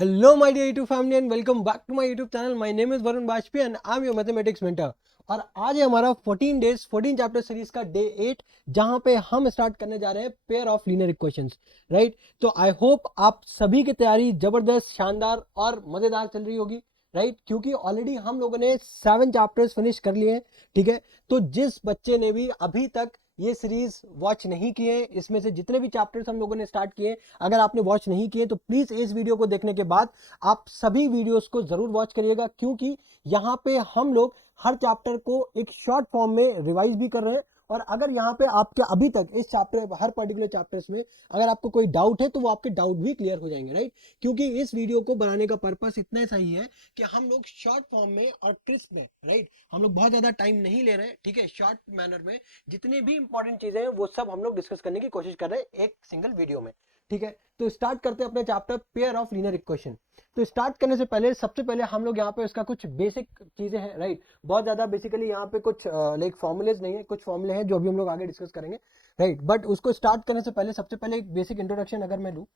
Hello, my dear YouTube family, and welcome back to my YouTube channel. My name is Varun Bajpayee and I'm your mathematics mentor. और आज है हमारा 14 days 14 chapter series का day 8, जहां पे हम start करने जा रहे हैं pair of linear equations, right. तो आई होप आप सभी की तैयारी जबरदस्त, शानदार और मजेदार चल रही होगी, राइट, क्योंकि ऑलरेडी हम लोगों ने 7 चैप्टर्स फिनिश कर लिए हैं, ठीक है। तो जिस बच्चे ने भी अभी तक ये सीरीज वॉच नहीं किए, इसमें से जितने भी चैप्टर्स हम लोगों ने स्टार्ट किए, अगर आपने वॉच नहीं किए तो प्लीज इस वीडियो को देखने के बाद आप सभी वीडियोस को जरूर वॉच करिएगा, क्योंकि यहाँ पे हम लोग हर चैप्टर को एक शॉर्ट फॉर्म में रिवाइज भी कर रहे हैं। और अगर यहाँ पे आपके अभी तक इस चैप्टर, हर पर्टिकुलर चैप्टर्स में अगर आपको कोई डाउट है तो वो आपके डाउट भी क्लियर हो जाएंगे, राइट। क्योंकि इस वीडियो को बनाने का पर्पस इतना सही है कि हम लोग शॉर्ट फॉर्म में और क्रिस्प में, राइट, हम लोग बहुत ज्यादा टाइम नहीं ले रहे हैं, ठीक है। शॉर्ट मैनर में जितनी भी इंपॉर्टेंट चीजें हैं वो सब हम लोग डिस्कस करने की कोशिश कर रहे हैं एक सिंगल वीडियो में, ठीक है। तो स्टार्ट करते हैं अपने chapter pair of linear equation. तो स्टार्ट करने से पहले सबसे पहले हम लोग यहाँ पे इसका कुछ बेसिक चीजें हैं, राइट। बहुत ज्यादा बेसिकली यहाँ पे कुछ लाइक फॉर्मूलेज नहीं है, कुछ फॉर्मूले हैं जो अभी हम लोग आगे डिस्कस करेंगे, राइट। बट उसको स्टार्ट करने से पहले सबसे पहले एक बेसिक इंट्रोडक्शन अगर मैं लूँ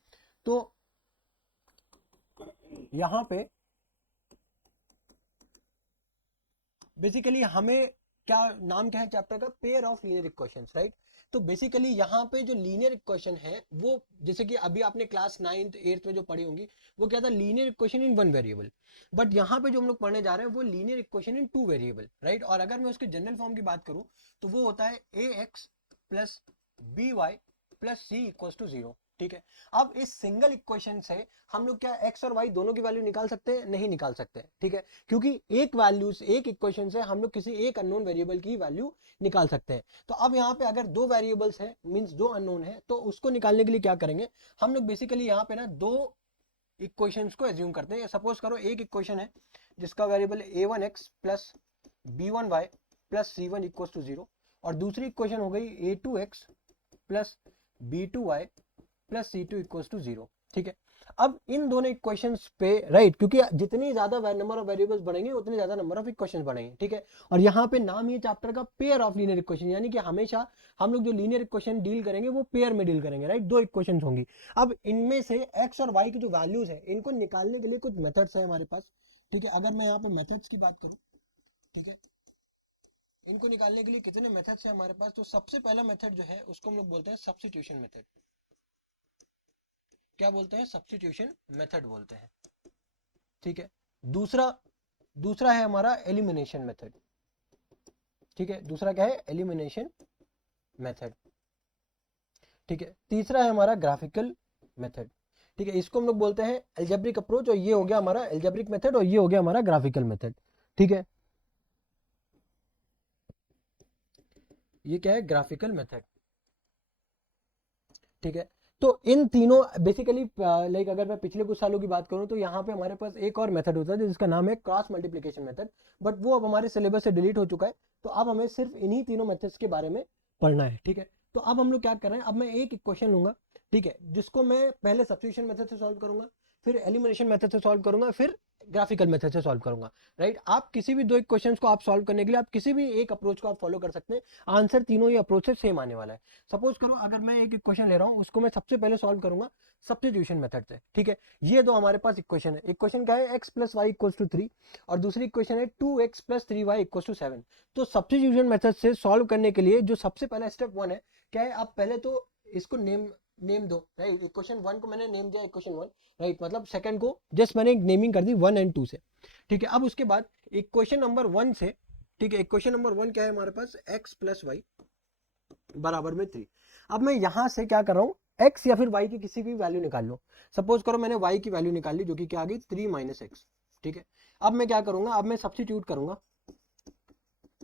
तो यहाँ पे बेसिकली हमें क्या नाम क्या है चैप्टर का, pair of linear equations, right. तो बेसिकली यहाँ पे जो लीनियर इक्वेशन है वो, जैसे कि अभी आपने क्लास 9th 8th में जो पढ़ी होंगी, वो क्या था, linear equation in one variable. But यहाँ पे जो हम लोग पढ़ने जा रहे हैं वो linear equation in two variable, right. और अगर मैं उसके जनरल फॉर्म की बात करूँ तो वो होता है a x plus b y plus c equal to zero, ठीक है। अब इस सिंगल इक्वेशन से हम लोग क्या एक्स और वाई दोनों की वैल्यू निकाल सकते हैं? नहीं निकाल सकते, ठीक है। क्योंकि एक वैल्यू से, एक इक्वेशन से हम लोग किसी एक अननोन वेरिएबल की वैल्यू निकाल सकते हैं। तो अब यहाँ पे अगर दो वेरिएबल्स हैं, मींस दो अननोन है, तो उसको निकालने के लिए क्या करेंगे हम लोग, बेसिकली यहाँ पे ना दो इक्वेशंस को एज्यूम करते हैं। सपोज करो एक इक्वेशन है जिसका variable a1x plus b1y plus c1 equal to zero, और दूसरी इक्वेशन हो गई a2x plus b2y plus c2 equal to zero, ठीक है। अब इन दोनों इक्वेशंस पे, राइट, क्योंकि जितनी ज्यादा नंबर ऑफ वेरिएबल्स बढ़ेंगे उतने ज्यादा नंबर ऑफ इक्वेशंस बढ़ेंगे, ठीक है। और यहाँ पे नाम ही चैप्टर का पेयर ऑफ लीनियर इक्वेशन, यानी कि हमेशा हम लोग जो लीनियर इक्वेशन डील करेंगे वो पेयर में डील करेंगे, राइट। दो इक्वेशन होंगी। अब इनमें से एक्स और वाई की जो वैल्यूज है इनको निकालने के लिए कुछ मेथड्स है हमारे पास, ठीक है। अगर मैं यहाँ पे मेथड्स की बात करूँ, ठीक है, इनको निकालने के लिए कितने मेथड्स है हमारे पास, तो सबसे पहला मेथड जो है उसको हम लोग बोलते हैं सब्स्टिट्यूशन मेथड। क्या बोलते हैं? सब्स्टिट्यूशन मेथड बोलते हैं, ठीक है। दूसरा दूसरा है हमारा एलिमिनेशन मेथड, ठीक है। दूसरा क्या है? एलिमिनेशन मेथड, ठीक है। तीसरा है हमारा ग्राफिकल मेथड, ठीक है। इसको हम लोग बोलते हैं एल्जेब्रिक अप्रोच, और ये हो गया हमारा एल्जेब्रिक मेथड, और ये हो गया हमारा ग्राफिकल मेथड, ठीक है। ये क्या है? ग्राफिकल मेथड, ठीक है। तो इन तीनों बेसिकली, लाइक अगर मैं पिछले कुछ सालों की बात करूं तो यहाँ पे हमारे पास एक और मेथड होता है जिसका नाम है क्रॉस मल्टीप्लिकेशन मेथड, बट वो अब हमारे सिलेबस से डिलीट हो चुका है। तो अब हमें सिर्फ इन्हीं तीनों मेथड्स के बारे में पढ़ना है, ठीक है। तो अब हम लोग क्या कर रहे हैं, अब मैं एक इक्वेशन लूंगा, ठीक है, जिसको मैं पहले सब्स्टिट्यूशन मेथड से सॉल्व करूंगा, फिर एलिमिनेशन मेथड से सॉल्व करूंगा, फिर ग्राफिकल मेथड से सॉल्व करूंगा, राइट। आप किसी भी दो इक्वेशंस को आप सॉल्व करने के लिए आप किसी भी एक अप्रोच को आप फॉलो कर सकते हैं, आंसर तीनों ही अप्रोच से सेम आने वाला है। सपोज करो अगर मैं एक इक्वेशन ले रहा हूं, उसको मैं सबसे पहले सॉल्व करूंगा सब्स्टिट्यूशन मेथड से, ठीक है। ये दो हमारे पास इक्वेशन है, इक्वेशन क्या है? X plus Y equal to 3, और दूसरी इक्वेशन है 2x plus 3y equal to 7। तो सब्स्टिट्यूशन मेथड से सॉल्व करने के लिए जो सबसे पहला स्टेप वन है, क्या है, आप पहले तो इसको नेम नेम दो, राइट। इक्वेशन वन को मैंने नेम दिया इक्वेशन वन, राइट, मतलब सेकंड को जस्ट मैंने नेमिंग कर दी वन एंड टू से, ठीक है। अब उसके बाद इक्वेशन नंबर वन से, ठीक है, इक्वेशन नंबर वन क्या है हमारे पास? एक्स प्लस वाई बराबर में 3। अब मैं यहां से क्या कर रहा हूं, x या फिर y की किसी भी वैल्यू निकाल लो। सपोज करो मैंने y की वैल्यू निकाल ली, जो कि क्या आ गई? 3 माइनस एक्स, ठीक है। अब मैं क्या करूंगा, अब मैं सब्स्टिट्यूट करूंगा,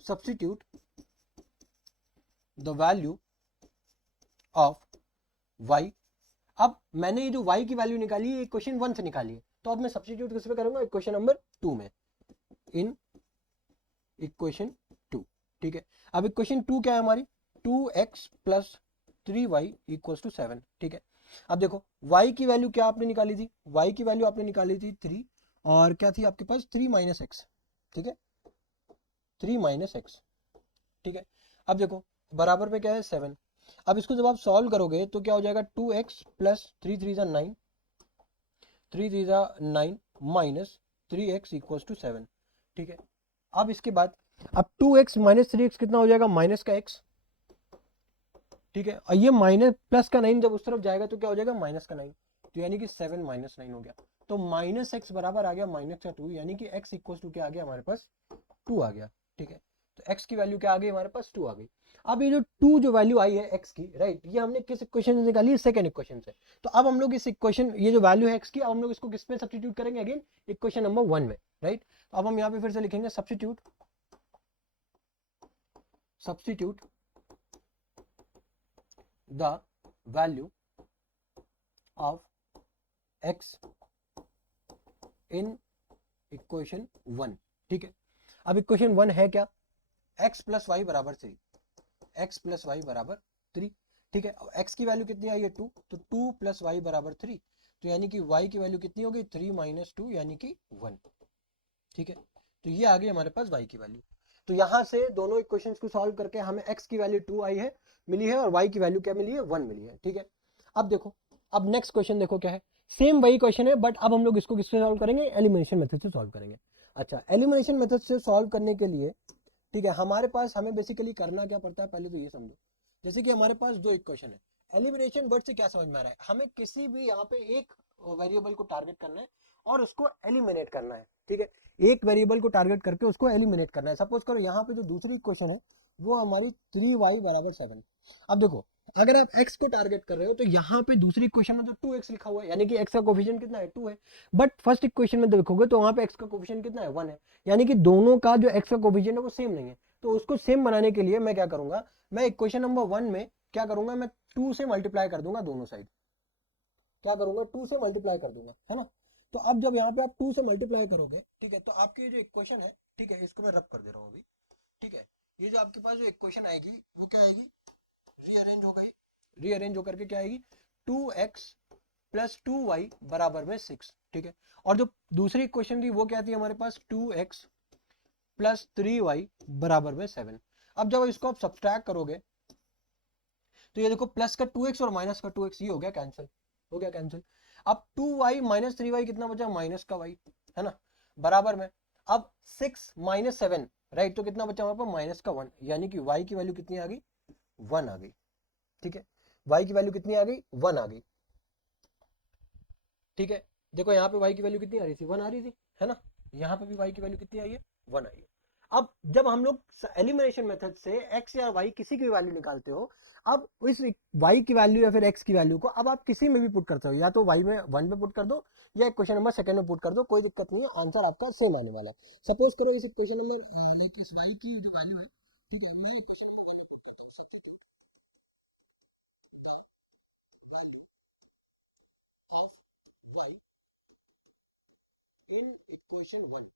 substitute the value of y। अब मैंने ये जो y की वैल्यू निकाली है इक्वेशन वन से निकाली है, तो अब मैं सब्स्टिट्यूट किस पे करूंगा? इक्वेशन नंबर टू में, इन इक्वेशन टू, ठीक है। अब इक्वेशन टू क्या है हमारी? 2x plus 3y equal to 7, ठीक है। अब देखो y की वैल्यू क्या आपने निकाली थी? y की वैल्यू आपने निकाली थी 3, और क्या थी आपके पास? 3 माइनस एक्स, ठीक है, 3 माइनस एक्स, ठीक है। अब देखो बराबर पे क्या है? 7। अब इसको जब आप सॉल्व करोगे तो क्या हो जाएगा? 2x plus 3 3 9, 3 3 9 minus 3x equals to 7, ठीक है। अब इसके बाद अब 2x माइनस 3x कितना हो जाएगा, माइनस का x, ठीक है। और ये माइनस प्लस का 9 जब उस तरफ जाएगा तो क्या हो जाएगा, माइनस का 9, तो यानी कि 7 माइनस 9 हो गया, तो माइनस एक्स बराबर आ गया माइनस का 2, यानी कि x इक्वल्स टू क्या आ गया हमारे पास, 2 आ गया, ठीक है। तो x की वैल्यू क्या आ गई हमारे पास, 2 आ गई। अब ये जो 2 जो वैल्यू आई है x की, राइट, ये हमने किस इक्वेशन से निकाली है, सेकंड इक्वेशन से। तो अब हम लोग इस इक्वेशन, ये जो वैल्यू है x की, अब हम लोग इसको किस में सब्स्टिट्यूट करेंगे, अगेन इक्वेशन नंबर 1 में, राइट। अब हम यहाँ पे फिर से लिखेंगे substitute the value of x in equation 1, ठीक है। अब इक्वेशन 1 है क्या, x प्लस वाई बराबर 3, x प्लस वाई बराबर 3, ठीक है। x की वैल्यू कितनी आई है 2, तो 2 प्लस वाई बराबर 3, तो यानी कि y की वैल्यू कितनी हो गई, 3 माइनस 2 यानी कि 1, ठीक है। तो ये आ गई हमारे पास y की वैल्यू। तो यहां से दोनों इक्वेशंस को सॉल्व करके हमें x की वैल्यू 2 आई है, मिली है, और y की वैल्यू क्या मिली है, 1 मिली है, ठीक है। अब देखो, अब नेक्स्ट क्वेश्चन देखो क्या है, सेम वही क्वेश्चन है, बट अब हम लोग इसको किससे सॉल्व करेंगे, एलिमिनेशन मेथड से सॉल्व करेंगे। अच्छा, एलिमिनेशन मेथड से सॉल्व करने के लिए, ठीक है, हमारे पास हमें बेसिकली करना क्या पड़ता है, पहले तो ये समझो। जैसे कि हमारे पास दो इक्वेशन है, एलिमिनेशन वर्ड से क्या समझ में आ रहा है, हमें किसी भी यहाँ पे एक वेरिएबल को टारगेट करना है और उसको एलिमिनेट करना है, ठीक है। एक वेरिएबल को टारगेट करके उसको एलिमिनेट करना है। सपोज करो यहाँ पे जो दूसरी इक्वेशन है वो हमारी 3y बराबर 7। अब देखो, अगर आप x को टारगेट कर रहे हो तो यहाँ पे दूसरी इक्वेशन में तो 2x लिखा हुआ है, यानी कि x का कोफिशिएंट कितना है, 2 है। बट फर्स्ट इक्वेशन में देखोगे तो वहां पे x का कोफिशिएंट कितना है, 1 है, यानी कि दोनों का जो x का कोफिशिएंट है वो सेम नहीं है। तो उसको सेम बनाने के लिए मैं क्या करूंगा, मैं इक्वेशन नंबर 1 में क्या करूंगा, मैं 2 से मल्टीप्लाई कर दूंगा दोनों साइड, क्या करूंगा, 2 से मल्टीप्लाई कर दूंगा, है ना। तो अब जब यहाँ पे आप 2 से मल्टीप्लाई करोगे, ठीक है, तो आपकी जो इक्वेशन है, ठीक है, इसको मैं रब कर दे रहा हूँ अभी, ठीक है। ये जो आपके पास जो इक्वेशन आएगी वो क्या आएगी, रीअरेंज हो गई, रीअरेंज होकर के क्या आएगी, 2x प्लस 2y बराबर में 6, ठीक है। और जो दूसरी इक्वेशन थी वो क्या थी हमारे पास, 2x प्लस 3y बराबर में 7। अब जब इसको आप सब्सट्रैक्ट करोगे तो ये देखो, प्लस का 2x और माइनस का 2x, ये हो गया कैंसिल, हो गया कैंसिल। अब 2y माइनस 3y कितना बचा, माइनस का y, है ना, बराबर में। अब 6 माइनस 7, राइट, तो कितना बचा हमारे पास, माइनस का 1, यानी कि y की वैल्यू कितनी आ गई, 1 आ गई, ठीक है। y की वैल्यू कितनी आ गई, 1 आ गई, ठीक है। देखो यहाँ पे y की वैल्यू कितनी आ रही थी, 1 आ रही थी, है ना। यहाँ पे भी y की वैल्यू कितनी आई है, 1 आई है। अब जब हम लोग एलिमिनेशन मेथड से x या y किसी की वैल्यू निकालते हो, अब इस y की वैल्यू या फिर x की वैल्यू को अब आप किसी में भी पुट करते हो, या तो y में 1 पे पुट कर दो या क्वेश्चन नंबर सेकंड में पुट कर दो, कोई दिक्कत नहीं है, आंसर आपका सेम आने वाला है। सपोज करो इस क्वेश्चन नंबर इस y की जो वैल्यू है, ठीक है, मैं equation of y in equation 1।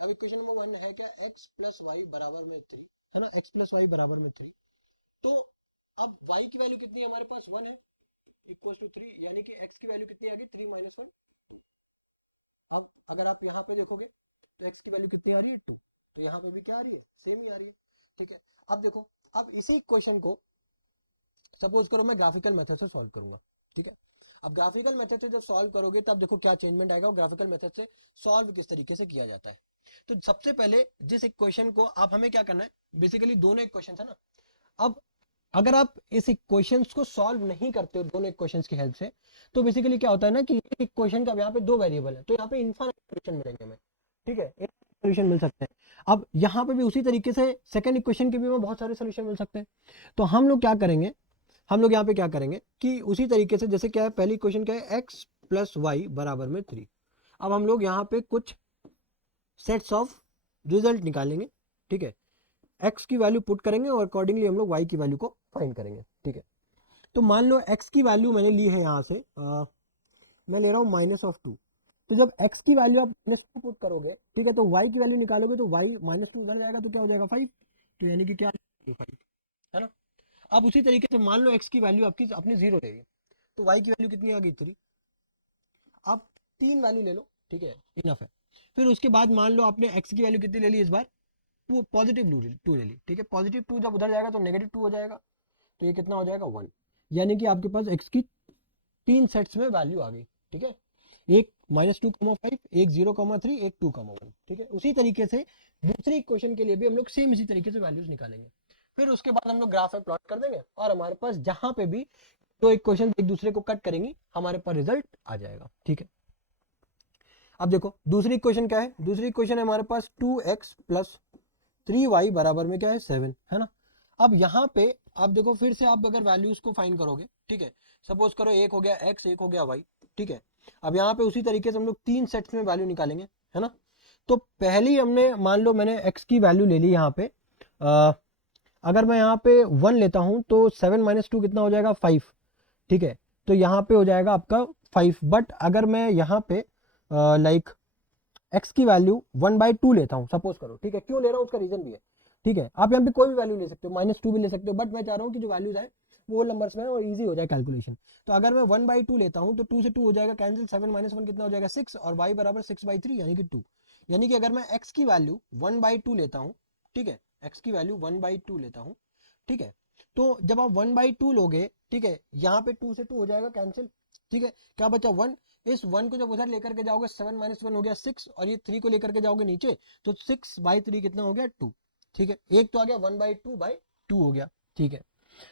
अब इक्वेशन नंबर 1 है क्या, x प्लस वाई बराबर में 3, है ना, x प्लस वाई बराबर में 3। तो अब y की वैल्यू कितनी है हमारे पास, 1 है, इक्वल टू 3, यानी कि x की वैल्यू कितनी आ गई, 3 माइनस 1। अब अगर आप यहाँ पे देखोगे तो x की वैल्यू कितनी आ रही है, 2, तो यहाँ पे भी क्या आ रही है, सेम ही आ रही है, ठीक है। अब देखो, अब इसी क्वेश्चन को सपोज करो मैं ग्राफिकल मेथड से सॉल्व करूंगा, ठीक है। अब ग्राफिकल मेथड से जब सॉल्व करोगे तब देखो क्या चेंजमेंट आएगा, ग्राफिकल मेथड से सॉल्व किस तरीके से किया जाता है। तो सबसे पहले जिस इक्वेशन को आप, हमें क्या करना है, बेसिकली दोनों इक्वेशन है ना। अब अगर आप इस इक्वेशंस को सॉल्व नहीं करते हो दोनों इक्वेशंस की हेल्प से, तो बेसिकली क्या होता है ना कि एक इक्वेशन का यहाँ पे दो वेरिएबल है, तो यहाँ पे इनफाइनाइट सॉल्यूशन मिलेंगे हमें, ठीक है, एक सॉल्यूशन मिल सकते हैं। अब यहाँ पे भी उसी तरीके से सेकंड इक्वेशन के भी हमें बहुत सारे सॉल्यूशन मिल सकते हैं। तो हम लोग क्या करेंगे, हम लोग यहाँ पे क्या करेंगे कि उसी तरीके से, जैसे क्या है, पहली इक्वेशन क्या है, x प्लस वाई बराबर में 3। अब हम लोग यहाँ पे कुछ सेट्स ऑफ रिजल्ट निकालेंगे, ठीक है, x की वैल्यू पुट करेंगे और अकॉर्डिंगली हम लोग y की वैल्यू को फाइंड करेंगे, ठीक है। तो मान लो x की वैल्यू मैंने ली है यहाँ से, मैं ले रहा हूँ -2। तो जब x की वैल्यू आप -2 पुट करोगे, ठीक है, तो y की वैल्यू निकालोगे तो y -2 उधर जाएगा तो क्या हो जाएगा, 5, तो यानी कि क्या, 5, है ना। अब उसी तरीके से मान लो x की वैल्यू आपकी अपनी 0 रहेगी, तो y की वैल्यू कितनी आ गई, 3। आप 3 वैल्यू ले लो, ठीक है, इनफ है। फिर उसके बाद मान लो आपने x की वैल्यू कितनी ले ली इस बार, वो पॉजिटिव 2 ले ली, ठीक है। पॉजिटिव 2 जब उधर जाएगा तो -2 हो जाएगा, तो ये कितना हो जाएगा, 1, यानी कि आपके पास x की 3 सेट्स में वैल्यू आ गई, ठीक है। एक -2,5, एक 0,3, एक 2,1। ठीक है, उसी तरीके से दूसरी इक्वेशन के लिए भी हम लोग सेम इसी तरीके से वैल्यूज निकालेंगे। फिर उसके बाद हम लोग ग्राफ में प्लॉट कर देंगे और हमारे पास जहां पे भी दो इक्वेशन एक दूसरे को कट करेंगी हमारे पास रिजल्ट आ जाएगा। ठीक है, अब देखो दूसरी इक्वेशन क्या है। दूसरी इक्वेशन है हमारे पास 2x प्लस 3y बराबर में क्या है 7, है ना। अब यहाँ पे आप देखो फिर से आप अगर वैल्यूज को फाइंड करोगे, ठीक है, सपोज करो एक हो गया x, एक हो गया y। ठीक है, अब यहाँ पे उसी तरीके से हम लोग 3 सेट्स में वैल्यू निकालेंगे, है ना। तो पहली हमने मान लो मैंने x की वैल्यू ले ली यहाँ पे। अगर मैं यहाँ पे 1 लेता हूँ तो 7 - 2 कितना हो जाएगा 5। ठीक है, तो यहाँ पे हो जाएगा आपका 5। बट अगर मैं यहाँ पे लाइक x की वैल्यू 1/2 लेता हूँ सपोज करो, ठीक है, क्यों ले रहा हूँ उसका रीजन भी है। ठीक है, आप यहाँ पे कोई भी वैल्यू ले सकते हो, -2 भी ले सकते हो, बट मैं चाह रहा हूँ कि जो वैल्यूज है वो नंबर्स में और इजी हो जाए कैलकुलेशन। तो अगर मैं 1/2 लेता हूँ तो 2 से 2 हो जाएगा कैंसिल, 7 - 1 कितना हो जाएगा 6, और y बराबर 6/3 यानी कि 2। यानी कि अगर मैं x की वैल्यू 1/2 लेता हूँ, ठीक है, x की वैल्यू 1/2 लेता हूँ, ठीक है, तो जब आप 1/2 लोगे, ठीक है, यहाँ पे 2 से 2 हो जाएगा कैंसिल। ठीक है, क्या बचा 1। इस 1 को जब उधर लेकर के जाओगे 7 - 1 हो गया 6, और ये 3 को लेकर के जाओगे नीचे तो 6/3 कितना हो गया 2। ठीक है, एक तो आ गया 1/2 हो गया। ठीक है,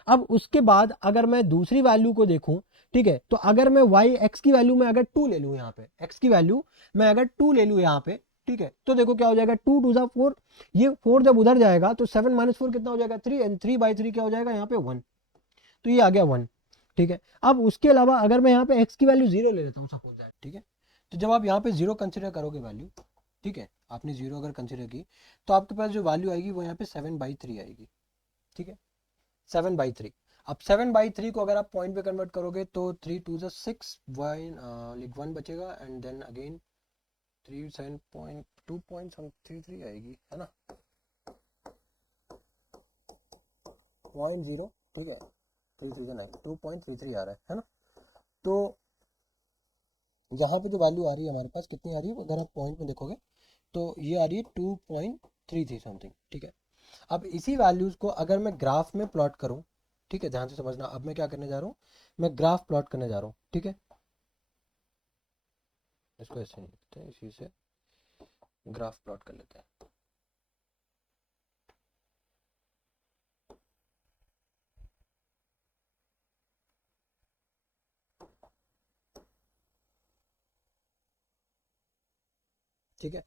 अब उसके बाद अगर मैं दूसरी वैल्यू को देखूं, ठीक है, तो अगर मैं y x की वैल्यू में अगर 2 ले लूं, यहाँ पे x की वैल्यू मैं अगर 2 ले लूं यहाँ पे, ठीक है, तो देखो क्या हो जाएगा 2 2 जा 4। ये 4 जब उधर जाएगा तो 7 - 4 कितना हो जाएगा 3, एंड 3/3 क्या हो जाएगा यहाँ पे 1। तो ये आ गया 1। ठीक है, अब उसके अलावा अगर मैं यहाँ पे x की वैल्यू 0 ले लेता हूँ सपोज दैट, ठीक है, तो जब आप यहाँ पे 0 कंसिडर करोगे वैल्यू, ठीक है, आपने 0 अगर कंसिडर की तो आपके पास जो वैल्यू आएगी वो यहाँ पे 7/3 आएगी। ठीक है, 7/3। अब 7/3 को अगर आप पॉइंट पे कन्वर्ट करोगे तो 3 2 जा 6, 1 बचेगा, एंड देन अगेन 3 7.2.33 आएगी, है ना, 0.0। ठीक है, 2.33 आ रहा है ना। तो यहाँ पे जो वैल्यू आ रही है हमारे पास कितनी आ रही है, अगर आप पॉइंट में देखोगे तो ये आ रही है 2.33 समथिंग। ठीक है, अब इसी वैल्यूज को अगर मैं ग्राफ में प्लॉट करूँ, ठीक है, ध्यान से समझना, अब मैं क्या करने जा रहा हूँ, मैं ग्राफ प्लॉट करने जा रहा हूँ। ठीक है, इसको ऐसे नहीं लिखते हैं, इसी से ग्राफ प्लॉट कर लेते हैं। ठीक है,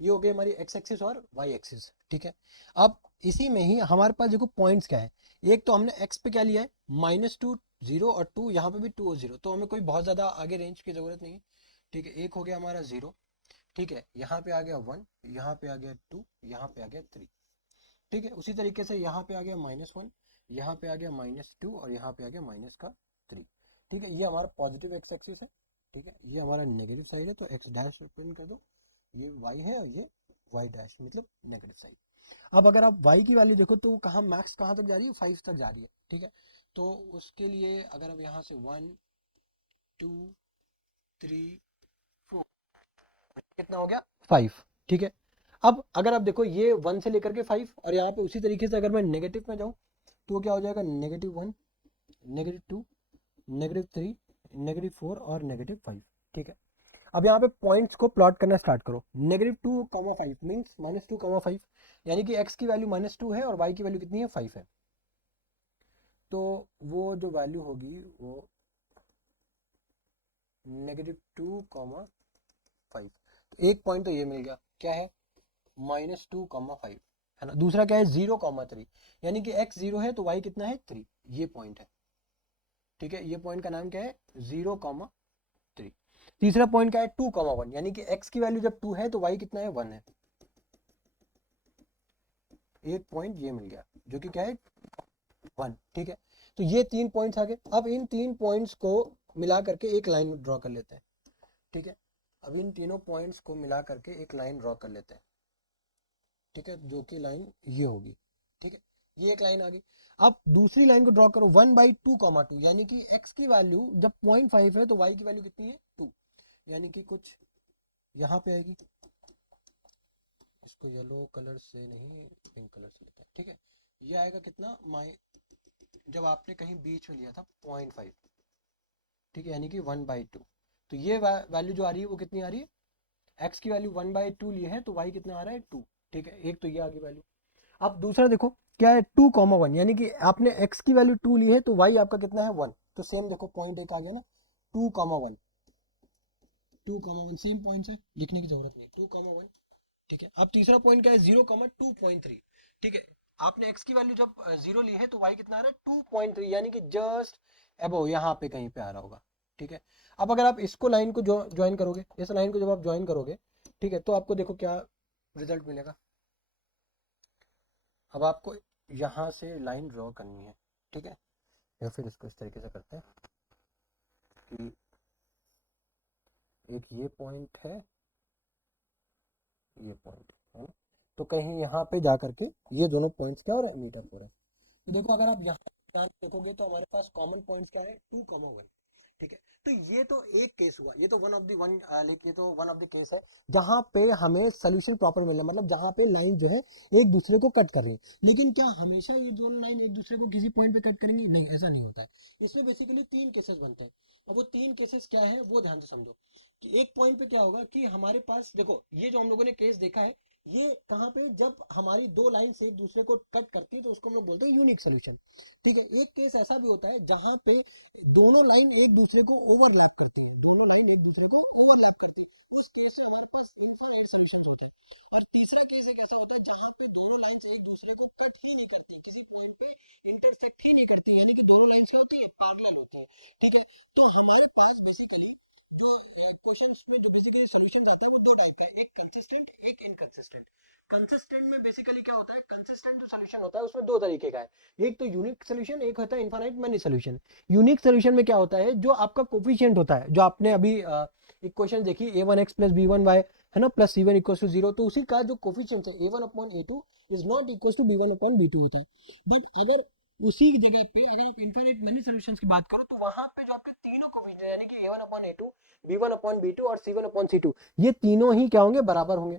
ये हो गई हमारी x एक्सिस और y एक्सिस। ठीक है, अब इसी में ही हमारे पास देखो पॉइंट्स क्या है। एक तो हमने x पे क्या लिया है -2 0 और 2, यहाँ पे भी 2 और 0, तो हमें कोई बहुत ज्यादा आगे रेंज की जरूरत नहीं है। ठीक है, एक हो गया हमारा 0, ठीक है, यहाँ पे आ गया 1, यहाँ पे आ गया 2, यहाँ पे आ गया 3। ठीक है, उसी तरीके से यहाँ पे आ गया -1, यहाँ पे आ गया -2, और यहाँ पे आ गया -3। ठीक है, ये हमारा पॉजिटिव एक्स एक्सिस है। ठीक है, ये हमारा नेगेटिव साइड है, तो एक्स डैश रिप्रेजेंट कर दो, ये y है, और ये y डैश मतलब नेगेटिव साइड। अब अगर आप y की वैल्यू देखो तो कहाँ मैक्स कहाँ तक जा रही है, 5 तक जा रही है। ठीक है, तो उसके लिए अगर हम यहाँ से 1 2 3 4, कितना हो गया 5। ठीक है, अब अगर आप देखो ये 1 से लेकर के 5, और यहाँ पे उसी तरीके से अगर मैं नेगेटिव में जाऊँ तो क्या हो जाएगा -1, -2, -3, -4 और -5। ठीक है, अब यहाँ पे पॉइंट्स को प्लॉट करना स्टार्ट करो। -2,5 मीन्स -2,5, यानी कि x की वैल्यू -2 है और y की वैल्यू कितनी है 5 है। तो वो जो वैल्यू होगी वो -2,5। तो एक पॉइंट तो ये मिल गया, क्या है -2,5, है ना। दूसरा क्या है 0,3, यानी कि x 0 है तो y कितना है 3, ये पॉइंट है। ठीक है, ये पॉइंट का नाम क्या है 0,3। तीसरा पॉइंट क्या है 2,1, यानी कि x की वैल्यू जब 2 है तो y कितना है 1 है। एक पॉइंट ये मिल गया जो कि क्या है 1। ठीक है, तो ये 3 पॉइंट्स आ गए। अब इन 3 पॉइंट्स को मिला करके एक लाइन ड्रॉ कर लेते हैं। ठीक है, अब इन तीनों पॉइंट्स को मिला करके एक लाइन ड्रॉ कर लेते हैं। ठीक है, जो कि लाइन ये होगी। ठीक है, ये एक लाइन आ गई। अब दूसरी लाइन को ड्रॉ करो 1/2,2, यानी कि x की वैल्यू जब 0.5 है तो y की वैल्यू कितनी है 2, यानी कि कुछ यहाँ पे आएगी। इसको येलो कलर से नहीं पिंक कलर से लेते हैं। ठीक है, ये आएगा कितना जब आपने कहीं बीच में लिया था 0.5। ठीक है, यानी कि 1/2। तो ये वैल्यू जो आ रही है वो कितनी आ रही है, x की वैल्यू 1/2 लिए है तो y कितना आ रहा है 2। ठीक है, एक तो ये आ गई वैल्यू। अब दूसरा देखो क्या है 2,1, यानी कि आपने x की वैल्यू 2 ली है तो y आपका कितना है 1। तो सेम देखो पॉइंट एक आ गया ना, 2,1, 2,1 सेम पॉइंट है, लिखने की जरूरत नहीं, 2,1। ठीक है, अब तीसरा पॉइंट क्या है 0,2.3। ठीक है, आपने x की वैल्यू जब 0 ली है तो y कितना आ रहा है 2.3, यानी कि जस्ट अबो यहाँ पे कहीं पे आ रहा होगा। ठीक है, अब अगर आप इसको लाइन को ज्वाइन करोगे, इस लाइन को जब आप ज्वाइन करोगे, ठीक है, तो आपको देखो क्या रिजल्ट मिलेगा। अब आपको यहाँ से लाइन ड्रॉ करनी है। ठीक है, या फिर इसको इस तरीके से करते हैं कि एक ये पॉइंट है, ये पॉइंट है ना, तो कहीं यहाँ पे जा करके ये दोनों पॉइंट्स क्या हो रहा है, मीटअप हो रहा है। तो देखो अगर आप यहाँ ध्यान देखोगे तो हमारे पास कॉमन पॉइंट्स क्या है 2,1। ठीक है, तो ये तो एक केस हुआ, ये तो वन ऑफ द वन ये तो वन ऑफ द केस है जहां पे हमें सोल्यूशन प्रॉपर मिल रहा है, मतलब जहां पे लाइन जो है एक दूसरे को कट कर रही है। लेकिन क्या हमेशा ये दोनों लाइन एक दूसरे को किसी पॉइंट पे कट करेंगी? नहीं, ऐसा नहीं होता है। इसमें बेसिकली 3 केसेस बनते हैं। अब वो 3 केसेस क्या है वो ध्यान से समझो कि एक पॉइंट पे क्या होगा कि हमारे पास देखो ये जो हम लोगों ने केस देखा है, ये कहाँ पे जब हमारी दो लाइन से एक दूसरे को कट करती है तो उसको हम लोग बोलते हैं यूनिक सोल्यूशन। ठीक है, एक केस ऐसा भी होता है जहां पे दोनों लाइन एक दूसरे को ओवरलैप करती है, दोनों लाइन एक दूसरे को ओवरलैप करती है, उस केस में हमारे पास इनफाइनाइट सॉल्यूशंस होते हैं। और तीसरा केस एक ऐसा होता है जहां पे दोनों लाइंस एक दूसरे को कट ही नहीं करती, किसी पॉइंट पे इंटरसेक्ट ही नहीं करती, यानी कि दोनों लाइंस क्या होती है, पैरेलल होता है। ठीक है, तो हमारे पास बेसिकली जो क्वेश्चंस में जो बेसिकली सॉल्यूशन आता है वो दो टाइप का है, एक कंसिस्टेंट एक इनकंसिस्टेंट। कंसिस्टेंट में बेसिकली क्या होता है, कंसिस्टेंट जो सॉल्यूशन होता है उसमें दो तरीके का है, एक तो यूनिक सॉल्यूशन, एक होता है infinite many solution. Unique solution में क्या होता है, जो आपका कोफिशिएंट होता है, जो आपने अभी इक्वेशन देखी a1x प्लस b1y है ना प्लस c1 इक्वल टू 0, तो उसी का जो कोफिशिएंट है a1/a2 is not equal to b1/b2 होता है। बट अगर उसी जगह पे अगर आप इनफाइनाइट मैनी सॉल्यूशंस की बात करो तो वहां पे जो आपके तीनों कोफिशिएंट यानी कि a1/a2 b1/b2 और c1/c2 ये तीनों ही क्या होंगे, बराबर होंगे।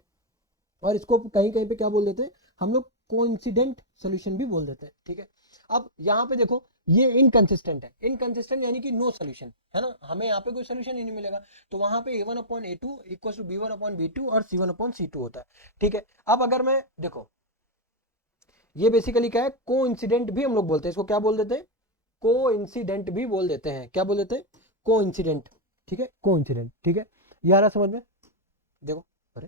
और इसको कहीं कहीं पे क्या बोल देते हैं हम लोग, कोइंसिडेंट सॉल्यूशन भी बोल देते हैं। ठीक है, अब यहाँ पे देखो ये इनकंसिस्टेंट है, इनकंसिस्टेंट यानी कि नो सॉल्यूशन है ना, हमें यहाँ पे कोई सॉल्यूशन ही नहीं मिलेगा। तो वहां पे a1/a2 इक्वल टू b1/b2 और c1/c2 होता है। ठीक है, अब अगर मैं देखो ये बेसिकली क्या है, कोइंसिडेंट भी हम लोग बोलते हैं इसको, क्या बोल देते हैं, कोइंसिडेंट भी बोल देते हैं। क्या बोल देते हैं, कोइंसिडेंट। ठीक है, कोइंसिडेंट। ठीक है, ये आ रहा समझ में, देखो अरे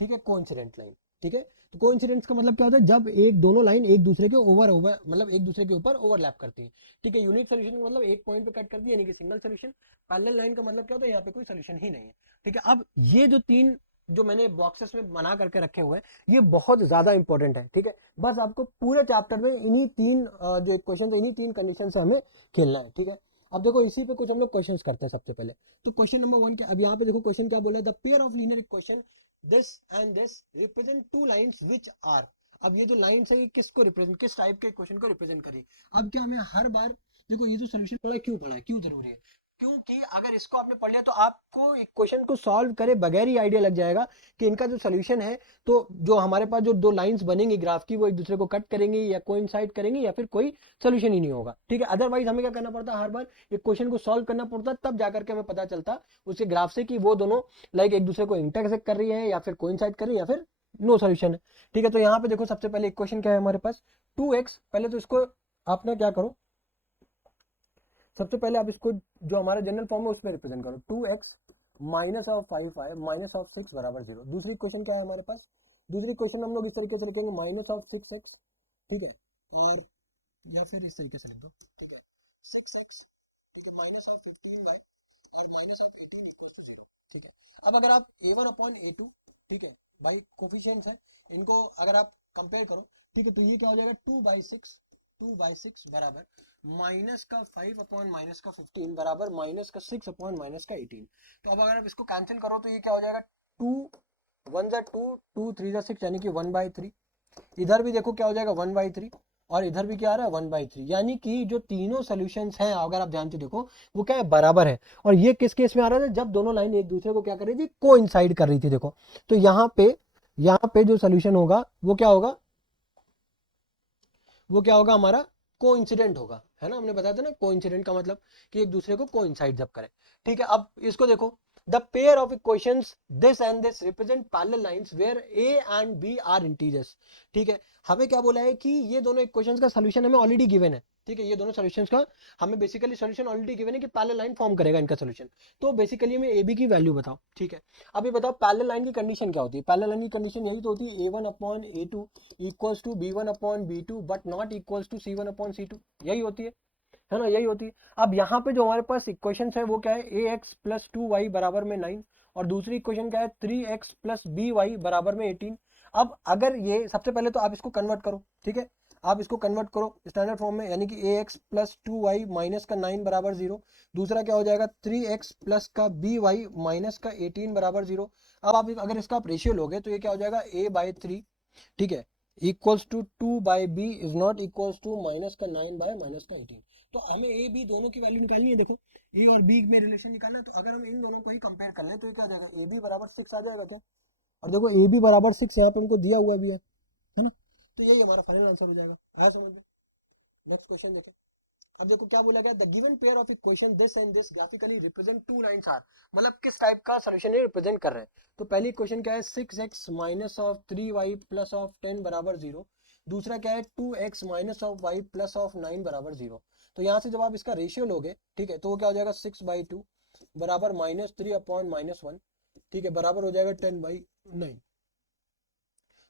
ठीक है, कोइंसिडेंट लाइन। ठीक है, तो कोइंसिडेंस का मतलब क्या होता है, जब एक दोनों लाइन एक दूसरे के ओवर ओवर मतलब एक दूसरे के ऊपर ओवरलैप करती है। ठीक है, यूनिक सोल्यूशन का मतलब एक पॉइंट पे कट करती है यानी कि सिंगल सोल्यूशन। पैरेलल लाइन का मतलब क्या होता है, यहाँ पे कोई सोल्यूशन ही नहीं है। ठीक है, अब ये जो तीन जो मैंने बॉक्सेस में बना करके रखे हुए हैं ये बहुत ज्यादा इंपॉर्टेंट है। ठीक है, बस आपको पूरे चैप्टर में इन्हीं तीन जो इक्वेशन है इन्हीं तीन कंडीशन से हमें खेलना है। ठीक है, अब देखो इसी पे कुछ हम लोग क्वेश्चंस करते हैं सबसे पहले। तो क्वेश्चन नंबर 1 क्या, अब यहाँ पे देखो क्वेश्चन क्या बोला है, the pair of linear equation this and this represent two lines which are. अब ये जो लाइंस है ये किसको रिप्रेजेंट, किस टाइप के क्वेश्चन को रिप्रेजेंट करी। अब क्या हमें हर बार देखो ये जो सोल्यूशन पढ़ा है क्यों जरूरी है, क्योंकि अगर इसको आपने पढ़ लिया तो आपको एक क्वेश्चन को सॉल्व करे बगैर ही आइडिया लग जाएगा कि इनका जो सोल्यूशन है, तो जो हमारे पास जो दो लाइंस बनेंगी ग्राफ की वो एक दूसरे को कट करेंगी या कोइंसाइड करेंगी या फिर कोई सोल्यूशन ही नहीं होगा। ठीक है, अदरवाइज हमें क्या करना पड़ता, हर बार एक क्वेश्चन को सॉल्व करना पड़ता, तब जाकर के हमें पता चलता उसके ग्राफ से कि वो दोनों लाइक एक दूसरे को इंटरसेक्ट कर रही है या फिर कोइंसाइड कर रही है या फिर नो सोल्यूशन है। ठीक है, तो यहाँ पे देखो सबसे पहले इक्वेशन क्या है हमारे पास 2x, पहले तो इसको आपने क्या करो, सबसे पहले आप इसको जो हमारा जनरल फॉर्म है उसमें रिप्रेजेंट करो, 2x minus of 5y minus of 6 बराबर 0। दूसरी क्वेश्चन क्या है हमारे पास, दूसरी क्वेश्चन हम लोग इस तरीके से लिखेंगे माइनस ऑफ 6x। ठीक है, और या फिर इस तरीके से लिख दो। ठीक है, 6x ठीक है माइनस ऑफ 15y और माइनस ऑफ 18 इक्वल टू 0। ठीक है, अब अगर आप a1/a2 ठीक है भाई कोफिशिएंट्स है, इनको अगर आप कंपेयर करो, ठीक है, तो ये क्या हो जाएगा 2/6 बराबर माइनस का 5 अपॉन माइनस का 15 बराबर माइनस का 6 अपॉन माइनस का 18। तो अब अगर आप इसको कैंसिल करो तो ये क्या हो जाएगा 2 1 2 2 3 6 यानी कि 1/3। इधर भी देखो क्या हो जाएगा 1/3 और इधर भी क्या आ रहा है 1/3, यानी कि जो तीनों सॉल्यूशंस हैं अगर आप ध्यान से देखो वो क्या है, बराबर है। और ये किस केस में आ रहा था, जब दोनों लाइन एक दूसरे को क्या कर रही थी, कोइंसाइड कर रही थी। देखो तो यहाँ पे जो सोल्यूशन होगा वो क्या होगा, वो क्या होगा हमारा कोइंसिडेंट होगा, है ना, हमने बताया था ना कोइंसिडेंट का मतलब कि एक दूसरे को कोइंसाइड जब करें। ठीक है, अब इसको देखो, the pair of equations this and this represent parallel lines where A and B are integers. ठीक है, हमें क्या बोला है कि ये दोनों इक्वेशंस का सॉल्यूशन हमें ऑलरेडी गिवन है। ठीक है, ये दोनों सॉल्यूशंस का हमें बेसिकली सॉल्यूशन ऑलरेडी गिवन है कि पैरेलल लाइन फॉर्म करेगा इनका सॉल्यूशन। तो बेसिकली हमें ए बी की वैल्यू बताओ। ठीक है, अभी बताओ पैरेलल लाइन की कंडीशन क्या होती है। पैरेलल लाइन की कंडीशन यही तो होती है a1 upon a2 equals to b1 upon b2 but not equals to c1 upon c2, यही होती है ना, यही होती है। अब यहाँ पे जो हमारे पास इक्वेशन है वो क्या है, ए एक्स प्लस 2y बराबर में 9, और दूसरी इक्वेशन क्या है 3x प्लस बी वाई बराबर में 18। अब अगर ये सबसे पहले तो आप इसको कन्वर्ट करो। ठीक है, आप इसको कन्वर्ट करो स्टैंडर्ड फॉर्म में, यानी कि ए एक्स प्लस 2y माइनस का 9 बराबर 0, दूसरा क्या हो जाएगा 3x प्लस का बी वाई माइनस का 18 बराबर 0। अब आप अगर इसका आप रेशियो लोगे तो ये क्या हो जाएगा a/3, ठीक है, equals to 2/b is not equals to minus का 9/-18। तो हमें ए बी दोनों की वैल्यू निकालनी है। देखो ए और बी में रिलेशन निकालना है, तो अगर हम इन दोनों को ही कंपेयर कर लें तो ये क्या आ जाएगा, ए बी बराबर 6 आ जाएगा क्या। और देखो ए बी बराबर 6 यहाँ पे हमको दिया हुआ भी है ना, तो यही हमारा फाइनल आंसर हो जाएगा। आया समझ में। नेक्स्ट क्वेश्चन देखें। अब देखो क्या बोला गया, the given pair of equation this and this graphically represent two lines are, मतलब किस टाइप का सॉल्यूशन ये रिप्रेजेंट कर रहे हैं। तो पहली इक्वेशन क्या है 6x minus of 3y plus of 10 बराबर 0, दूसरा क्या है 2x minus of y plus of 9 बराबर 0। तो यहाँ से जब आप इसका रेशियो लोगे, ठीक है, तो वो क्या हो जाएगा 6/2 बराबर -3 अपॉन -1, ठीक है, बराबर हो जाएगा 10/9।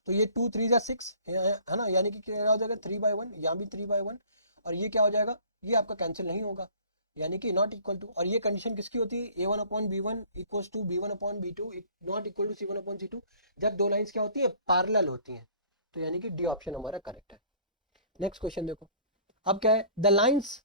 तो ये 2 3 जा 6 है ना, यानी कि क्या हो जाएगा 3/1, यहाँ भी 3/1, और ये क्या हो जाएगा, ये आपका कैंसिल नहीं होगा, यानी कि नॉट इक्वल टू। और ये कंडीशन किसकी होती है, a1 upon b1 equals to b1 upon b2 not equal to c1 upon c2, जब दो लाइंस क्या होती है पैरेलल होती हैं। तो यानी कि डी ऑप्शन हमारा करेक्ट है। नेक्स्ट क्वेश्चन देखो, अब क्या है, the lines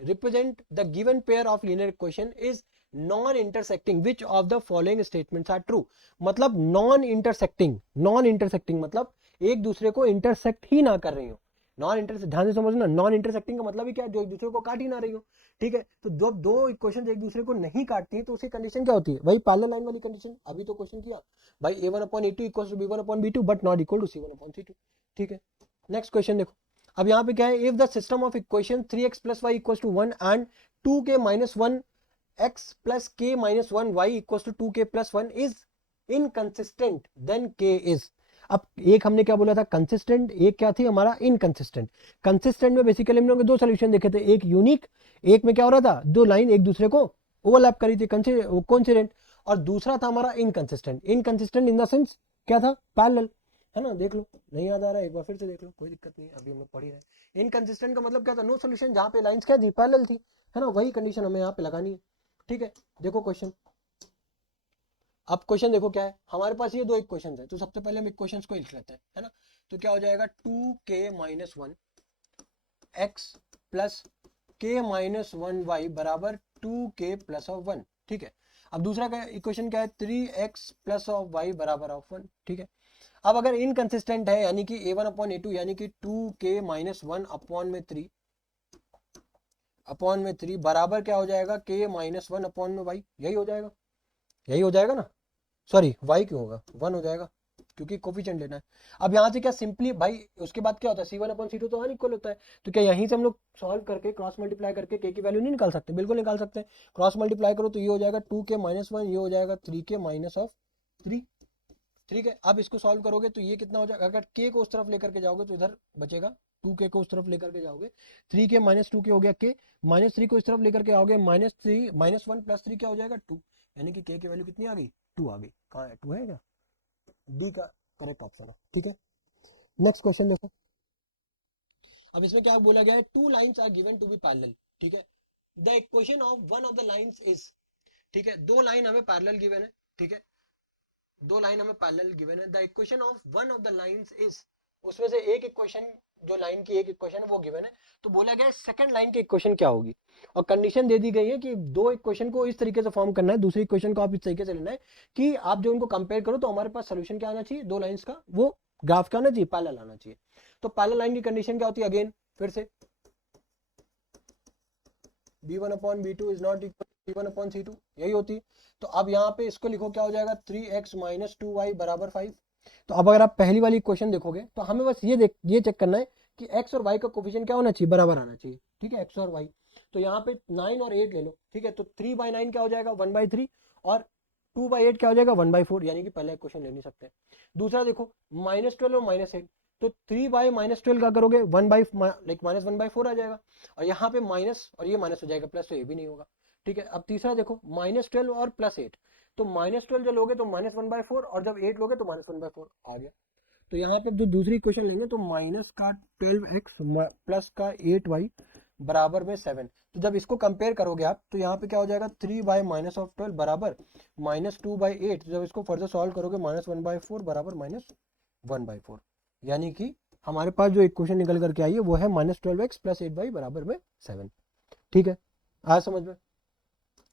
represent the given pair of linear equation is non intersecting which of the following statements are true. मतलब नॉन इंटरसेक्टिंग मतलब एक दूसरे को इंटरसेक्ट ही ना कर रही हो। नॉन इंटरसेक्ट, ध्यान से समझना, नॉन इंटरसेक्टिंग का मतलब ही क्या है, जो एक दूसरे को काट ही ना रही हो। ठीक है, तो दो दो इक्वेशन एक दूसरे को नहीं काटती है तो उसकी कंडीशन क्या होती है, वही पैरेलल लाइन वाली कंडीशन। अभी तो क्वेश्चन किया भाई a1 upon a2 equal to b1 upon b2 but not equal to c1 upon c2। ठीक है, नेक्स्ट क्वेश्चन देखो। अब यहाँ पे क्या है, if the system of equation 3x plus Y equal to 1 and 2k minus 1 x plus k minus 1 y equal to 2k plus 1 is inconsistent then k is. अब एक हमने क्या बोला था कंसिस्टेंट, एक क्या थी हमारा इनकंसिस्टेंट। कंसिस्टेंट में बेसिकली हम लोग दो सोल्यूशन देखे थे, एक यूनिक, एक में क्या हो रहा था दो लाइन एक दूसरे को ओवरलैप करी थी कोइंसिडेंट, और दूसरा था हमारा inconsistent. Inconsistent in the sense क्या था, पैरेलल, है ना, देख लो नहीं याद आ रहा है एक बार फिर से देख लो, कोई दिक्कत नहीं, अभी हम लोग पढ़ ही रहे। इनकंसिस्टेंट का मतलब क्या था, नो सोल्यूशन, जहां पे लाइंस क्या थी पैरेलल थी, है ना, वही कंडीशन हमें यहाँ पे लगानी है। ठीक है, देखो क्वेश्चन। अब क्वेश्चन देखो क्या है, हमारे पास ये दो इक्वेशन है, तो सबसे पहले हम इक्वेशंस को लिख लेते हैं, है ना। तो क्या हो जाएगा 2k minus 1 X plus k minus 1 Y बराबर 2k प्लस ऑफ 1। ठीक है, अब दूसरा क्या इक्वेशन क्या है 3x प्लस ऑफ वाई बराबर ऑफ 1। ठीक है, अब अगर इनकंसिस्टेंट है यानी कि a1 अपॉन a2 यानी कि 2k माइनस 1 अपॉन में 3 बराबर क्या हो जाएगा k माइनस 1 अपॉन में y, यही हो जाएगा, यही हो जाएगा ना, सॉरी y क्यों होगा 1 हो जाएगा क्योंकि कोफिशिएंट लेना है। अब यहाँ से क्या सिंपली भाई उसके बाद क्या होता है c1 अपॉन c2 तो अनइक्वल होता है, तो क्या यहीं से हम लोग सॉल्व करके क्रॉस मल्टीप्लाई करके k की वैल्यू नहीं निकाल सकते, बिल्कुल निकाल सकते हैं। क्रॉस मल्टीप्लाई करो तो ये हो जाएगा 2k माइनस 1, ये हो जाएगा 3k माइनस ऑफ 3। ठीक है, अब इसको सॉल्व करोगे तो ये कितना हो जाएगा, अगर k को उस तरफ लेकर के जाओगे तो इधर बचेगा 2k को उस तरफ लेकर के जाओगे 3k माइनस 2k हो गया k, माइनस 3 को इस तरफ लेकर के आओगे -3 -1 प्लस 3 क्या हो जाएगा 2, यानी कि k की वैल्यू कितनी आ गई 2 आ गई। कहाँ है 2 है क्या, डी का करेक्ट ऑप्शन है। ठीक है, नेक्स्ट क्वेश्चन देखो। अब इसमें क्या बोला गया है, two lines are given to be parallel. ठीक है, the equation of one of the lines is, ठीक है, दो लाइन हमें पैरेलल गिवन है। ठीक है, दो लाइन हमें पैरेलल गिवन है, the equation of one of the lines is, उसमें से एक इक्वेशन जो लाइन की एक इक्वेशन है वो गिवन है, तो बोला गया है सेकंड लाइन की इक्वेशन क्या होगी, और कंडीशन दे दी गई है कि दो इक्वेशन को इस तरीके से फॉर्म करना है, दूसरी इक्वेशन को आप इस तरीके से लेना है कि आप जो उनको कंपेयर करो तो हमारे पास सोल्यूशन क्या आना चाहिए, दो लाइंस का वो ग्राफ क्या आना चाहिए, पैरेलल आना चाहिए। तो पैरेलल लाइन की कंडीशन क्या होती है, अगेन फिर से b1 upon b2 is not equal c1 upon c2, यही होती है। तो अब यहाँ पे इसको लिखो क्या हो जाएगा 3x माइनस 2y बराबर 5। तो अब अगर आप पहली वाली क्वेश्चन देखोगे तो हमें बस ये चेक करना है कि x और y का कोफिशिएंट क्या होना चाहिए, बराबर आना चाहिए, ठीक है, x और y। तो यहाँ पे 9 और 8 ले लो, ठीक है, तो 3/9 क्या हो जाएगा, 1/3, और 2/8 क्या हो जाएगा, 1/4, यानी कि पहला क्वेश्चन ले नहीं सकते। दूसरा देखो, -12 और -8, तो 3/-12 क्या करोगे, 1/4 आ जाएगा, और यहाँ पे माइनस और ये माइनस हो जाएगा, प्लस तो ये भी नहीं होगा, ठीक है। अब तीसरा देखो, -12 और +8, तो -12 जब लोगे तो -1/4, और जब 8 लोगे तो -1/4 आ गया। तो यहाँ पे जो दूसरी इक्वेशन लेंगे तो माइनस का 12x प्लस का 8y बराबर में 7। तो जब इसको कंपेयर करोगे आप तो यहाँ पे क्या हो जाएगा, 3/-12 बराबर -2/8। जब इसको फर्दर सॉल्व करोगे -1/4 बराबर -1/4, यानी कि हमारे पास जो इक्वेशन निकल करके आई है वो है -12x प्लस 8y बराबर में 7। ठीक है, आज समझ में।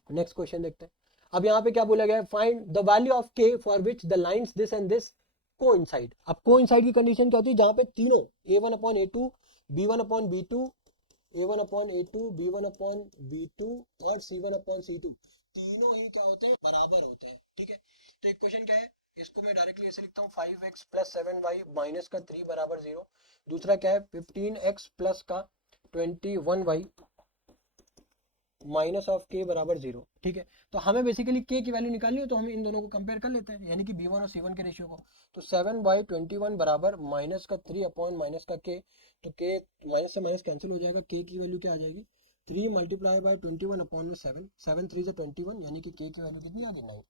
नेक्स्ट क्वेश्चन देखते हैं। अब यहाँ पे क्या बोला गया है, find the value of k for which the lines this and this coincide. अब कोइंसाइड की कंडीशन क्या होती है, जहां पे तीनों a1/a2, b1/b2, a1/a2, b1/b2 और c1/c2 तीनों ही क्या होते हैं, बराबर होते हैं, ठीक है। तो इक्वेशन क्या है, इसको मैं डायरेक्टली ऐसे लिखता हूँ, 5x प्लस 7y माइनस का 3 बराबर 0। दूसरा क्या है, 15x प्लस का 21y माइनस ऑफ k बराबर 0, ठीक है। तो हमें बेसिकली k की वैल्यू निकालनी है, तो हम इन दोनों को कंपेयर कर लेते हैं, यानी कि b1 और c1 के रेशियो को। तो 7/21 बराबर माइनस का 3 अपॉन माइनस का k, तो k माइनस से माइनस कैंसिल हो जाएगा, k की वैल्यू क्या आ जाएगी, 3 मल्टीप्लाई बाय 21 अपॉन में 7, 7 3 21, यानी कि k की वैल्यू कितनी आ गई, 9।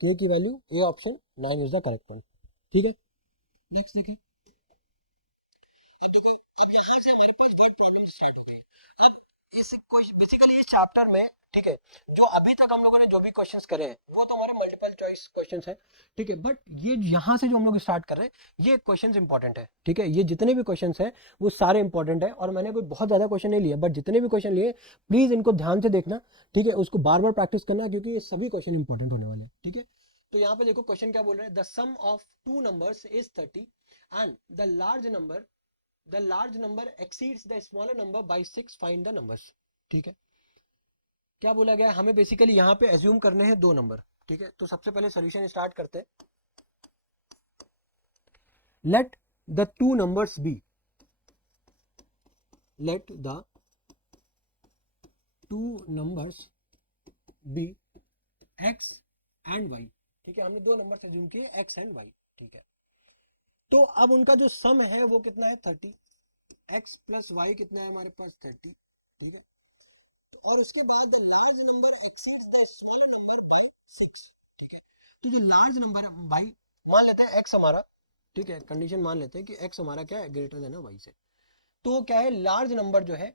k की value A option 9 is the correct one, ठीक है। नेक्स्ट देखिए। अब देखो, अब यहाँ से हमारे पास वर्ड प्रॉब्लम स्टार्ट होती है। अब इस बेसिकली इस चैप्टर में, ठीक है, जो अभी तक हम लोगों ने जो भी क्वेश्चंस करे हैं वो तो हमारे मल्टीपल चॉइस क्वेश्चंस हैं, ठीक है, बट ये यहाँ से जो हम लोग स्टार्ट कर रहे हैं ये क्वेश्चंस इंपॉर्टेंट है, ठीक है। ये जितने भी क्वेश्चंस हैं वो सारे इंपॉर्टेंट है, और मैंने कोई बहुत ज्यादा क्वेश्चन नहीं लिए, बट जितने भी क्वेश्चन लिए प्लीज इनको ध्यान से देखना, ठीक है, उसको बार बार प्रैक्टिस करना, क्योंकि ये सभी क्वेश्चन इंपॉर्टेंट होने वाले हैं, ठीक है। तो यहाँ पे देखो क्वेश्चन क्या बोल रहे हैं, the sum of two numbers is 30 and the large number exceeds the smaller number by 6, find the numbers, ठीक है। क्या बोला गया है, हमें बेसिकली यहाँ पे एज्यूम करने हैं दो नंबर, ठीक है। तो सबसे पहले सॉल्यूशन स्टार्ट करते हैं। Let the two numbers be, let the two numbers be x and y, ठीक है। हमने दो नंबर एज्यूम किए x एंड y, ठीक है। तो अब उनका जो सम है वो कितना है, 30, x प्लस y कितना है हमारे पास, 30, ठीक है। और उसके बाद large number exceeds the small number by 6, ठीक है। तो जो लार्ज नंबर है भाई, मान लेते हैं x हमारा, ठीक है, कंडीशन मान लेते हैं कि x हमारा क्या है, ग्रेटर देन है y से। तो क्या है, लार्ज नंबर जो है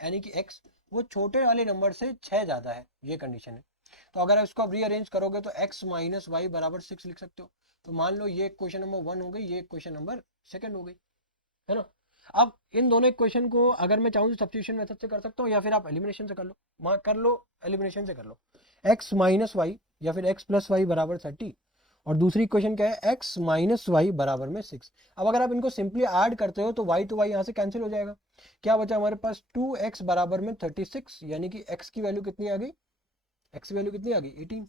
यानी कि x वो छोटे वाले नंबर से 6 ज्यादा है, ये कंडीशन है। तो अगर इसको आप रीअरेंज करोगे तो x माइनस वाई बराबर 6 लिख सकते हो। तो मान लो ये क्वेश्चन नंबर 1 हो गई, ये क्वेश्चन नंबर सेकंड हो गई, है ना। अब इन दोनों इक्वेशन को अगर मैं चाहूँ तो सब्स्टिट्यूशन मेथड से कर सकता हूँ, या फिर आप एलिमिनेशन से कर लो, एलिमिनेशन से कर लो। x माइनस वाई या फिर x प्लस वाई बराबर 30, और दूसरी इक्वेशन क्या है, x माइनस वाई बराबर में 6। अब अगर आप इनको सिंपली ऐड करते हो तो y तो y यहाँ से कैंसिल हो जाएगा, क्या बचा हमारे पास, 2x बराबर में 36, यानी कि x की वैल्यू कितनी आ गई, x की वैल्यू कितनी आ गई, 18।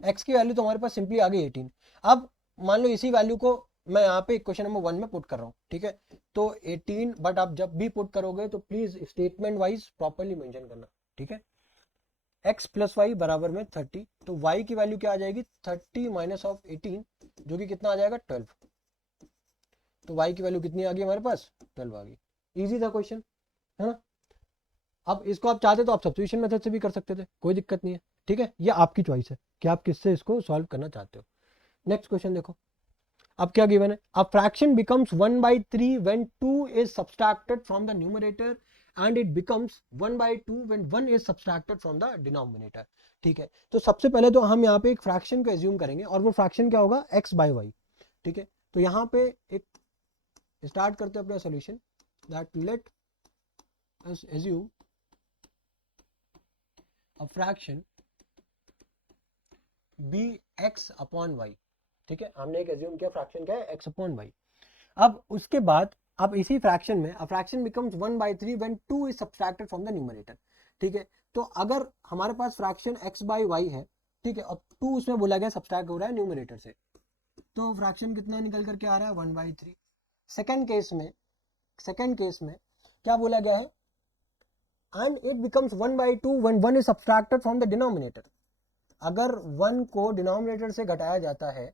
x की वैल्यू तो हमारे पास सिंपली आ गई 18। अब मान लो इसी वैल्यू को मैं यहाँ पे क्वेश्चन नंबर 1 में पुट कर रहा हूँ, ठीक है। तो 18, बट आप जब भी पुट करोगे तो please statement wise properly mention करना, ठीक है। x प्लस वाई बराबर में 30, तो y की वैल्यू क्या आ जाएगी, 30 माइनस ऑफ 18, जो कि कितना आ जाएगा, 12। तो y की वैल्यू कितनी आ गई हमारे पास, 12 आ गई। इजी था क्वेश्चन, है ना। अब इसको आप चाहते तो आप सब्स्टिट्यूशन मेथड से भी कर सकते थे, कोई दिक्कत नहीं है, ठीक है। ये आपकी चॉइस है कि आप किससे इसको सॉल्व करना चाहते हो। नेक्स्ट क्वेश्चन देखो, अब क्या गिवन है, a fraction becomes 1/3 when 2 is subtracted from the numerator and it becomes 1/2 when 1 is subtracted from the denominator, ठीक है। तो सबसे पहले तो हम यहाँ पे एक फ्रैक्शन को एज्यूम करेंगे, और वो फ्रैक्शन क्या होगा, x बाय वाई, ठीक है। तो यहाँ पे एक स्टार्ट करते हैं अपना solution, that let us assume a fraction be x upon y, ठीक है। हमने एक एज्यूम किया फ्रैक्शन क्या है, x अपॉन वाई। अब उसके बाद अब इसी फ्रैक्शन में a fraction becomes 1/3 when 2 is subtracted from the numerator, ठीक है। तो अगर हमारे पास फ्रैक्शन x बाई वाई है, ठीक है, और 2 उसमें बोला गया सब्सट्रैक्ट हो रहा है न्यूमरेटर से, तो फ्रैक्शन कितना निकल करके आ रहा है 1/3। सेकेंड केस में क्या बोला गया है, and it becomes 1/2 when 1 is subtracted from the denominator। अगर 1 को डिनोमिनेटर से घटाया जाता है,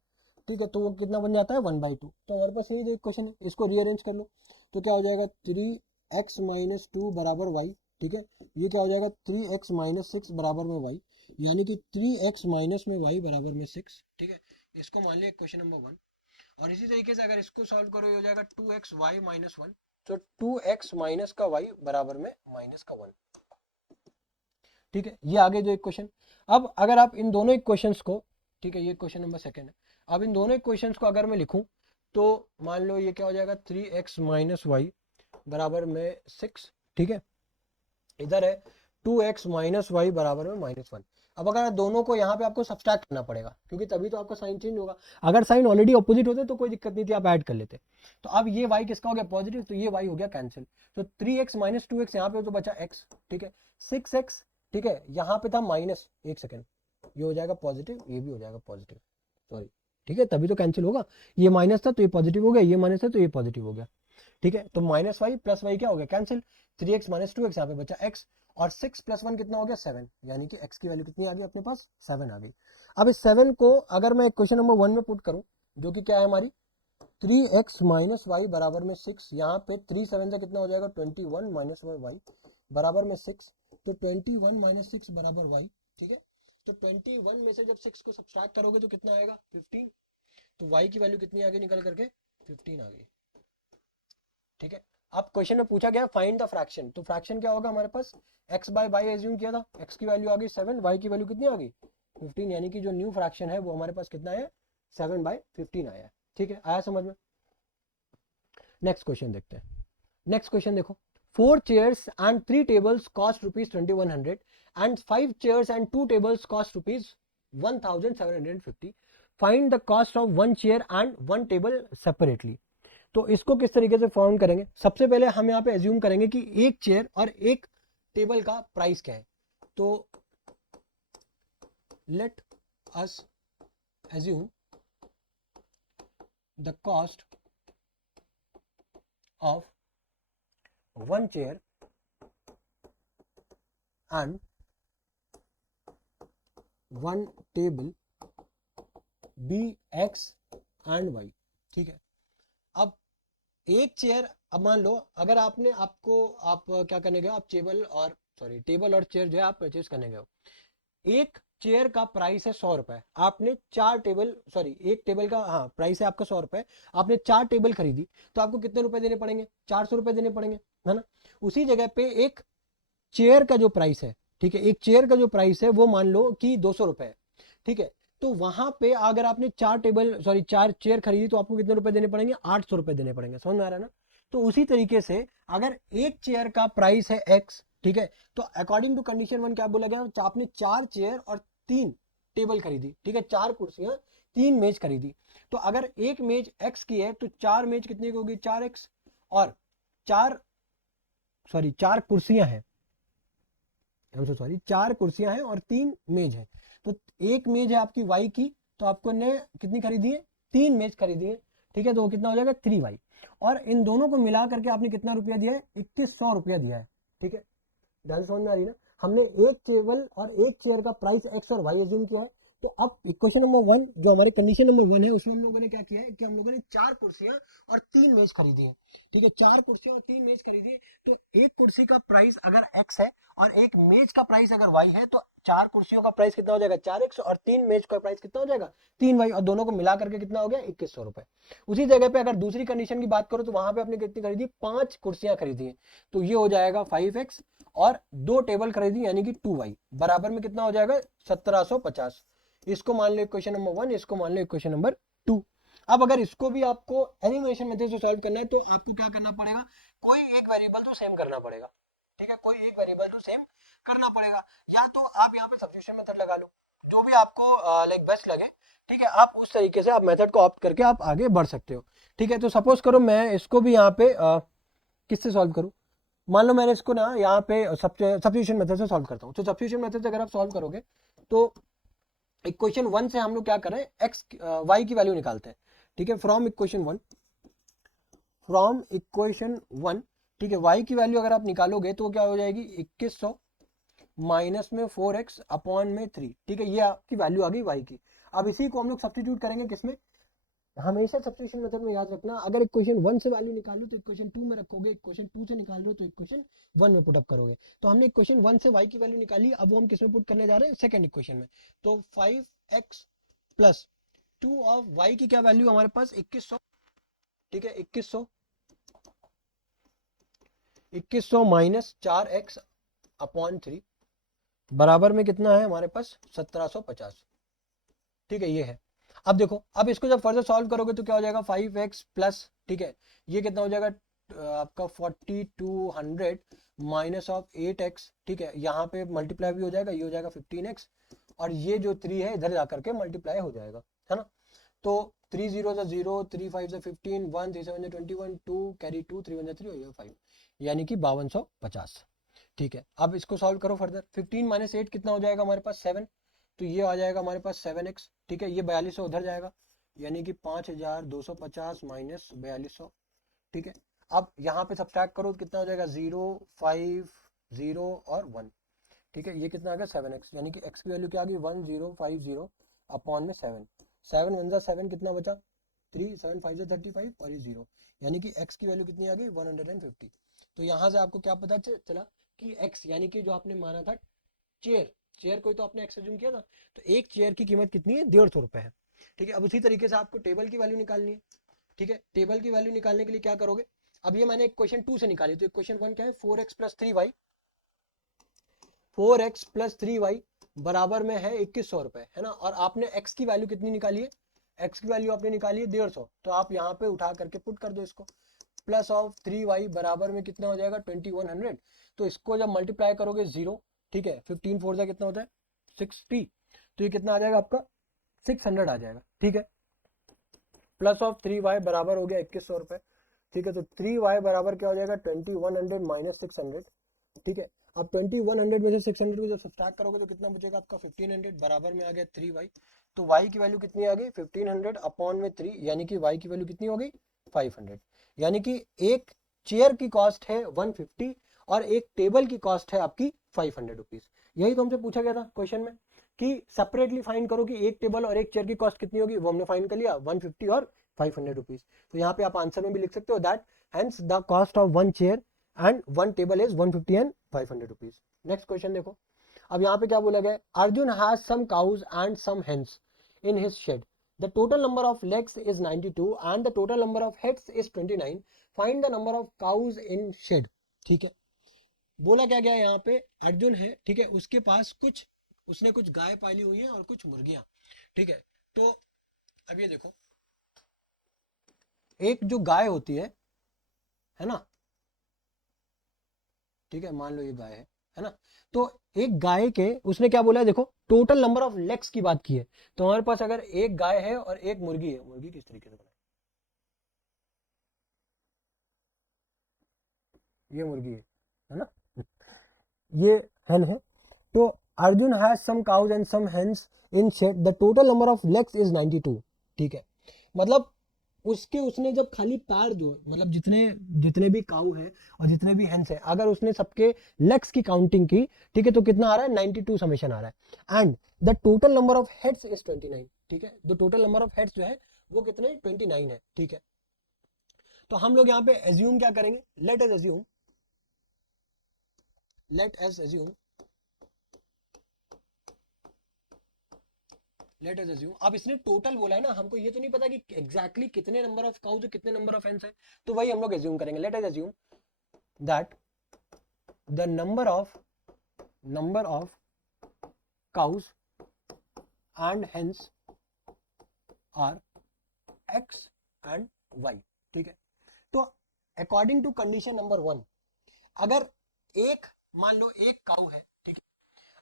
ठीक है, तो वो कितना बन जाता है 1/2। तो हमारे पास यही क्वेश्चन है, इसको रीअरेंज कर लो तो क्या हो जाएगा 3x माइनस 2 बराबर y, ठीक है, ये क्या हो जाएगा 3x माइनस 6 बराबर में y, यानी कि 3x माइनस में y बराबर में 6, ठीक है, इसको मान लिया क्वेश्चन नंबर 1। और इसी तरीके से अगर इसको सॉल्व करो ये हो जाएगा 2x y माइनस 1, तो 2x माइनस का y बराबर में माइनस का 1, ठीक है, ये आगे जो इक्वेशन। अब अगर आप इन दोनों इक्वेशंस को, ठीक है, ये क्वेश्चन नंबर सेकेंड है, अब इन दोनों इक्वेशंस को अगर मैं लिखूं तो मान लो ये क्या हो जाएगा 3x माइनस वाई बराबर में 6, ठीक है, इधर है 2x माइनस वाई बराबर में माइनस 1। अब अगर दोनों को यहाँ पे आपको सब्सट्रैक्ट करना पड़ेगा, क्योंकि तभी तो आपका साइन चेंज होगा। अगर साइन ऑलरेडी ऑपोजिट होते तो कोई दिक्कत नहीं थी, आप ऐड कर लेते। तो अब ये y किसका हो गया पॉजिटिव, तो ये y हो गया कैंसिल। तो 3x माइनस 2x यहाँ पे तो बचा x, ठीक है, 6x, ठीक है, यहाँ पे था माइनस, एक सेकेंड, ये हो जाएगा पॉजिटिव, ये भी हो जाएगा पॉजिटिव, सॉरी, ठीक है, तभी तो कैंसिल होगा। ये माइनस था तो ये पॉजिटिव हो गया, ये माइनस था तो ये पॉजिटिव हो गया, ठीक है, तो माइनस वाई प्लस वाई क्या हो गया कैंसिल, 3x माइनस 2x यहाँ पे बचा x, और 6 प्लस 1 कितना हो गया 7, यानी कि x की वैल्यू कितनी आ गई अपने पास 7 आ गई। अब इस 7 को अगर मैं क्वेश्चन नंबर 1 में पुट करूं, जो कि क्या है हमारी 3x माइनस वाई बराबर में 6, यहाँ पे 3 7 से कितना हो जाएगा 21 माइनस वाई बराबर में 6, तो 21 माइनस 6 बराबर वाई, ठीक है, तो 21 में से जब 6 को सब्सट्रैक्ट करोगे तो कितना आएगा 15, तो y की वैल्यू कितनी आ गई निकल करके 15 आ गई, ठीक है। अब क्वेश्चन में पूछा गया फाइंड द फ्रैक्शन, तो फ्रैक्शन क्या होगा हमारे पास x बाय बाई एज्यूम किया था, x की वैल्यू आ गई 7, y की वैल्यू कितनी आ गई 15, यानी कि जो न्यू फ्रैक्शन है वो हमारे पास कितना है 7/15 आया है, ठीक है, आया समझ में। नेक्स्ट क्वेश्चन देखते हैं। नेक्स्ट क्वेश्चन देखो, 4 chairs and 3 tables cost rupees 2100 and 5 chairs and 2 tables cost rupees 1750, find the cost of 1 chair and 1 table separately। तो इसको किस तरीके से फाउंड करेंगे, सबसे पहले हम यहाँ पे एज्यूम करेंगे कि एक चेयर और एक टेबल का प्राइस क्या है। तो late us assume the cost of 1 chair and 1 table be x and y, ठीक है। अब एक चेयर, अब मान लो अगर आपने आप क्या करने गए, आप टेबल और चेयर जो है आप परचेज करने गए हो, एक चेयर का प्राइस है 100 रुपए, आपने एक टेबल का प्राइस है आपका 100 रुपए, आपने 4 टेबल खरीदी तो आपको कितने रुपए देने पड़ेंगे 400 रुपए देने पड़ेंगे, है ना। उसी जगह पे एक चेयर का जो प्राइस है, ठीक है, एक चेयर का जो प्राइस है वो मान लो कि 200 रुपए है, ठीक है, तो वहां पे अगर आपने 4 चेयर खरीदी तो आपको कितने रुपए देने पड़ेंगे 800 रुपए देने पड़ेंगे, समझ में आ रहा है ना। तो उसी तरीके से अगर एक चेयर का प्राइस है x, ठीक है, तो अकॉर्डिंग टू कंडीशन 1 क्या बोला गया, आपने 4 चेयर और 3 टेबल खरीदी, ठीक है, 4 कुर्सियां 3 मेज खरीदी, तो अगर एक मेज x की है तो 4 मेज कितने की होगी 4x, और 4 कुर्सियां हैं, 4 कुर्सियां हैं और 3 मेज है, तो एक मेज है आपकी y की, तो आपको ने कितनी खरीदी है 3 मेज खरीदी है, ठीक है, तो वो कितना हो जाएगा 3y, और इन दोनों को मिला करके आपने कितना रुपया दिया है 2100 रुपया दिया है, ठीक है, ध्यान समझ में आ रही ना। हमने एक टेबल और एक चेयर का प्राइस x और y एज्यूम किया है। तो अब इक्वेशन नंबर 1 जो हमारे कंडीशन नंबर 1 है उसमें हम लोगों ने क्या किया है कि हम लोगों ने 4 कुर्सियां और 3 मेज खरीदी है, ठीक है, 4 कुर्सियां और 3 मेज खरीदी है, तो एक कुर्सी का प्राइस अगर x है और एक मेज का प्राइस अगर y है तो 4 कुर्सियों का प्राइस कितना हो जाएगा 4x और 3 मेज का प्राइस कितना हो जाएगा 3y, और दोनों को मिला करके कितना हो गया 2100 रुपए। उसी जगह पे अगर दूसरी कंडीशन की बात करो तो वहां पे आपने कितनी खरीदी 5 कुर्सियां खरीदी है, तो ये हो जाएगा 5x और 2 टेबल खरीदी यानी कि 2y बराबर में कितना हो जाएगा 1750। इसको मान लो इक्वेशन नंबर 1, इसको मान लो इक्वेशन नंबर 2। अब अगर इसको भी आपको एलिमिनेशन मेथड से सॉल्व करना है तो आपको क्या करना पड़ेगा, कोई एक वेरिएबल तो सेम करना पड़ेगा, ठीक है, कोई एक वेरिएबल तो सेम करना पड़ेगा, या तो आप यहाँ पे सब्स्टिट्यूशन मेथड लगा लो, जो भी आपको लाइक बेस्ट लगे, ठीक है, आप उस तरीके से आप मेथड को ऑप्ट करके आप आगे बढ़ सकते हो, ठीक है। तो सपोज करो मैं इसको भी यहाँ पे किससे सॉल्व करूँ, मान लो मैंने इसको ना यहाँ पे सब्स्टिट्यूशन मेथड से सॉल्व करता हूँ, तो सब्स्टिट्यूशन मेथड से अगर आप सॉल्व करोगे तो इक्वेशन 1 से हम लोग क्या कर रहे हैं x y की वैल्यू निकालते हैं, ठीक है, फ्रॉम इक्वेशन 1, फ्रॉम इक्वेशन 1, ठीक है, y की वैल्यू अगर आप निकालोगे तो क्या हो जाएगी 2100 माइनस में 4x अपॉन में 3, ठीक है, ये आपकी वैल्यू आ गई y की। अब इसी को हम लोग सब्स्टिट्यूट करेंगे किसमें, हमेशा सब्स्टिट्यूशन मेथड में याद रखना, अगर इक्वेशन 1 से वैल्यू निकालो तो इक्वेशन 2 में रखोगे, इक्वेशन 2 से निकाल रहे हो तो इक्वेशन 1 में पुटअप करोगे। तो हमने इक्वेशन 1 से y की वैल्यू निकाली, अब वो हम किस में पुट करने जा रहे हैं, सेकंड इक्वेशन में। तो 5x प्लस 2 ऑफ y की क्या वैल्यू हमारे पास 2100, ठीक है, 2100 माइनस 4x अपॉन 3 बराबर में कितना है हमारे पास 1750, ठीक है, ये है। अब देखो, अब इसको जब फर्दर सॉल्व करोगे तो क्या हो जाएगा 5x प्लस, ठीक है, ये कितना हो जाएगा आपका 4200 माइनस ऑफ 8x, ठीक है, यहाँ पे मल्टीप्लाई भी हो जाएगा, ये हो जाएगा 15x, और ये जो 3 है इधर जाकर के मल्टीप्लाई हो जाएगा, है ना। तो 3 0 0, 3 5 15, 1 3 7 21, 2 कैरी 2, 3 1 3 और 5, यानी कि 5250, ठीक है। अब इसको सॉल्व करो फर्दर, 15 माइनस 8 कितना हो जाएगा हमारे पास 7, तो ये आ जाएगा हमारे पास 7x, ठीक है, ये 4200 उधर जाएगा, यानी कि 5250 माइनस 4200, ठीक है। अब यहाँ पे सब्ट्रैक्ट करो तो कितना हो जाएगा 0 5 0 और 1, ठीक है, ये कितना आ गया 7x, यानी कि x की वैल्यू क्या आ गई 1050 अपॉन में 7, 7 1 7 कितना बचा 3, 7 5 35 और ये 0, यानी कि x की वैल्यू कितनी आ गई 150। तो यहाँ से आपको क्या पता चला कि x यानी कि जो आपने माना था चेयर कोई तो आपने एक्स एज्यूम किया था, तो एक चेयर की कीमत कितनी है 150 रुपए है, ठीक है। अब उसी तरीके से आपको टेबल की वैल्यू निकालनी है, ठीक है, टेबल की वैल्यू निकालने के लिए क्या करोगे, अब ये मैंने इक्वेशन 2 से निकाली, तो इक्वेशन 1 क्या है 4x plus 3y, 4x plus 3y बराबर में है 2100 रुपए, है ना, और आपने x की वैल्यू कितनी निकाली है, x की वैल्यू आपने निकाली है 150, तो आप यहाँ पे उठा करके पुट कर दो इसको, प्लस ऑफ 3y बराबर में कितना हो जाएगा 2100, तो इसको जब मल्टीप्लाई करोगे 0, ठीक है, 15 4 जा कितना होता है 60, तो ये कितना आ जाएगा आपका 600 आ जाएगा, ठीक है, प्लस ऑफ 3y बराबर हो गया 2100 रुपए, ठीक है, तो 3y बराबर क्या हो जाएगा 2100 माइनस 600, ठीक है। अब 2100 में से 600 को जब सब्ट्रैक्ट करोगे तो कितना बचेगा आपका 1500 बराबर में आ गया 3y, तो y की वैल्यू कितनी आ गई 1500 अपॉन में 3, यानी कि y की वैल्यू कितनी हो गई 500, यानी कि एक चेयर की कॉस्ट है 150 और एक टेबल की कॉस्ट है आपकी 500 रुपीज। यही तो हमसे पूछा गया था क्वेश्चन में कि सेपरेटली फाइंड करो कि एक टेबल और एक चेयर की कॉस्ट कितनी होगी, वो हमने फाइंड कर लिया 150 और 500 रुपीज। तो यहाँ पे आप आंसर में भी लिख सकते हो that hence the cost of one chair and one table is 150 and 500 rupees. Next question देखो, अब यहाँ पे क्या बोला गया, Arjun has some cows and some hens in his shed, the total number of legs is 92 and the total number of heads is 29, find the number of cows in shed, ठीक है। बोला क्या गया यहाँ पे, अर्जुन है, ठीक है, उसके पास उसने कुछ गाय पाली हुई है और कुछ मुर्गियां, ठीक है। तो अब ये देखो, एक जो गाय होती है ना, ठीक है, मान लो ये गाय है ना, तो एक गाय के उसने क्या बोला है, देखो टोटल नंबर ऑफ लेग्स की बात की है, तो हमारे पास अगर एक गाय है और एक मुर्गी है, मुर्गी किस तरीके से बनाए, ये मुर्गी है ना, ये हेन है, तो Arjun has some cows and some hens in shed, the total number of legs is 92, ठीक है, मतलब उसने जब खाली पैर जो मतलब जितने जितने भी काऊ है और जितने भी हेंस है, अगर उसने सबके लेग्स की काउंटिंग की, ठीक है, तो कितना आ रहा है 92 समेशन आ रहा है, and the total number of heads is 29, ठीक है, the total number of heads जो है वो कितने 29 है, ठीक है। तो हम लोग यहाँ पे एज्यूम क्या करेंगे, let us assume late us assume late us assume, अब इसने टोटल बोला है ना, हमको ये तो नहीं पता कि एग्जैक्टली कितने नंबर ऑफ काउज कितने नंबर ऑफ हेन्स है, तो वही हम लोग एज्यूम करेंगे, let us assume that the number of cows and hens are x and y, ठीक है। तो अकॉर्डिंग टू कंडीशन नंबर 1, अगर एक मान लो एक काउ है, ठीक है,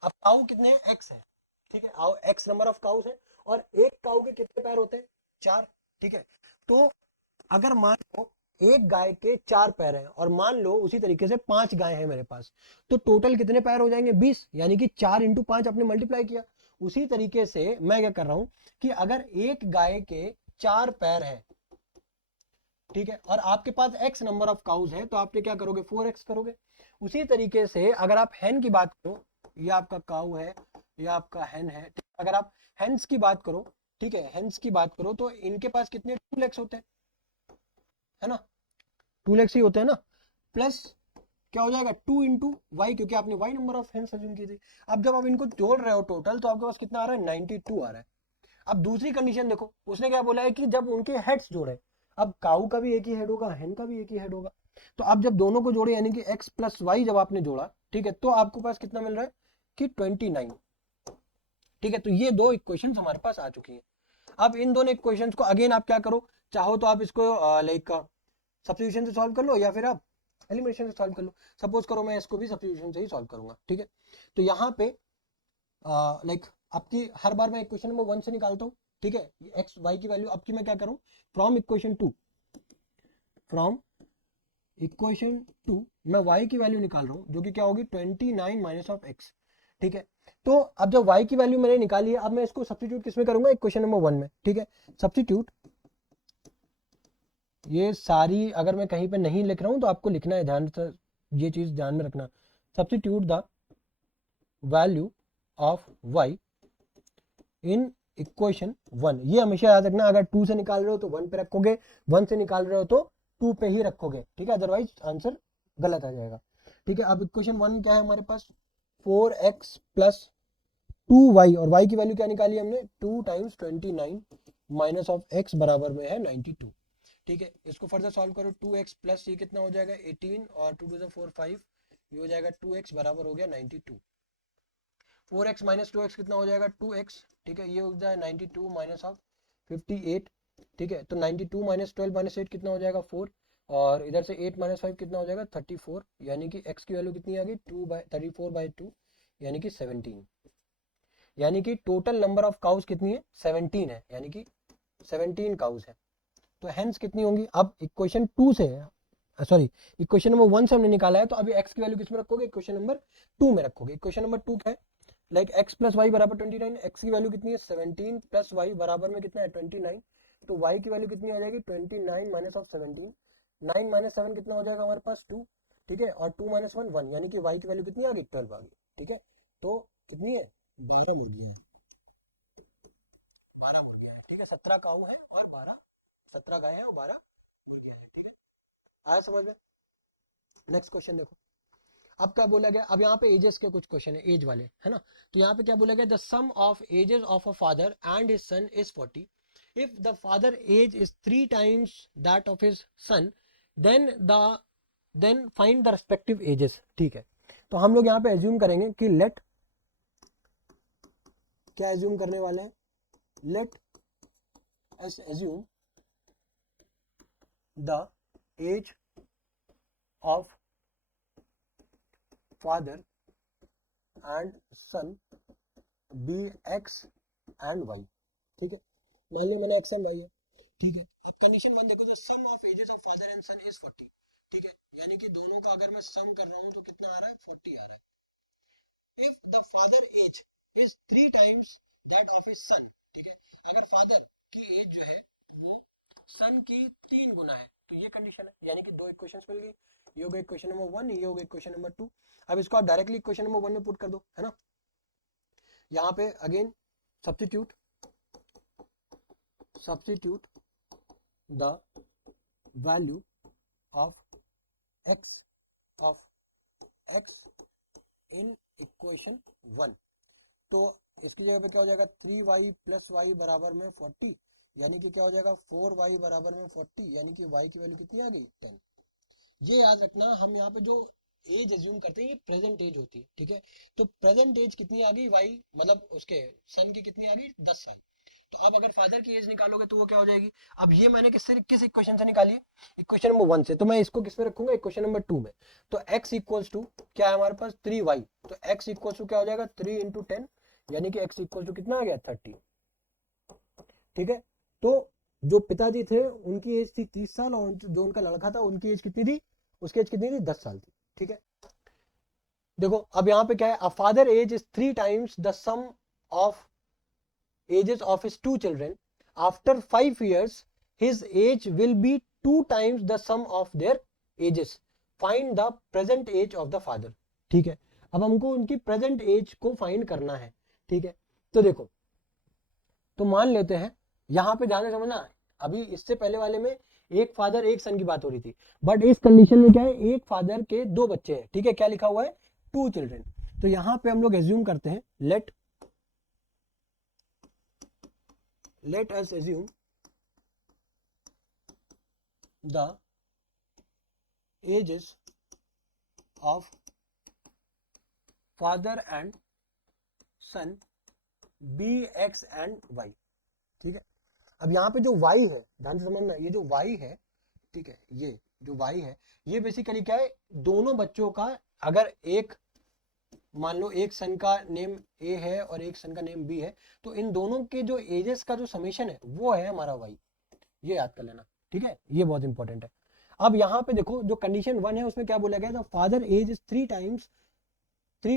अब काउ कितने हैं x है, ठीक है, x नंबर ऑफ काउस है और एक काउ के कितने पैर होते हैं 4, ठीक है। तो अगर मान लो एक गाय के 4 पैर हैं और मान लो उसी तरीके से 5 गाय हैं मेरे पास, तो टोटल कितने पैर हो जाएंगे 20, यानी कि 4 इंटू 5 आपने मल्टीप्लाई किया। उसी तरीके से मैं क्या कर रहा हूं कि अगर एक गाय के 4 पैर है, ठीक है, और आपके पास x नंबर ऑफ काउज है, तो आप क्या करोगे 4x करोगे। उसी तरीके से अगर आप हेन की बात करो, ये आपका काउ है, ये आपका हेन है, अगर आप हेन्स की बात करो, ठीक है, हेन्स की बात करो तो इनके पास कितने 2 लेग्स होते हैं, है ना, 2 लेग्स ही होते हैं ना, प्लस क्या हो जाएगा 2 इंटू वाई, क्योंकि आपने y number of hens assume की थी। अब जब आप इनको जोड़ रहे हो टोटल, तो आपके पास कितना आ रहा है 92 आ रहा है। अब दूसरी कंडीशन देखो, उसने क्या बोला है कि जब उनके हेड्स जोड़े, अब काऊ का भी एक ही हेड होगा, हेन का भी एक ही हेड होगा, तो आप जब दोनों को जोड़े यानी कि x प्लस वाई जब आपने जोड़ा, ठीक है, तो आपको पास कितना मिल रहा है कि 29, ठीक है। तो ये दो इक्वेशंस हमारे पास आ चुकी हैं। अब इन दोनों इक्वेशंस को अगेन आप क्या करो, चाहो तो आप इसको लाइक सब्स्टिट्यूशन से सॉल्व कर लो, या फिर आप एलिमिनेशन से सॉल्व कर लो। सपोज करो मैं इसको भी सब्स्टिट्यूशन से ही सॉल्व करूंगा, ठीक है। तो यहाँ पे लाइक आपकी हर बार मैं इक्वेशन नंबर 1 से निकालता हूँ, ठीक है, एक्स वाई की वैल्यू। अब की मैं क्या करूँ, फ्रॉम इक्वेशन 2 मैं y की वैल्यू निकाल रहा हूँ, जो कि क्या होगी 29 माइनस ऑफ x, ठीक है। तो अब जब y की वैल्यू मैंने निकाली है, अब मैं इसको सब्स्टिट्यूट किसमें करूंगा, इक्वेशन नंबर 1 में, ठीक है। सब्स्टिट्यूट, ये सारी अगर मैं कहीं पे नहीं लिख रहा हूं तो आपको लिखना है, ध्यान से ये चीज ध्यान में रखना। Substitute the value of y in equation 1, ये हमेशा याद रखना, अगर 2 से निकाल रहे हो तो 1 पे रखोगे, 1 से निकाल रहे हो तो 2 पे ही रखोगे, ठीक है, अदरवाइज आंसर गलत आ जाएगा, ठीक है। अब इक्वेशन 1 क्या है हमारे पास, 4x प्लस 2y, और y की वैल्यू क्या निकाली हमने 2 टाइम्स 29 माइनस ऑफ x बराबर में है 92, ठीक है। इसको फर्दर सॉल्व करो, 2x प्लस ये कितना हो जाएगा 18 और 2 टू द 4 5, ये हो जाएगा 2x बराबर हो गया 92। 4x माइनस 2x कितना हो जाएगा 2x, ठीक है, ये हो जाएगा 92 माइनस ऑफ 58, ठीक है। तो 92 माइनस 12 माइनस 8 कितना हो जाएगा 4, और इधर से 8 माइनस 5 कितना हो जाएगा 34, यानी कि x की वैल्यू कितनी आ गई 34/2, यानी कि 17, यानी कि टोटल नंबर ऑफ काउज कितनी है 17 है, यानी कि 17 काउज है। तो हेंस कितनी होंगी, अब इक्वेशन 2 से, सॉरी इक्वेशन नंबर 1 से हमने निकाला है, तो अभी x की वैल्यू किसमें रखोगे, इक्वेशन नंबर 2 में रखोगे। इक्वेशन नंबर 2 क्या है, लाइक x प्लस वाई बराबर 29, x की वैल्यू कितनी है 17 प्लस वाई बराबर में कितना है 29, तो y की वैल्यू कितनी आ जाएगी 29 माइनस ऑफ 17, 9 माइनस 7 कितना हो जाएगा हमारे पास 2, ठीक है, और 2 माइनस 1 1, यानी कि y की वैल्यू कितनी आ गई 12 आ गई, ठीक है। तो कितनी है 12 मुर्गियां है, 12 मुर्गियां है, ठीक है, 17 काऊ है और 12, 17 गाय है और 12 मुर्गियां है, ठीक है, आया समझ में। नेक्स्ट क्वेश्चन देखो, अब क्या बोला गया, अब यहाँ पे एजेस के कुछ क्वेश्चन है, एज वाले, है ना। तो यहाँ पे क्या बोला गया, the sum of ages of a father and his son is 40, if the father age is 3 times that of his son, then find the respective ages, ठीक है। तो हम लोग यहाँ पे एज्यूम करेंगे कि लेट, क्या एज्यूम करने वाले हैं, let's assume the age of father and son be x and y, ठीक है, मान लो मैंने एक्स एंड वाई है, ठीक है। अब कंडीशन 1 देखो, तो sum of ages of father and son is 40, ठीक है, यानी कि दोनों का अगर मैं सम कर रहा हूं तो कितना आ रहा है 40 आ रहा है। If the father age is 3 times that of his son, ठीक है, अगर फादर की एज जो है वो सन की 3 गुना है, तो ये कंडीशन है, यानी कि दो इक्वेशंस मिल गई, ये हो गया इक्वेशन नंबर 1, ये हो गया इक्वेशन नंबर 2। अब इसको आप डायरेक्टली इक्वेशन नंबर 1 में पुट कर दो, है ना। यहाँ पे again substitute the value of x in equation 1, तो इसकी जगह पे क्या हो जाएगा 3y प्लस वाई बराबर में 40, यानी कि क्या हो जाएगा 4y बराबर में 40, यानी कि y की वैल्यू कितनी आ गई 10। ये याद रखना, हम यहाँ पे जो एज एज्यूम करते हैं ये प्रेजेंट एज होती है, ठीक है। तो प्रेजेंट एज कितनी आ गई y, मतलब उसके सन की कितनी आ गई 10 साल। तो अब अगर फादर की एज निकालोगे तो वो क्या हो जाएगी, अब ये मैंने किस इक्वेशन से निकाली है, इक्वेशन नंबर 1 से, तो मैं इसको किस में रखूंगा इक्वेशन नंबर 2 में। तो x इक्वल्स टू क्या है हमारे पास 3y, तो x इक्वल्स टू क्या हो जाएगा 3 इंटू 10, यानी कि x इक्वल्स टू कितना आ गया 30, ठीक है। तो जो पिताजी थे उनकी एज थी 30 साल, और जो उनका लड़का था उनकी एज कितनी थी, उसकी एज कितनी थी 10 साल थी, ठीक है। देखो अब यहाँ पे क्या है, a father age is 3 times the sum of ages of his 2 children, after 5 years his age will be 2 times the sum of their ages. Find the present age of the father. ठीक है, अब हमको उनकी present as को find करना है. ठीक है, तो देखो, तो मान लेते हैं यहां पे ध्यान से समझना, अभी इससे पहले वाले में एक फादर एक सन की बात हो रही थी, बट इस कंडीशन में क्या है, एक फादर के 2 बच्चे हैं. ठीक है, क्या लिखा हुआ है, 2 चिल्ड्रन. तो यहां पे हम लोग एज्यूम करते हैं, let us assume the ages of father and son be x and y. ठीक है, अब यहाँ पे जो y है, ध्यान से समझना, ये जो y है, ठीक है, ये जो y है, ये बेसिकली क्या है, दोनों बच्चों का, अगर एक मान लो एक सन का नेम a है और एक सन का नेम b है, तो इन दोनों के जो एजेस का जो समेशन है वो है हमारा y. ये याद कर लेना. ठीक है, ये बहुत इंपॉर्टेंट है. अब यहाँ पे देखो, जो कंडीशन 1 है उसमें क्या बोला गया था, father age is 3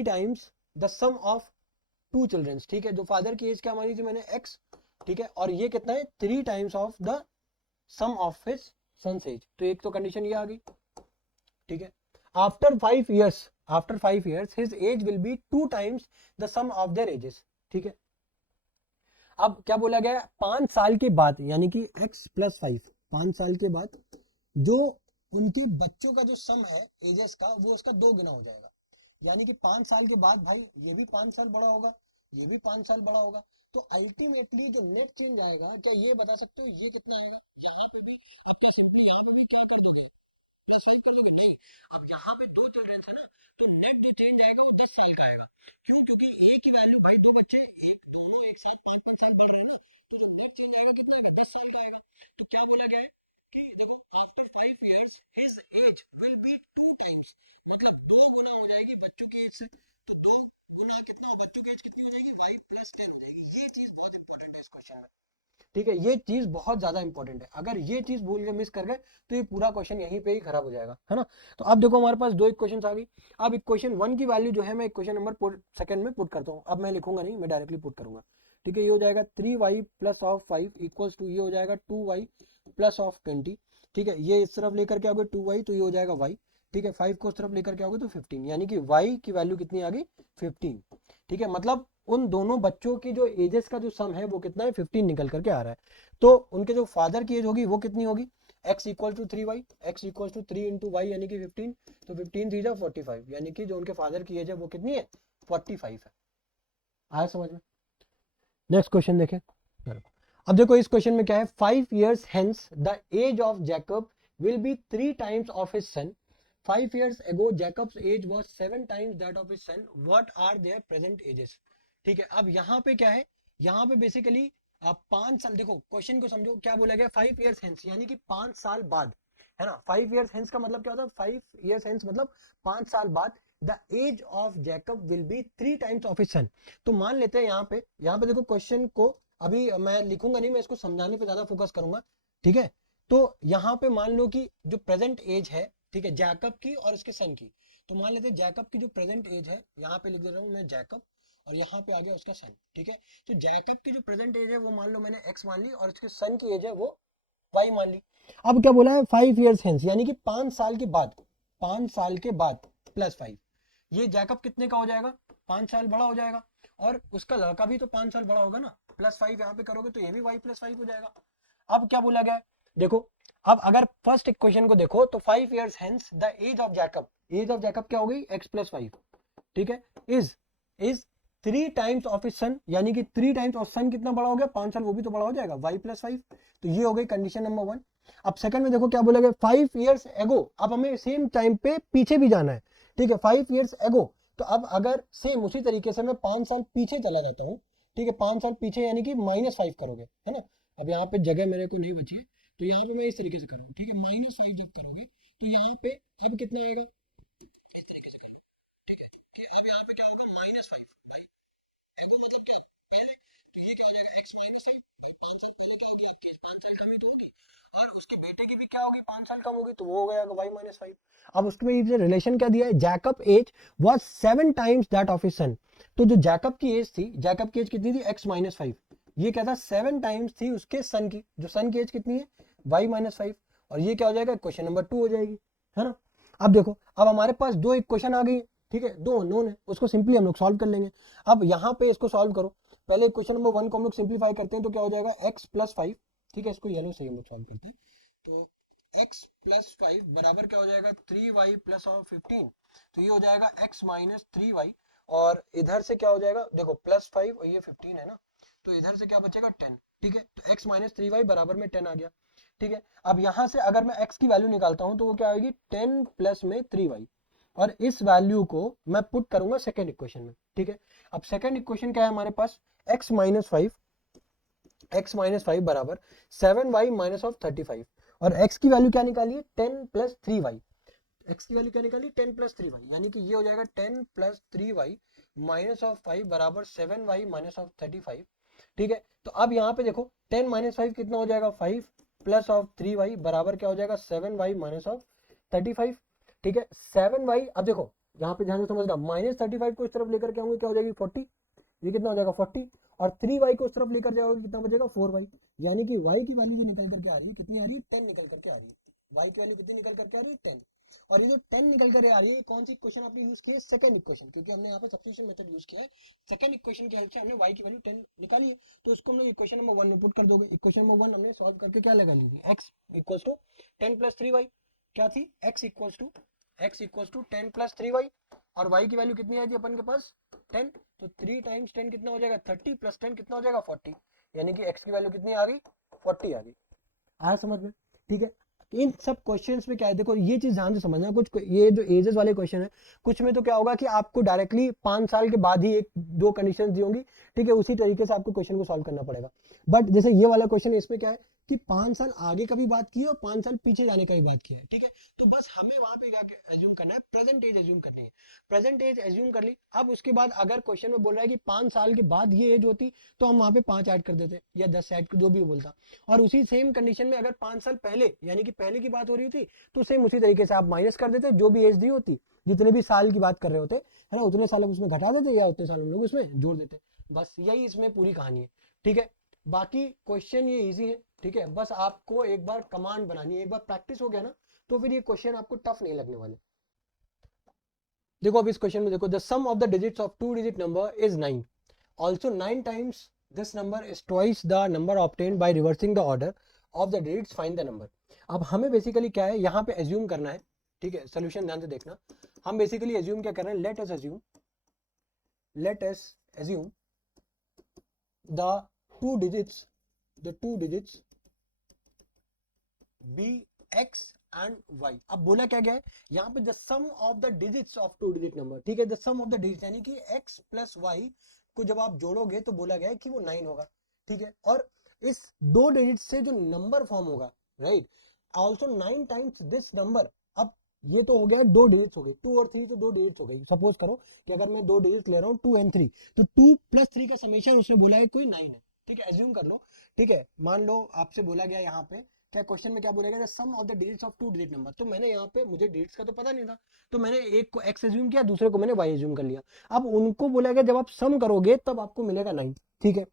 times the sum of 2 childrens. ठीक है, जो फादर की एज क्या मानी थी मैंने, x. ठीक है, और ये कितना है, 3 times of the sum of his sons age. तो एक तो कंडीशन ये आ गई. ठीक है, after 5 years his age will be 2 times the sum of their ages. ठीक है, अब क्या बोला गया है, 5 साल के बाद, यानी कि x + 5, 5 साल के बाद जो उनके बच्चों का जो सम है एजेस का, वो उसका 2 गुना हो जाएगा. यानी कि 5 साल के बाद भाई ये भी 5 साल बड़ा होगा, ये भी 5 साल बड़ा होगा. तो अल्टीमेटली जो नेट चेंज आएगा, क्या ये बता सकते हो ये कितना आएगा, यहाँ पे भी, अब क्या सिंपली यहाँ पे भी क्या कर दोगे, +5 कर दोगे, नहीं. अब यहाँ पे 2 चिल्ड्रन है ना, तो नेट जो चेंज आएगा वो 10 साल का आएगा. क्यों, क्योंकि a की वैल्यू भाई, 2 बच्चे दोनों एक साथ 5 साल बढ़ रहे हैं, तो जो नेट चेंज आएगा कितना आएगा, 10 साल का आएगा. तो क्या बोला गया है कि देखो, after 5 years his age will be 2 times, मतलब 2 गुना हो जाएगी बच्चों की एज से. तो 2 गुना कितना, बच्चों की एज कितनी हो जाएगी, y + 10 हो जाएगी. ये चीज बहुत इंपॉर्टेंट है इस क्वेश्चन में. ठीक है, ये चीज बहुत ज्यादा इंपॉर्टेंट है. अगर ये चीज भूल के मिस कर गए तो ये पूरा क्वेश्चन यहीं पे ही खराब हो जाएगा, है ना. तो अब देखो, हमारे पास 2 इक्वेशंस आ गई. अब इक्वेशन 1 की वैल्यू जो है मैं इक्वेशन नंबर सेकंड में पुट करता हूँ. अब मैं लिखूंगा नहीं, मैं डायरेक्टली पुट करूंगा. ठीक है, ये हो जाएगा 3y + ऑफ 5 इक्वल्स टू, ये हो जाएगा 2y + ऑफ 20. ठीक है, ये इस तरफ लेकर के आओगे 2y, तो ये हो जाएगा y. ठीक है, 5 को उस तरफ लेकर के आओगे तो 15, यानी कि y की वैल्यू कितनी आ गई, 15. ठीक है, मतलब उन दोनों बच्चों की जो एजेस का जो सम है वो कितना है, 15 निकल करके आ रहा है. तो उनके जो फादर की एज होगी वो कितनी होगी, x = 3y, x = 3 × y यानी कि 15. तो 15 3 जा 45, यानी कि जो उनके फादर की एज है वो कितनी है, 45 है. आया समझ में. नेक्स्ट क्वेश्चन देखें. अब देखो, इस क्वेश्चन में क्या है, 5 years hence the age of Jacob will be 3 times of his son. 5 years ago Jacob's age was 7 times that of his son. What are their present ages? ठीक है, अब यहाँ पे क्या है, यहाँ पे बेसिकली आप 5 साल, देखो क्वेश्चन को समझो, क्या बोला गया, 5 years hence यानी कि 5 साल बाद, है ना. 5 years hence का मतलब क्या होता है, 5 years hence मतलब 5 साल बाद the age of Jacob will be 3 times of his son. तो मान लेते हैं यहाँ पे देखो, क्वेश्चन को अभी मैं लिखूंगा नहीं, मैं इसको समझाने पे ज्यादा फोकस करूंगा. ठीक है, तो यहाँ पे मान लो कि जो प्रेजेंट एज है, ठीक है, जैकब की और उसके सन की. तो मान लेते हैं जैकब की जो प्रेजेंट एज है, यहाँ पे लिख दे रहा हूँ मैं जैकब, और यहाँ पे आ गया उसका सन. ठीक है, तो जैकब की जो प्रेजेंट एज है वो मान लो मैंने x मान ली, और उसके सन की एज है वो y मान ली. अब क्या बोला है, 5 years hence यानी कि 5 साल के बाद, 5 साल के बाद +5. ये जैकब कितने का हो जाएगा, 5 साल बड़ा हो जाएगा, और उसका लड़का भी तो 5 साल बड़ा होगा ना. +5 यहाँ पे करोगे तो ये भी y + 5 हो जाएगा. अब क्या बोला गया है, देखो, अब अगर फर्स्ट इक्वेशन को देखो तो 5 years hence the age of Jacob क्या हो गई, x + 5. ठीक है, is 3 times of his son, यानी कि 3 टाइम्स, और सन कितना बड़ा हो गया, 5 साल, वो भी तो बड़ा हो जाएगा, y + 5. तो ये हो गई कंडीशन नंबर 1. अब सेकंड में देखो क्या बोला गया, 5 years ago. अब हमें सेम टाइम पे पीछे भी जाना है. ठीक है, 5 years ago. तो अब अगर सेम उसी तरीके से मैं 5 साल पीछे चला जाता हूँ, ठीक है, 5 साल पीछे यानी कि -5 करोगे, है ना. अब यहाँ पे जगह मेरे को नहीं बची है, तो यहाँ पे मैं इस तरीके से करूँगा. ठीक है, -5 जब करोगे तो यहाँ पे अब कितना आएगा, इस तरीके से करोगे. ठीक है, कि अब यहाँ पे क्या होगा, -5 भाई, एगो मतलब क्या, पहले, तो ये क्या हो जाएगा, x - 5 भाई. 5 साल पहले क्या होगी आपकी, 5 साल कम ही तो होगी, और उसके बेटे की भी क्या होगी, 5 साल कम होगी, तो वो हो गया y - 5. अब उसमें ये रिलेशन क्या दिया है, Jacob age was 7 times that of his son. तो जो जैकब की एज थी, जैकब की एज कितनी थी, x - 5. ये क्या था 7 टाइम्स थी उसके सन की, जो सन की एज कितनी है y माइनस 5, और ये क्या हो जाएगा क्वेश्चन नंबर 2 हो जाएगी, है ना। अब देखो, अब हमारे पास दो इक्वेशन आ गई, ठीक है, दो अननोन है, उसको सिंपली हम लोग सॉल्व कर लेंगे। अब यहाँ पे इसको सॉल्व करो, पहले क्वेश्चन नंबर 1 को हम लोग सिंप्लीफाई करते हैं, तो क्या हो जाएगा x प्लस 5, ठीक है, इसको येलो से हम लोग सॉल्व करते हैं। तो x प्लस 5 बराबर क्या हो जाएगा 3y प्लस और 15, तो ये हो जाएगा x माइनस 3y, और इधर से क्या हो जाएगा, देखो प्लस 5 और ये 15 है ना, तो इधर से क्या बचेगा 10, ठीक है, तो x माइनस 3y बराबर में 10 आ गया, ठीक है। अब यहां से अगर मैं x की वैल्यू निकालता हूं तो वो क्या आएगी 10 प्लस में 3y, और इस वैल्यू को मैं पुट करूंगा सेकेंड इक्वेशन में, ठीक है। अब सेकेंड इक्वेशन क्या है हमारे पास, x माइनस 5, x माइनस 5 बराबर 7y माइनस ऑफ 35, और x की वैल्यू क्या निकाली है 10 प्लस 3y, x की वैल्यू क्या निकाली 10 प्लस 3y, यानी कि ये हो जाएगा 10 प्लस 3y माइनस ऑफ 5 बराबर 7y माइनस ऑफ 35, ठीक है। तो अब यहाँ पे देखो 10 माइनस 5 कितना हो जाएगा 5 प्लस ऑफ 3y बराबर क्या हो जाएगा 7y माइनस ऑफ 35, ठीक है। 7y, अब देखो यहाँ पे ध्यान से समझना, माइनस 35 को इस तरफ लेकर के आऊंगे क्या हो जाएगी 40, ये कितना हो जाएगा 40, और 3y को उस तरफ लेकर जाओगे कितना बचेगा 4y, यानी कि y की वैल्यू जो निकल करके आ रही है कितनी आ रही है 10 निकल करके आ रही है, y की वैल्यू कितनी निकल करके आ रही है 10, और ये जो 10 निकल कर आ रही है कौन सी इक्वेशन आपने यूज की है सेकंड इक्वेशन, क्योंकि हमने यहाँ पे सब्स्टिट्यूशन मेथड यूज किया है, सेकंड इक्वेशन की हेल्प से हमने y की वैल्यू 10 निकाली है, तो उसको हम लोग इक्वेशन नंबर 1 में पुट कर दोगे, इक्वेशन नंबर 1 हमने सॉल्व करके क्या लगा ली थी x equals to 10 plus 3y, क्या थी x equals to 10 plus 3y, और y की वैल्यू कितनी आई थी अपन के पास 10, तो 3 टाइम्स 10 कितना हो जाएगा 30 प्लस 10 कितना हो जाएगा 40, यानी कि x की वैल्यू कितनी आ गई 40 आ गई, आया समझ में, ठीक है। इन सब क्वेश्चंस में क्या है, देखो ये चीज ध्यान से समझना, कुछ ये जो एजेस वाले क्वेश्चन है, कुछ में तो क्या होगा कि आपको डायरेक्टली 5 साल के बाद ही एक दो कंडीशंस दी होंगी, ठीक है, उसी तरीके से आपको क्वेश्चन को सॉल्व करना पड़ेगा। बट जैसे ये वाला क्वेश्चन है, इसमें क्या है कि 5 साल आगे का भी बात की है और 5 साल पीछे जाने का भी बात किया है, ठीक है। तो बस हमें वहां पे क्या एज्यूम करना है, प्रेजेंट एज एज्यूम करनी है, प्रेजेंट एज एज्यूम कर ली। अब उसके बाद अगर क्वेश्चन में बोल रहा है कि 5 साल के बाद ये एज होती, तो हम वहां पे 5 ऐड कर देते या 10 ऐड, जो भी बोलता। और उसी सेम कंडीशन में अगर 5 साल पहले यानी कि पहले की बात हो रही थी, तो सेम उसी तरीके से आप माइनस कर देते, जो भी एज दी होती, जितने भी साल की बात कर रहे होते है ना, उतने साल हम उसमें घटा देते या उतने साल हम लोग उसमें जोड़ देते, बस यही इसमें पूरी कहानी है, ठीक है। बाकी क्वेश्चन ये इजी है, ठीक है, बस आपको एक बार कमांड बनानी है, एक बार प्रैक्टिस हो गया ना, तो फिर ये क्वेश्चन आपको टफ नहीं लगने वाले। देखो अब इस क्वेश्चन में देखो, the sum of the digits of 2 digit number is 9, also 9 times this number is twice the number obtained by reversing the order of the digits, find the number. अब हमें बेसिकली क्या है यहाँ पे एज्यूम करना है, ठीक है, सोल्यूशन ध्यान से देखना, हम बेसिकली एज्यूम क्या कर रहे हैं, let us assume the two digits be x and y। अब बोला क्या गया है यहाँ पे, the sum of the digits of 2 digit number, ठीक है, the sum of the digits यानी कि x प्लस y को जब आप जोड़ोगे तो बोला गया है कि वो 9 होगा, ठीक है, और इस 2 डिजिट से जो नंबर फॉर्म होगा, right, also 9 times this number. अब ये तो हो गया 2 डिजिट्स हो गई, 2 और 3 तो 2 डिजिट्स हो गई, सपोज करो कि अगर मैं 2 डिजिट्स ले रहा हूँ 2 and 3, तो 2 प्लस 3 का समेशन उसने बोला है कोई 9 है, ठीक है, एज्यूम कर लो, ठीक है, मान लो आपसे बोला गया यहाँ पे क्या, क्वेश्चन में क्या बोलेगा, the sum of the digits of 2 digit number, तो मैंने यहाँ पे, मुझे डिजिट्स का तो पता नहीं था, तो मैंने एक को x एज्यूम किया, दूसरे को मैंने y एज्यूम कर लिया। अब उनको बोला गया जब आप सम करोगे तब आपको मिलेगा 9, ठीक है।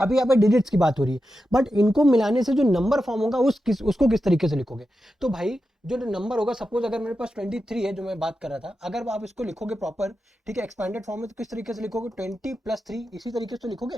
अभी यहाँ पे डिजिट्स की बात हो रही है, बट इनको मिलाने से जो नंबर फॉर्म होगा उसको किस तरीके से लिखोगे, तो भाई जो नंबर होगा, सपोज अगर मेरे पास 23 है जो मैं बात कर रहा था, अगर आप इसको लिखोगे प्रॉपर, ठीक है, एक्सपेंडेड फॉर्म में, तो किस तरीके से लिखोगे 20 प्लस 3, इसी तरीके से तो लिखोगे,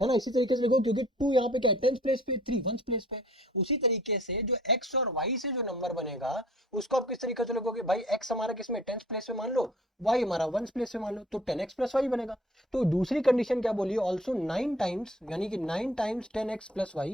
है ना, इसी तरीके से लिखो, क्योंकि 2 यहाँ पे क्या है 10th प्लेस पे, 3 1st प्लेस पे। उसी तरीके से जो x और y से जो नंबर बनेगा, उसको आप किस तरीके से लिखोगे, भाई x हमारा किसमें 10th प्लेस पे मान लो, y हमारा 1st प्लेस पे मान लो, तो 10x प्लस y बनेगा। तो दूसरी कंडीशन क्या बोली, ऑल्सो 9 टाइम्स, यानी कि 9 टाइम्स 10x प्लस y,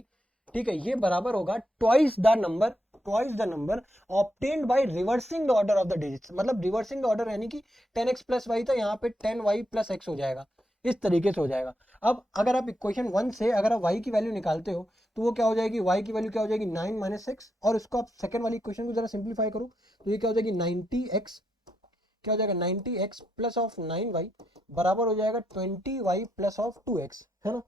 ठीक है, ये बराबर होगा twice the number obtained by reversing the order of the digits, मतलब रिवर्सिंग द ऑर्डर, यानी कि 10x प्लस y था, यहाँ पे 10y प्लस x हो जाएगा, इस तरीके से हो जाएगा। अब अगर आप इक्वेशन 1 से अगर आप y की वैल्यू निकालते हो, तो वो क्या हो जाएगी, y की वैल्यू क्या हो जाएगी 9 माइनस x, और इसको आप सेकंड वाली इक्वेशन को जरा सिंप्लीफाई करो, तो ये क्या हो जाएगी 90x, क्या हो जाएगा 90x प्लस ऑफ 9y बराबर हो जाएगा 20y प्लस ऑफ 2x, है ना,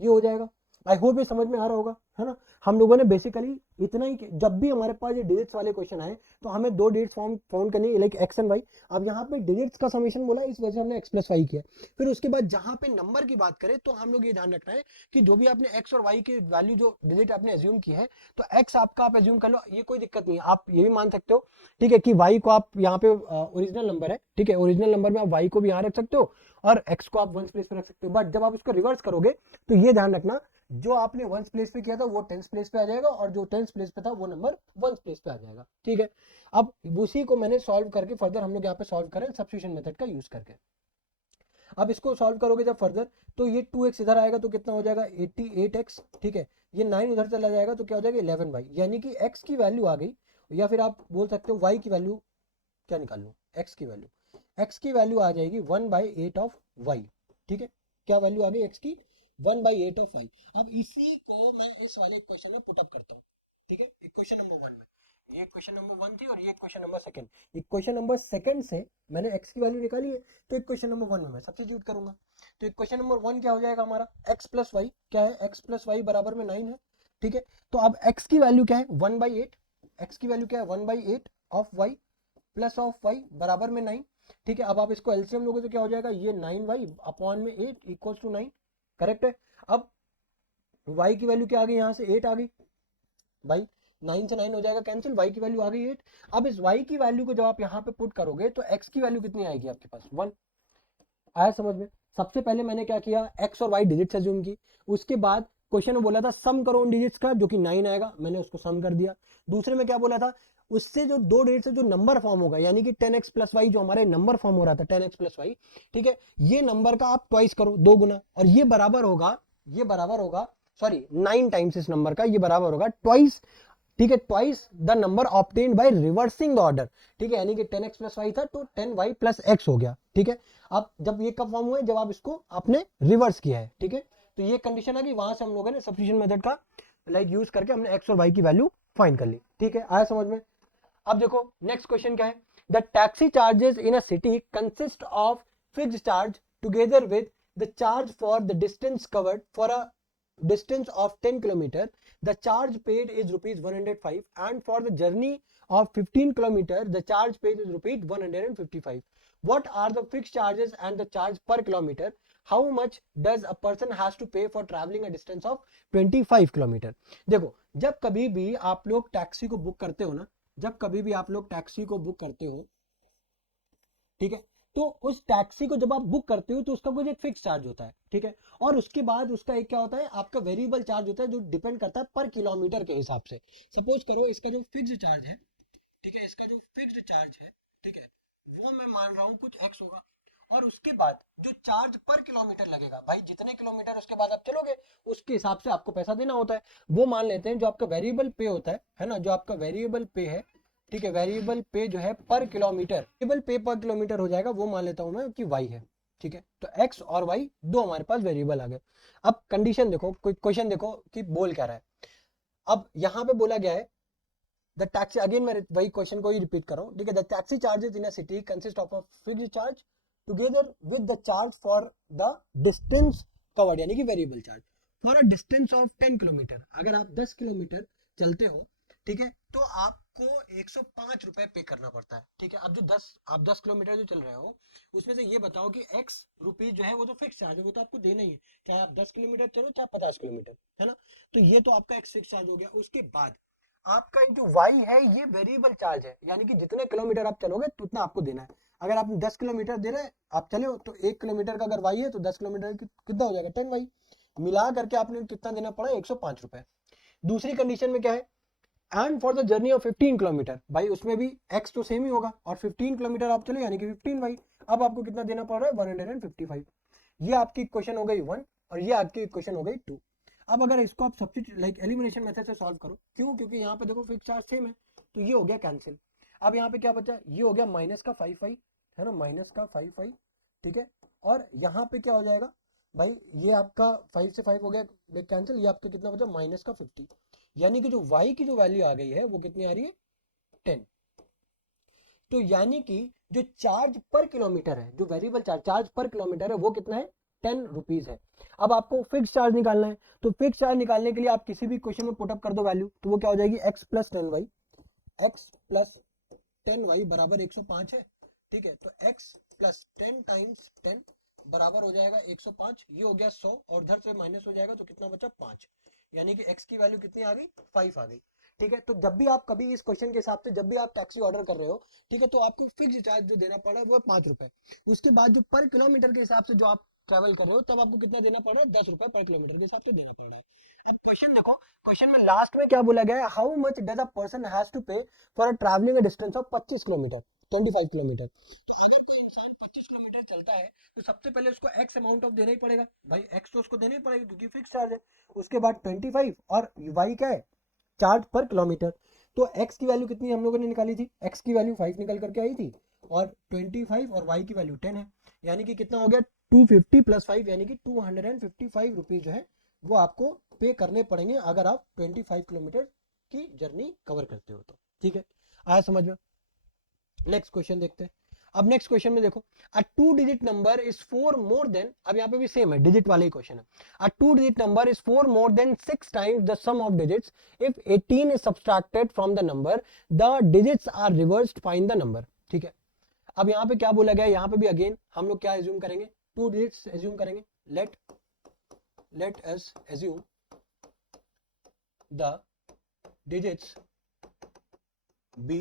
ये हो जाएगा। आई होप ये समझ में आ रहा होगा, है ना। हम लोगों ने बेसिकली इतना ही जब भी हमारे पास ये डिजिट्स वाले क्वेश्चन आए तो हमें दो डिजिट्स फॉर्म फाउंड करनी है, लाइक एक्स एंड वाई। अब यहाँ पे डिजिट्स का समीशन बोला, इस वजह से हमने एक्स प्लस वाई किया। फिर उसके बाद जहां पे नंबर की बात करें तो हम लोग ये ध्यान रखना है कि जो भी आपने एक्स और वाई की वैल्यू जो डिजिट आपने एज्यूम की है, तो एक्स आपका आप एज्यूम कर लो, ये कोई दिक्कत नहीं है, आप ये भी मान सकते हो, ठीक है, कि वाई को आप यहाँ पे ओरिजिनल नंबर है, ठीक है, ओरिजिनल नंबर में आप वाई को भी यहाँ रख सकते हो और एक्स को आप वंस प्लेस पे रख सकते हो। बट जब आप इसको रिवर्स करोगे तो ये ध्यान रखना, जो आपने वंस प्लेस पे किया था वो टेंस प्लेस पे आ जाएगा और जो टेंस प्लेस पे था वो नंबर वंस प्लेस पे आ जाएगा, ठीक है। अब उसी को मैंने सॉल्व करके फर्दर हम लोग यहाँ पे सॉल्व करें सब्स्टिट्यूशन मेथड का यूज करके। अब इसको सॉल्व करोगे जब फर्दर, तो ये 2x इधर आएगा तो कितना हो जाएगा 88x, ठीक है। ये 9 उधर चला जाएगा तो क्या हो जाएगा 11y, यानी कि x की वैल्यू आ गई, या फिर आप बोल सकते हो y की वैल्यू क्या निकाल लो, x की वैल्यू आ जाएगी 1/8 ऑफ y, ठीक है। क्या वैल्यू आ गई x की 1/8 ऑफ y। अब इसी को मैं इस वाले क्वेश्चन में पुट अप करता हूँ, ठीक है, इक्वेशन नंबर 1 में। ये क्वेश्चन नंबर 1 थी और ये question number second. Equation number second से मैंने x की वैल्यू निकाली है, तो इक्वेशन नंबर 1 में मैं सब्स्टिट्यूट करूंगा। तो इक्वेशन नंबर 1 क्या हो जाएगा हमारा, x प्लस वाई, क्या है x प्लस वाई बराबर में 9 है, ठीक है। तो अब x की वैल्यू क्या है 1/8, x की वैल्यू क्या है 1/8 of y plus of y बराबर में 9, ठीक है। अब आप इसको एलसीएम लोगे तो क्या हो जाएगा, ये 9y अपॉन में 8 इक्वल टू 9, करेक्ट है। अब y की वैल्यू क्या आ गई, यहाँ से 8 आ गई भाई, 9 से 9 हो जाएगा कैंसिल, y की वैल्यू आ गई 8। अब इस y की वैल्यू को जब आप यहाँ पे पुट करोगे तो x की वैल्यू कितनी आएगी आपके पास 1। आया समझ में। सबसे पहले मैंने क्या किया, x और y डिजिट्स एज्यूम की, उसके बाद क्वेश्चन में बोला था सम करो उन डिजिट्स का, जो कि 9 आएगा, मैंने उसको सम कर दिया। दूसरे में क्या बोला था, उससे जो दो डिजिट से जो नंबर फॉर्म होगा, यानी कि 10x प्लस वाई, जो हमारे नंबर फॉर्म हो रहा था 10x प्लस वाई, ठीक है, ये नंबर का आप ट्वाइस करो, दो गुना, और ये बराबर होगा, सॉरी 9 टाइम्स इस नंबर का, ये बराबर होगा ट्वाइस, ठीक है, twice the number obtained by reversing the order, ठीक है, यानी कि 10x प्लस वाई था तो 10y प्लस x हो गया, ठीक है। अब जब ये कब फॉर्म हुए, जब आप इसको आपने रिवर्स किया है, ठीक है। तो ये कंडीशन है कि वहां से हम लोगों ने सब्स्टिट्यूशन मेथड का लाइक यूज करके हमने x और y की वैल्यू फाइंड कर ली, ठीक है, आया समझ में। अब देखो नेक्स्ट क्वेश्चन क्या है, the taxi charges in a city consist of fixed charge together with the charge for the distance covered for a distance of 10 km. The charge paid is rupees 105, and for the journey of 15 km the charge paid is rupees 155. What are the fixed charges and the charge per kilometer? How much does a person has to pay for traveling a distance of 25 km? देखो, जब कभी भी आप लोग taxi को book करते हो ना, जब कभी भी आप लोग टैक्सी को बुक करते हो, ठीक है, तो उस टैक्सी को जब आप बुक करते हो तो उसका कुछ एक फिक्स चार्ज होता है, ठीक है, और उसके बाद उसका एक क्या होता है, आपका वेरिएबल चार्ज होता है, जो डिपेंड करता है पर किलोमीटर के हिसाब से। सपोज करो इसका जो फिक्स चार्ज है, ठीक है, इसका जो फिक्स्ड चार्ज है, ठीक है, वो मैं मान रहा हूँ कुछ एक्स होगा, और उसके बाद जो चार्ज पर किलोमीटर लगेगा, भाई जितने किलोमीटर उसके बाद आप चलोगे उसके हिसाब से आपको पैसा देना होता है, वो मान लेते हैं जो आपका वेरिएबल पे होता है ना, जो आपका वेरिएबल पे है, ठीक है, वेरिएबल पे जो है पर किलोमीटर, वेरिएबल पे पर किलोमीटर हो जाएगा, वो मान लेता हूं मैं कि वाई है, ठीक है। तो एक्स और वाई दो हमारे पास वेरिएबल आ गए। अब कंडीशन देखो, कोई क्वेश्चन देखो कि बोल क्या रहा है। अब यहाँ पे बोला गया है द टैक्सी, अगेन मैं वही क्वेश्चन को ही रिपीट कर रहा हूँ, ठीक है, the taxi charges in a city consist of a fixed charge together with the charge for the distance covered, यानी कि variable charge for a distance of 10 kilometre. अगर आप 10 किलोमीटर चलते हो, ठीक है, तो आपको 105 रुपए पे करना पड़ता है, ठीक है। अब जो 10 किलोमीटर जो चल रहे हो, उसमें से ये बताओ कि एक्स रुपीज जो है वो तो फिक्स चार्ज है, वो तो आपको देना ही है, चाहे आप 10 किलोमीटर चलो चाहे 50 किलोमीटर, है ना। तो ये तो आपका एक्स फिक्स चार्ज हो गया। उसके बाद आपका जो y है ये वेरिएबल चार्ज है, यानी कि जितने किलोमीटर आप चलोगे उतना आपको देना है। अगर आप 10 किलोमीटर दे रहे हैं, आप चले हो, तो 1 किलोमीटर का अगर y है तो 10 किलोमीटर कितना हो जाएगा 10y, मिला करके आपने कितना देना पड़ा 105 रुपए। दूसरी कंडीशन में क्या है, and for the journey of 15 kilometre, भाई उसमें भी x तो सेम ही होगा, और 15 किलोमीटर आप चले यानी कि 15y, अब आपको कितना देना पड़ रहा है 155। ये आपकी क्वेश्चन हो गई 1 और ये आपकी क्वेश्चन हो गई 2। अब अगर इसको आप सब्स्टिट्यूट लाइक एलिमिनेशन मेथड से सॉल्व करो, क्यों, क्योंकि यहाँ पे देखो फिक्स चार्ज सेम है, तो ये हो गया कैंसिल। अब यहाँ पे क्या बचा, ये हो गया माइनस का 5y, है ना, माइनस का 5y, ठीक है, और यहाँ पे क्या हो जाएगा भाई, ये आपका 5 से 5 हो गया कैंसिल, ये आपका कितना बचा माइनस का 50, यानी कि जो y की जो वैल्यू आ गई है वो कितनी आ रही है 10। तो यानी कि जो चार्ज पर किलोमीटर है, जो वेरिएबल चार्ज पर किलोमीटर है वो कितना है 10 रुपीज है। अब आपको फिक्स चार्ज निकालना है, तो फिक्स चार्ज निकालने के लिए आप किसी भी क्वेश्चन में पुटअप कर दो वैल्यू, तो वो क्या हो जाएगी x plus 10y, x plus 10y बराबर 105 है। ठीक है, तो x प्लस 10 टाइम्स 10 बराबर हो जाएगा 105, ये हो गया 100 और इधर से माइनस हो जाएगा तो कितना बचा 5, यानी कि x की वैल्यू कितनी आ गई 5 आ गई। ठीक है, तो जब भी आप कभी इस क्वेश्चन के हिसाब से जब भी आप टैक्सी ऑर्डर कर रहे हो, ठीक है, तो आपको फिक्स चार्ज जो देना पड़ रहा है वो है 5 रुपए। उसके बाद जो पर किलोमीटर के हिसाब से जो आप ट्रेवल कर रहे हो तब आपको कितना देना पड़ रहा है 10 रुपए पर किलोमीटर के हिसाब से देना पड़ रहा है। अब क्वेश्चन देखो, क्वेश्चन में लास्ट में क्या बोला गया है, how much does a person has to pay for a travelling a distance of 25 kilometre 25 kilometre. तो अगर कोई इंसान 25 किलोमीटर चलता है तो सबसे पहले उसको एक्स अमाउंट ऑफ देना ही पड़ेगा, भाई एक्स तो उसको देना ही पड़ेगा क्योंकि फिक्स चार्ज है। उसके बाद 25 और वाई क्या है, चार्ज पर किलोमीटर। तो x की वैल्यू कितनी हम लोगों ने निकाली थी, x की वैल्यू 5 निकल करके आई थी और 25 और y की वैल्यू 10 है, यानी कि कितना हो गया 250 प्लस 5 यानी कि 255 रुपीज जो है वो आपको पे करने पड़ेंगे अगर आप 25 किलोमीटर की जर्नी कवर करते हो तो। ठीक है, आया समझ में। नेक्स्ट क्वेश्चन देखते हैं। अब नेक्स्ट क्वेश्चन में देखो, अ 2 digit number is 4 more then, अब यहाँ पे भी सेम है, डिजिट वाला ही क्वेश्चन है। A 2 digit number is 4 more than 6 times the sum of digits if 18 is subtracted from the number, the digits are reversed, find the number. ठीक है, अब यहाँ पे क्या बोला गया है, यहाँ पे भी अगेन हम लोग क्या एज्यूम करेंगे, 2 डिजिट्स एज्यूम करेंगे। Let us assume the digits be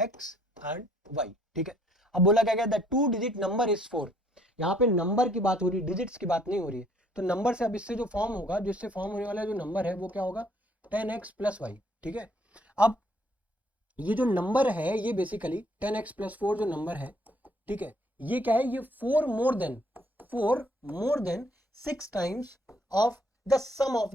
x and y। ठीक है, अब बोला क्या गया, द 2 डिजिट नंबर इज 4, यहाँ पे नंबर की बात हो रही है, डिजिट्स की बात नहीं हो रही है। तो नंबर से अब इससे जो फॉर्म होगा, जिससे फॉर्म होने वाला जो नंबर है वो क्या होगा 10x प्लस वाई। ठीक है, अब ये जो नंबर है ये बेसिकली 10x प्लस 4 जो नंबर है, ठीक है, ये क्या है, ये 4 more than 6 times of the sum of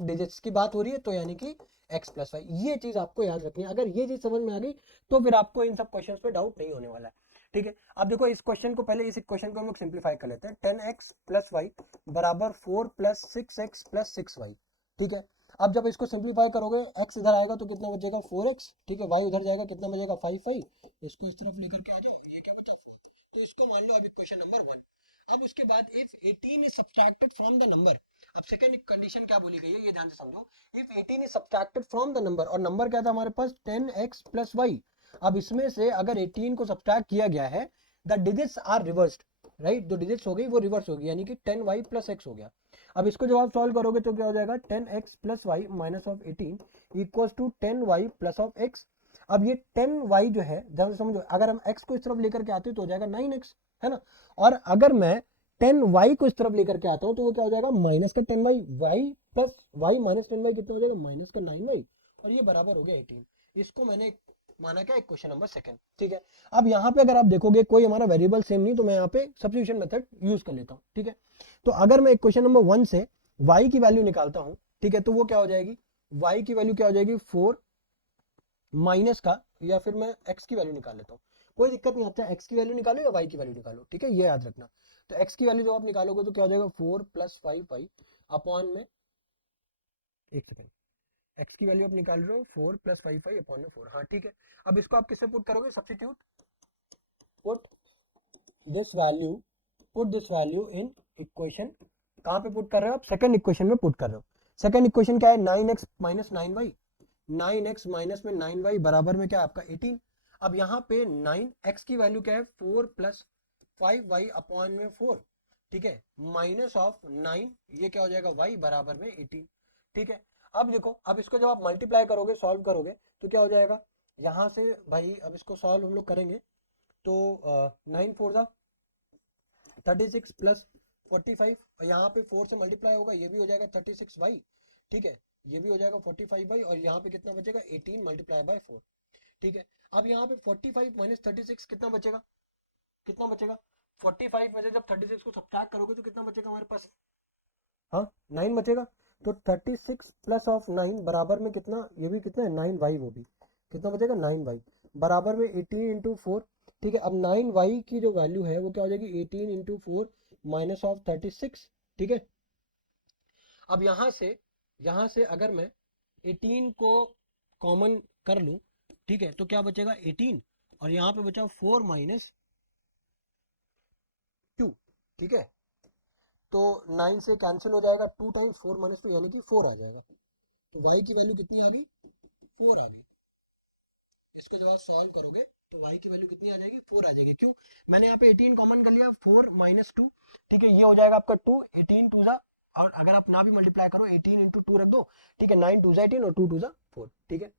digits की बात हो रही है, तो यानी कि x प्लस वाई। ये चीज आपको याद रखनी है, अगर ये चीज समझ में आ गई तो फिर आपको इन सब क्वेश्चंस पे डाउट नहीं होने वाला है। ठीक है, अब देखो इस क्वेश्चन को, पहले इस क्वेश्चन को हम लोग सिंप्लीफाई कर लेते हैं। 10x प्लस वाई बराबर 4 प्लस 6x प्लस 6y। ठीक है, अब जब इसको सिंप्लीफाई करोगे x इधर आएगा तो कितना बचेगा 4x। ठीक है, y उधर जाएगा कितना बचेगा 5y, इसको इस तरफ लेकर के आ जाओ, ये क्या बचा 4। तो इसको मान लो अभी क्वेश्चन नंबर 1। अब उसके बाद if 18 is subtracted from the number, अब सेकंड कंडीशन क्या बोली गई है ये ध्यान से समझो। If 18 is subtracted from the number, और नंबर क्या था हमारे पास 10x प्लस y। अब इसमें से अगर 18 को सब्ट्रैक्ट किया गया है, the digits are reversed, right, जो डिजिट्स हो गई वो रिवर्स होगी, यानी कि 10y प्लस x हो गया। अब इसको जब आप सॉल्व करोगे तो क्या हो जाएगा 10x plus y minus of 18 equals to 10y plus of x। अब ये 10y जो है ध्यान से समझो, अगर हम x को इस तरफ लेकर के आते हैं तो हो जाएगा 9x, है ना। और अगर मैं 10y को इस तरफ लेकर के आता हूं तो वो क्या हो जाएगा माइनस का 10y, y plus y minus 10y कितना हो जाएगा माइनस का 9y, और ये बराबर हो गया 18। इसको मैंने माना क्या, क्वेश्चन नंबर सेकंड। ठीक है, अब यहाँ पे अगर आप देखोगे कोई हमारा वेरिएबल सेम नहीं, तो मैं यहाँ पे सब्स्टिट्यूशन मेथड यूज कर लेता हूँ। ठीक है, तो अगर मैं क्वेश्चन नंबर 1 से y की वैल्यू निकालता हूं, ठीक है, तो वो क्या हो जाएगी, y की वैल्यू क्या हो जाएगी 4 माइनस का, या फिर मैं x की वैल्यू निकाल लेता हूँ, कोई दिक्कत नहीं आता है, x की वैल्यू निकालो या y की वैल्यू निकालो। ठीक है, ये याद रखना। तो x की वैल्यू जब आप निकालोगे तो क्या हो जाएगा 4 प्लस 5y अपॉन में, एक सेकेंड, x की वैल्यू आप निकाल रहे हो 4 प्लस 5y अपॉन में 4। हाँ ठीक है, अब इसको आप किससे पुट करोगे, substitute, put this value put this value in equation, कहां पे पुट कर रहे हो आप, सेकंड इक्वेशन में पुट कर रहे हो। सेकंड इक्वेशन क्या है 9x minus 9y, 9x minus में 9y बराबर में क्या है आपका 18। अब यहाँ पे 9x की वैल्यू क्या है 4 प्लस 5y अपॉन में 4। ठीक है, माइनस ऑफ 9, ये क्या हो जाएगा y बराबर में 18। ठीक है, अब देखो, अब इसको जब आप मल्टीप्लाई करोगे सॉल्व करोगे तो क्या हो जाएगा, यहाँ से भाई अब इसको सॉल्व हम लोग करेंगे तो 9 4 जा 36 प्लस 45, और यहाँ पे 4 से मल्टीप्लाई होगा, ये भी हो जाएगा 36 बाई, ठीक है, ये भी हो जाएगा 45 बाई, और यहाँ पे कितना बचेगा 18 मल्टीप्लाई बाय 4। ठीक है, अब यहाँ पे 45 माइनस 36 कितना बचेगा, कितना बचेगा 45 में से जब 36 को सब्ट्रैक्ट करोगे तो कितना बचेगा हमारे पास, हाँ 9 बचेगा। तो 36 प्लस ऑफ 9 बराबर में कितना, ये भी कितना है 9y, वो भी कितना बचेगा 9y बराबर में 18 इंटू 4। ठीक है, अब 9y की जो वैल्यू है वो क्या हो जाएगी 18 इंटू 4 माइनस ऑफ 36। ठीक है, अब यहाँ से अगर मैं 18 को कॉमन कर लूं, ठीक है, तो क्या बचेगा 18, और यहाँ पे बचा 4 माइनस 2। ठीक है, तो 9 से कैंसिल हो जाएगा, 2 टाइम्स 4 माइनस 2 यानी कि 4 आ जाएगा। तो y की वैल्यू कितनी आ गई, 4 आ गई। इसको जब आप सॉल्व करोगे तो y की वैल्यू कितनी आ जाएगी, 4 आ जाएगी। क्यों, मैंने यहाँ पे 18 कॉमन कर लिया, 4 माइनस 2, ठीक है, ये हो जाएगा आपका 2, 18 टू जा, और अगर आप ना भी मल्टीप्लाई करो 18 इंटू 2 रख दो, ठीक है, 9 टू जा 18 और 2 टू जा 4, ठीक है।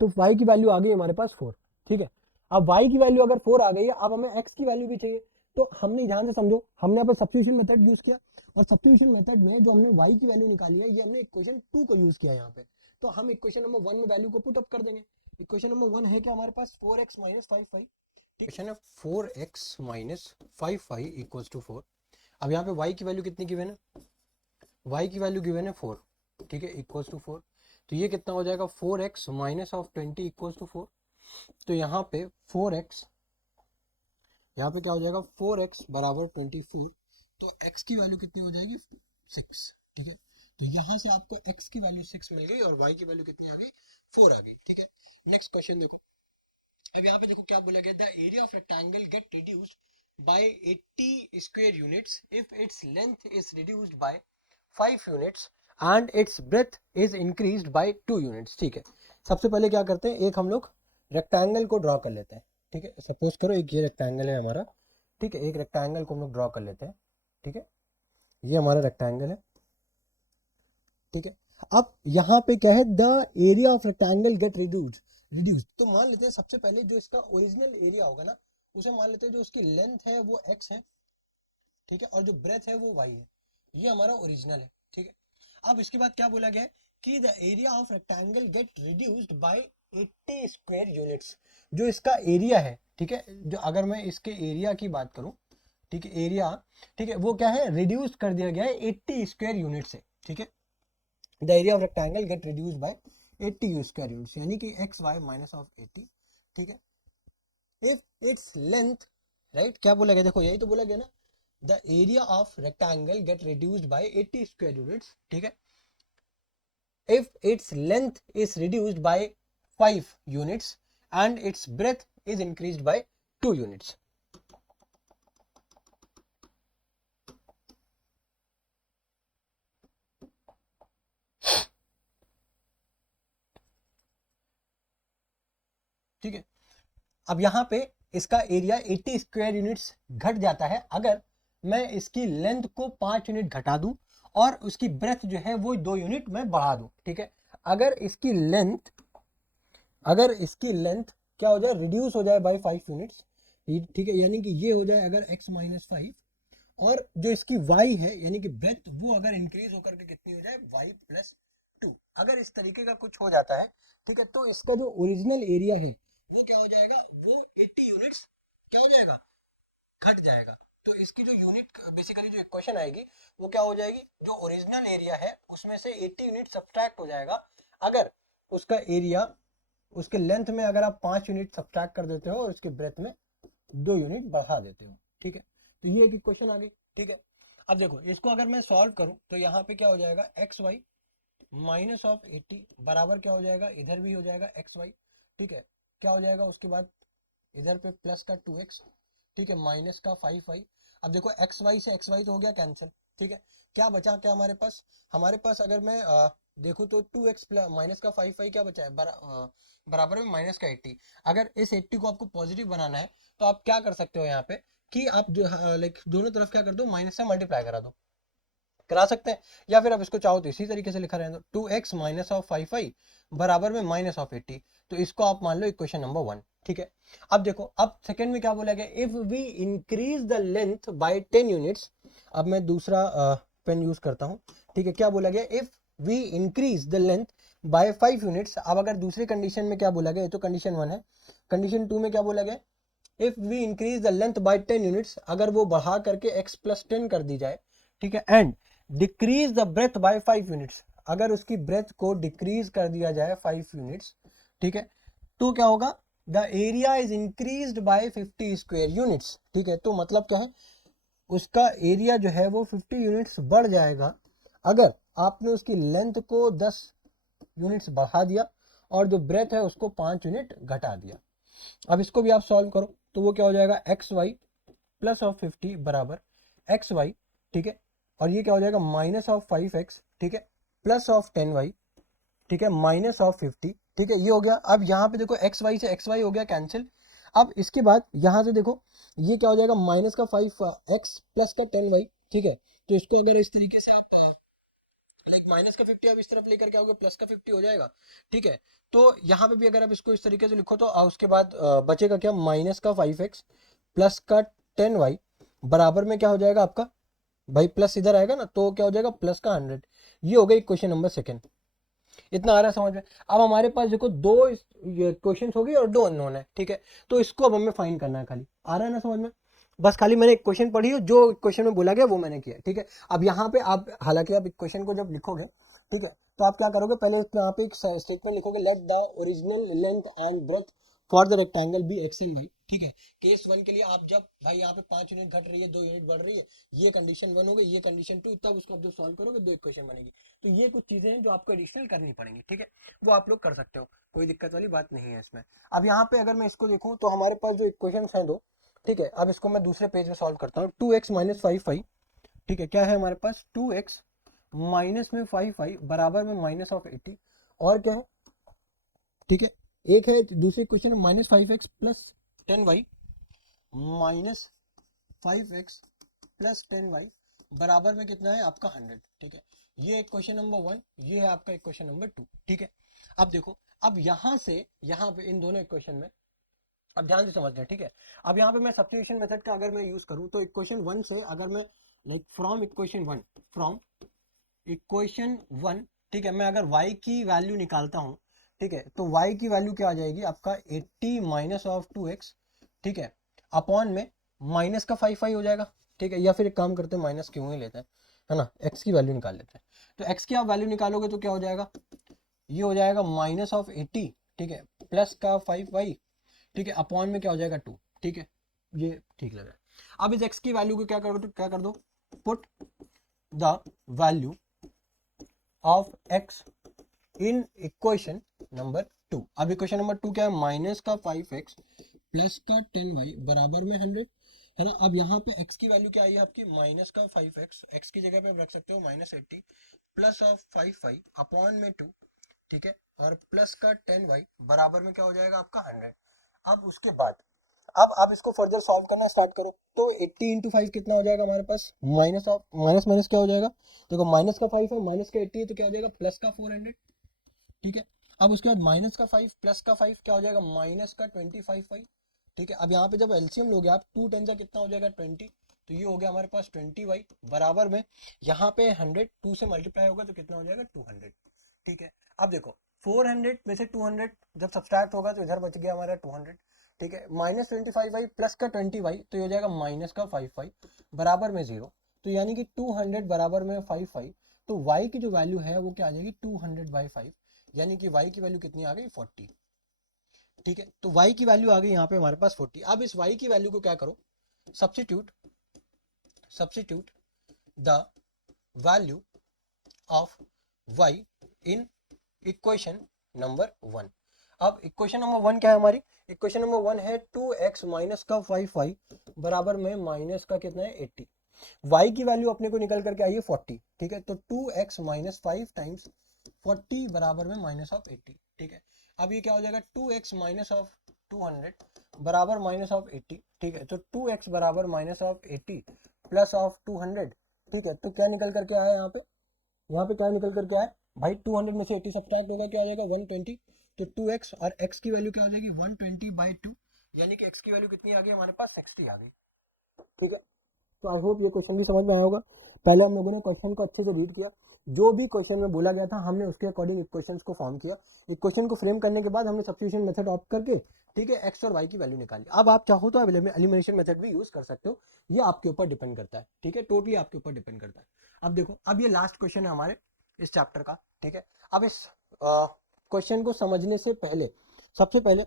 तो y की वैल्यू आ गई हमारे पास 4, ठीक है। अब y की वैल्यू अगर 4 आ गई है, अब हमें x की वैल्यू भी चाहिए। तो हमने ध्यान से समझो, हमने यहाँ पर सब्स्टिट्यूशन मेथड यूज किया, और सब्स्टिट्यूशन मेथड में जो हमने y की वैल्यू निकाली है, ये हमने इक्वेशन 2 को यूज किया यहाँ पे। तो हम इक्वेशन नंबर 1 में वैल्यू को पुट अप कर देंगे। इक्वेशन नंबर 1 है क्या हमारे पास, 4x माइनस 5y, इक्वेशन है 4x minus 5y equals to 4। अब यहाँ पे y की वैल्यू कितनी गिवन है, y की वैल्यू गिवन है 4, ठीक है, इक्वल्स टू 4। तो ये कितना हो जाएगा, 4x minus of 20 equals to 4। तो यहाँ पे 4x, यहाँ पे क्या हो जाएगा, 4x बराबर 24। तो x की वैल्यू कितनी हो जाएगी, 6, ठीक है। तो यहाँ से आपको x की वैल्यू 6 मिल गई और y की वैल्यू कितनी आ गई, 4 आ गई, ठीक है। नेक्स्ट क्वेश्चन देखो, अब यहाँ पे देखो क्या बोला गया, the area of rectangle gate reduced by 80 square units if its length is reduced by 5 units and it's breath is increased by 2 units, ठीक है। सबसे पहले क्या करते हैं, एक हम लोग रेक्टेंगल को ड्रॉ कर लेते हैं, ठीक है। सपोज करो एक ये रेक्टेंगल है हमारा, ठीक है, एक रेक्टेंगल को हम लोग ड्रॉ कर लेते हैं, ठीक है, ये हमारा रेक्टेंगल है, ठीक है। अब यहाँ पे क्या है, the area of rectangle gate reduced. तो मान लेते हैं सबसे पहले जो इसका ओरिजिनल एरिया होगा ना, उसे मान लेते हैं जो उसकी लेंथ है वो x है, ठीक है, और जो ब्रेथ है वो y है, ये हमारा ओरिजिनल है, ठीक है। अब इसके बाद क्या बोला गया है कि the area of rectangle gate reduced by 80 square units. जो इसका एरिया है, ठीक है, जो अगर मैं इसके एरिया की बात करूं, ठीक है, एरिया, ठीक है, वो क्या है, रिड्यूस कर दिया गया है 80 स्क्वायर यूनिट से, ठीक है। The area of rectangle gate reduced by 80 square units, यानी कि एक्स वाई माइनस ऑफ 80, ठीक है। इफ इट्स लेंथ, राइट, क्या बोला गया, देखो यही तो बोला गया ना, the area of rectangle gate reduced by 80 square units, ठीक है। If its length is reduced by 5 units and it's breath is increased by 2 units. ठीक है, अब यहाँ पे इसका एरिया 80 स्क्वायर यूनिट्स घट जाता है अगर मैं इसकी लेंथ को 5 यूनिट घटा दूं और उसकी ब्रेथ जो है वो 2 यूनिट मैं बढ़ा दूं, ठीक है। अगर इसकी लेंथ क्या हो जाए, रिड्यूस हो जाए बाय 5 यूनिट्स, ठीक है, यानी कि ये हो जाए अगर x माइनस 5, और जो इसकी y है यानी कि ब्रेथ वो अगर इंक्रीज होकर के कितनी हो जाए, y प्लस 2, अगर इस तरीके का कुछ हो जाता है, ठीक है, तो इसका जो ओरिजिनल एरिया है वो क्या हो जाएगा, वो 80 यूनिट्स क्या हो जाएगा, घट जाएगा। तो इसकी जो यूनिट बेसिकली जो इक्वेशन आएगी वो क्या हो जाएगी, जो ओरिजिनल एरिया है उसमें से 80 यूनिट सब्ट्रैक्ट हो जाएगा अगर उसका एरिया, उसके लेंथ में अगर आप 5 यूनिट सब्ट्रैक्ट कर देते हो और उसके ब्रेथ में 2 यूनिट बढ़ा देते हो, ठीक है। तो ये एक इक्वेशन आ गई, ठीक है। अब देखो इसको अगर मैं सॉल्व करूं तो यहाँ पे क्या हो जाएगा, एक्स वाई माइनस ऑफ 80 बराबर क्या हो जाएगा, इधर भी हो जाएगा एक्स वाई, ठीक है, क्या हो जाएगा उसके बाद इधर पे प्लस का 2x, ठीक है, माइनस का 5y। अब देखो एक्स वाई से एक्स वाई तो हो गया कैंसिल, ठीक है, क्या बचा, क्या हमारे पास अगर मैं देखूं तो 2x प्लस माइनस का 5y क्या बचा है, बराबर में माइनस का 80। अगर इस 80 को आपको पॉजिटिव बनाना है तो आप क्या कर सकते हो यहाँ पे कि आप जो लाइक दोनों तरफ क्या कर दो, माइनस से मल्टीप्लाई करा सकते हैं, या फिर आप इसको चाहो तो इसी तरीके से लिखा रहने दो, 2x माइनस ऑफ 5y बराबर में माइनस ऑफ 80। तो इसको आप मान लो इक्वेशन नंबर 1, ठीक है। अब देखो, अब सेकंड में क्या बोला गया, if we increase the length by 10 units. अब मैं दूसरा पेन यूज करता हूं, ठीक है, क्या बोला गया, if we increase the length by 5 units. अब अगर दूसरी कंडीशन में क्या बोला गया, ये तो कंडीशन 1 है, कंडीशन 2 में क्या बोला गया, if we increase the length by 10 units, अगर वो बढ़ा करके x प्लस 10 कर दी जाए, ठीक है, and decrease the breadth by 5 units, अगर उसकी ब्रेथ को डिक्रीज कर दिया जाए 5 यूनिट्स, ठीक है, तो क्या होगा, the area is increased by 50 square units, ठीक है। तो मतलब क्या है, उसका एरिया जो है वो 50 यूनिट्स बढ़ जाएगा अगर आपने उसकी लेंथ को 10 यूनिट्स बढ़ा दिया और जो ब्रेथ है उसको 5 यूनिट घटा दिया। अब इसको भी आप सॉल्व करो तो वो क्या हो जाएगा, एक्स वाई प्लस ऑफ 50 बराबर एक्स वाई, ठीक है, और ये क्या हो जाएगा माइनस ऑफ 5x, ठीक है, प्लस ऑफ 10y, ठीक है, माइनस ऑफ 50, ठीक है, ये हो गया। अब यहाँ पे देखो एक्स वाई से एक्स वाई हो गया कैंसिल। अब इसके बाद यहाँ से देखो ये क्या हो जाएगा माइनस का 5x प्लस का 10y, ठीक है। तो इसको अगर इस तरीके से आप लाइक माइनस का 50 आप इस तरफ लेकर के आओगे प्लस का 50 हो जाएगा, ठीक है। तो यहाँ पे भी अगर आप इसको इस तरीके से लिखो तो उसके बाद बचेगा क्या माइनस का 5x प्लस का 10y बराबर में क्या हो जाएगा आपका भाई प्लस इधर आएगा ना तो क्या हो जाएगा प्लस का 100। ये हो गई क्वेश्चन नंबर सेकंड। इतना आ रहा है समझ में। अब हमारे पास देखो दो क्वेश्चन हो गए और दो अननोन है, ठीक है। तो इसको अब हमें फाइंड करना है, खाली आ रहा है ना समझ में। बस खाली मैंने एक क्वेश्चन पढ़ी है, जो क्वेश्चन में बोला गया वो मैंने किया, ठीक है। अब यहाँ पे आप हालांकि आप क्वेश्चन को जब लिखोगे, ठीक है, तो आप क्या करोगे पहले यहाँ पे एक स्टेटमेंट लिखोगे, let the original length and breadth for the rectangle be x and y, ठीक है। केस वन के लिए आप जब भाई यहाँ पे 5 यूनिट घट रही है 2 यूनिट बढ़ रही है, ये कंडीशन 1 हो गई, ये कंडीशन 2, तब उसको आप जब सॉल्व करोगे 2 इक्वेशन बनेगी। तो ये कुछ चीजें हैं जो आपको एडिशनल करनी पड़ेंगी, ठीक है, वो आप लोग कर सकते हो, कोई दिक्कत वाली बात नहीं है इसमें। अब यहाँ पे अगर मैं इसको देखूँ तो हमारे पास जो इक्वेशन हैं दो, ठीक है। अब इसको मैं दूसरे पेज में सॉल्व करता हूँ। 2x माइनस 5y, ठीक है, क्या है हमारे पास 2x माइनस में 5y बराबर में माइनस ऑफ 80, और क्या है, ठीक है, एक है दूसरे क्वेश्चन में minus 5x plus 10y minus 5x plus 10y बराबर में कितना है आपका 100, ठीक है। ये क्वेश्चन नंबर 1, ये है आपका क्वेश्चन नंबर 2, ठीक है। अब देखो, अब यहां से यहां पे इन दोनों इक्वेशन में अब ध्यान से समझना है, ठीक है। अब यहाँ पे मैं सब्स्टिट्यूशन मेथड का अगर मैं यूज करूँ तो इक्वेशन 1 से अगर मैं लाइक फ्रॉम इक्वेशन 1, ठीक है, मैं अगर y की वैल्यू निकालता हूँ, ठीक है, तो y की वैल्यू क्या आ जाएगी आपका 80 माइनस ऑफ 2x, ठीक है, अपॉन में माइनस का 5y हो जाएगा, ठीक है। या फिर एक काम करते हैं माइनस क्यों ही लेते हैं, है ना, x की वैल्यू निकाल लेते हैं। तो x की आप वैल्यू निकालोगे तो क्या हो जाएगा, ये हो जाएगा माइनस ऑफ 80, ठीक है, प्लस का 5y, ठीक है, अपॉन में क्या हो जाएगा 2, ठीक है, ये ठीक लग रहा है। अब इस x की वैल्यू को क्या करो तो क्या कर दो, put the value of x in equation number 2। अब इक्वेशन नंबर 2 क्या है, माइनस का 5x प्लस का 10y बराबर में 100, है ना। अब यहाँ पे x की वैल्यू क्या आई है आपकी माइनस का 5x, x की जगह पे आप रख सकते हो minus 80 plus of 5y upon में 2, ठीक है, और प्लस का 10y बराबर में क्या हो जाएगा आपका 100। अब उसके बाद अब आप इसको फर्दर सॉल्व करना स्टार्ट करो तो 80 इंटू 5 कितना हो जाएगा हमारे पास, माइनस ऑफ माइनस माइनस क्या हो जाएगा, देखो माइनस का 5 है, माइनस का 80 है, तो क्या हो जाएगा प्लस का 400, ठीक है। अब उसके बाद माइनस का 5 प्लस का 5 क्या हो जाएगा माइनस का 25y, ठीक है। अब यहाँ पे जब एलसीएम लोगे आप 2 10 कितना हो जाएगा 20, तो ये हो गया हमारे पास 20y बराबर में यहाँ पे 100 2 से मल्टीप्लाई होगा तो कितना हो जाएगा 200, ठीक है। अब देखो 400 में से 200 जब सब्सट्रैक्ट होगा तो इधर बच गया हमारा 200, ठीक है, माइनस 25y प्लस का 20y तो ये हो जाएगा माइनस का 5y बराबर में 0। तो यानी कि 200 बराबर में 5y, तो y की जो वैल्यू है वो क्या आ जाएगी 200/5, यानी कि y की वैल्यू कितनी आ गई 40, ठीक है। तो y की वैल्यू आ गई यहाँ पे हमारे पास 40। अब इस y की वैल्यू को क्या करो, substitute the value of y in equation number 1। अब इक्वेशन नंबर 1 क्या है हमारी, इक्वेशन नंबर 1 है 2x माइनस का 5y बराबर में माइनस का कितना है 80। y की वैल्यू अपने को निकल करके आई है 40, ठीक है। तो 2x माइनस 5 टाइम्स 40 बराबर में माइनस ऑफ 80, ठीक है। अब ये क्या हो जाएगा 2x माइनस ऑफ 200 बराबर माइनस ऑफ 80, ठीक है। तो 2x बराबर माइनस ऑफ 80 प्लस ऑफ 200, ठीक है। तो क्या निकल करके आया यहाँ पे क्या निकल करके आया भाई 200 में से 80 सब्ट्रैक्ट होगा क्या आ जाएगा 120, तो 2x और x की वैल्यू क्या हो जाएगी 120/2, यानी कि x की वैल्यू कितनी आ गई हमारे पास 60 आ गई, ठीक है। तो आई होप ये क्वेश्चन भी समझ में आया होगा। पहले हम लोगों ने क्वेश्चन को अच्छे से रीड किया, जो भी क्वेश्चन में बोला गया था हमने उसके अकॉर्डिंग इक्वेशंस को फॉर्म किया। इक्वेशन को फ्रेम करने के बाद हमने सब्स्टिट्यूशन मेथड ऑप्ट करके, ठीक है, एक्स और वाई की वैल्यू निकाली। अब आप चाहो तो एलिमिनेशन मेथड भी यूज कर सकते हो, ये आपके ऊपर डिपेंड करता है, ठीक है, टोटली आपके ऊपर डिपेंड करता है। अब देखो, अब ये लास्ट क्वेश्चन है हमारे इस चैप्टर का, ठीक है। अब इस क्वेश्चन को समझने से पहले सबसे पहले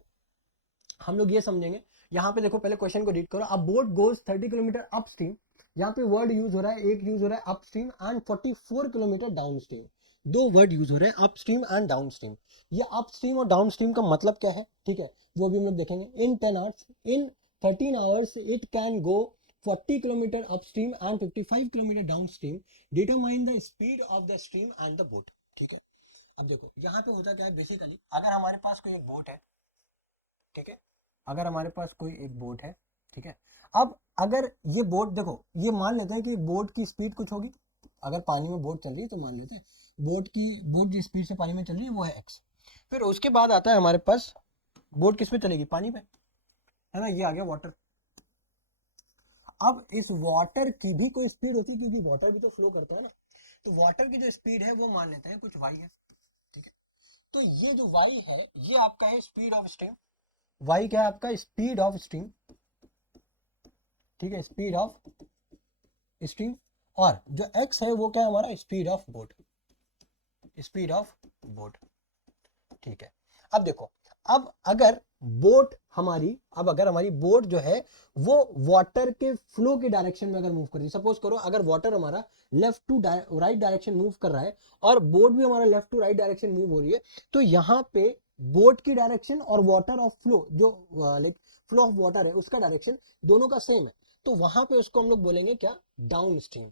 हम लोग ये समझेंगे, यहाँ पे देखो पहले क्वेश्चन को रीड करो। अ बोट गोज 30 किलोमीटर अपस्ट्रीम, यहाँ पे वर्ड यूज हो रहा है, एक यूज हो रहा है अपस्ट्रीम एंड 44 किलोमीटर डाउनस्ट्रीम। दो वर्ड यूज हो रहे हैं अपस्ट्रीम एंड डाउनस्ट्रीम। ये अपस्ट्रीम और डाउनस्ट्रीम का मतलब क्या है, ठीक है, वो भी हम लोग देखेंगे। इन 10 hours in 13 hours it can go 40 kilometre upstream and 55 kilometre downstream, determine the speed of the stream and the boat. ठीक है, अब देखो यहाँ पे होता क्या है, बेसिकली अगर हमारे पास कोई एक बोट है, ठीक है, अगर हमारे पास कोई एक बोट है, ठीक है, अब अगर ये बोट, देखो ये मान लेते हैं कि बोट की स्पीड कुछ होगी, अगर पानी में बोट चल रही है तो मान लेते हैं बोट जिस स्पीड से पानी में चल रही है वो है x। फिर उसके बाद आता है हमारे पास बोट किस में चलेगी, पानी पे, है ना, ये आ गया वाटर। अब इस वाटर की भी कोई स्पीड होती है, क्योंकि वाटर भी तो फ्लो करता है ना, तो वाटर की जो स्पीड है वो मान लेते हैं कुछ y है, ठीक है। तो ये जो y है ये आपका है स्पीड ऑफ स्ट्रीम, y क्या है आपका, स्पीड ऑफ स्ट्रीम, ठीक है, स्पीड ऑफ स्ट्रीम। और जो x है वो क्या है हमारा, speed of boat, speed of boat, ठीक है। अब देखो, अब अगर बोट हमारी, अब अगर हमारी बोट जो है वो वाटर के फ्लो की डायरेक्शन में अगर मूव कर रही है, सपोज करो अगर वाटर हमारा left to right direction move कर रहा है और बोट भी हमारा left to right direction move हो रही है, तो यहाँ पे बोट की डायरेक्शन और वाटर ऑफ फ्लो जो लाइक फ्लो ऑफ वाटर है उसका डायरेक्शन दोनों का सेम है, तो वहां पे उसको हम लोग बोलेंगे क्या, डाउन स्ट्रीम।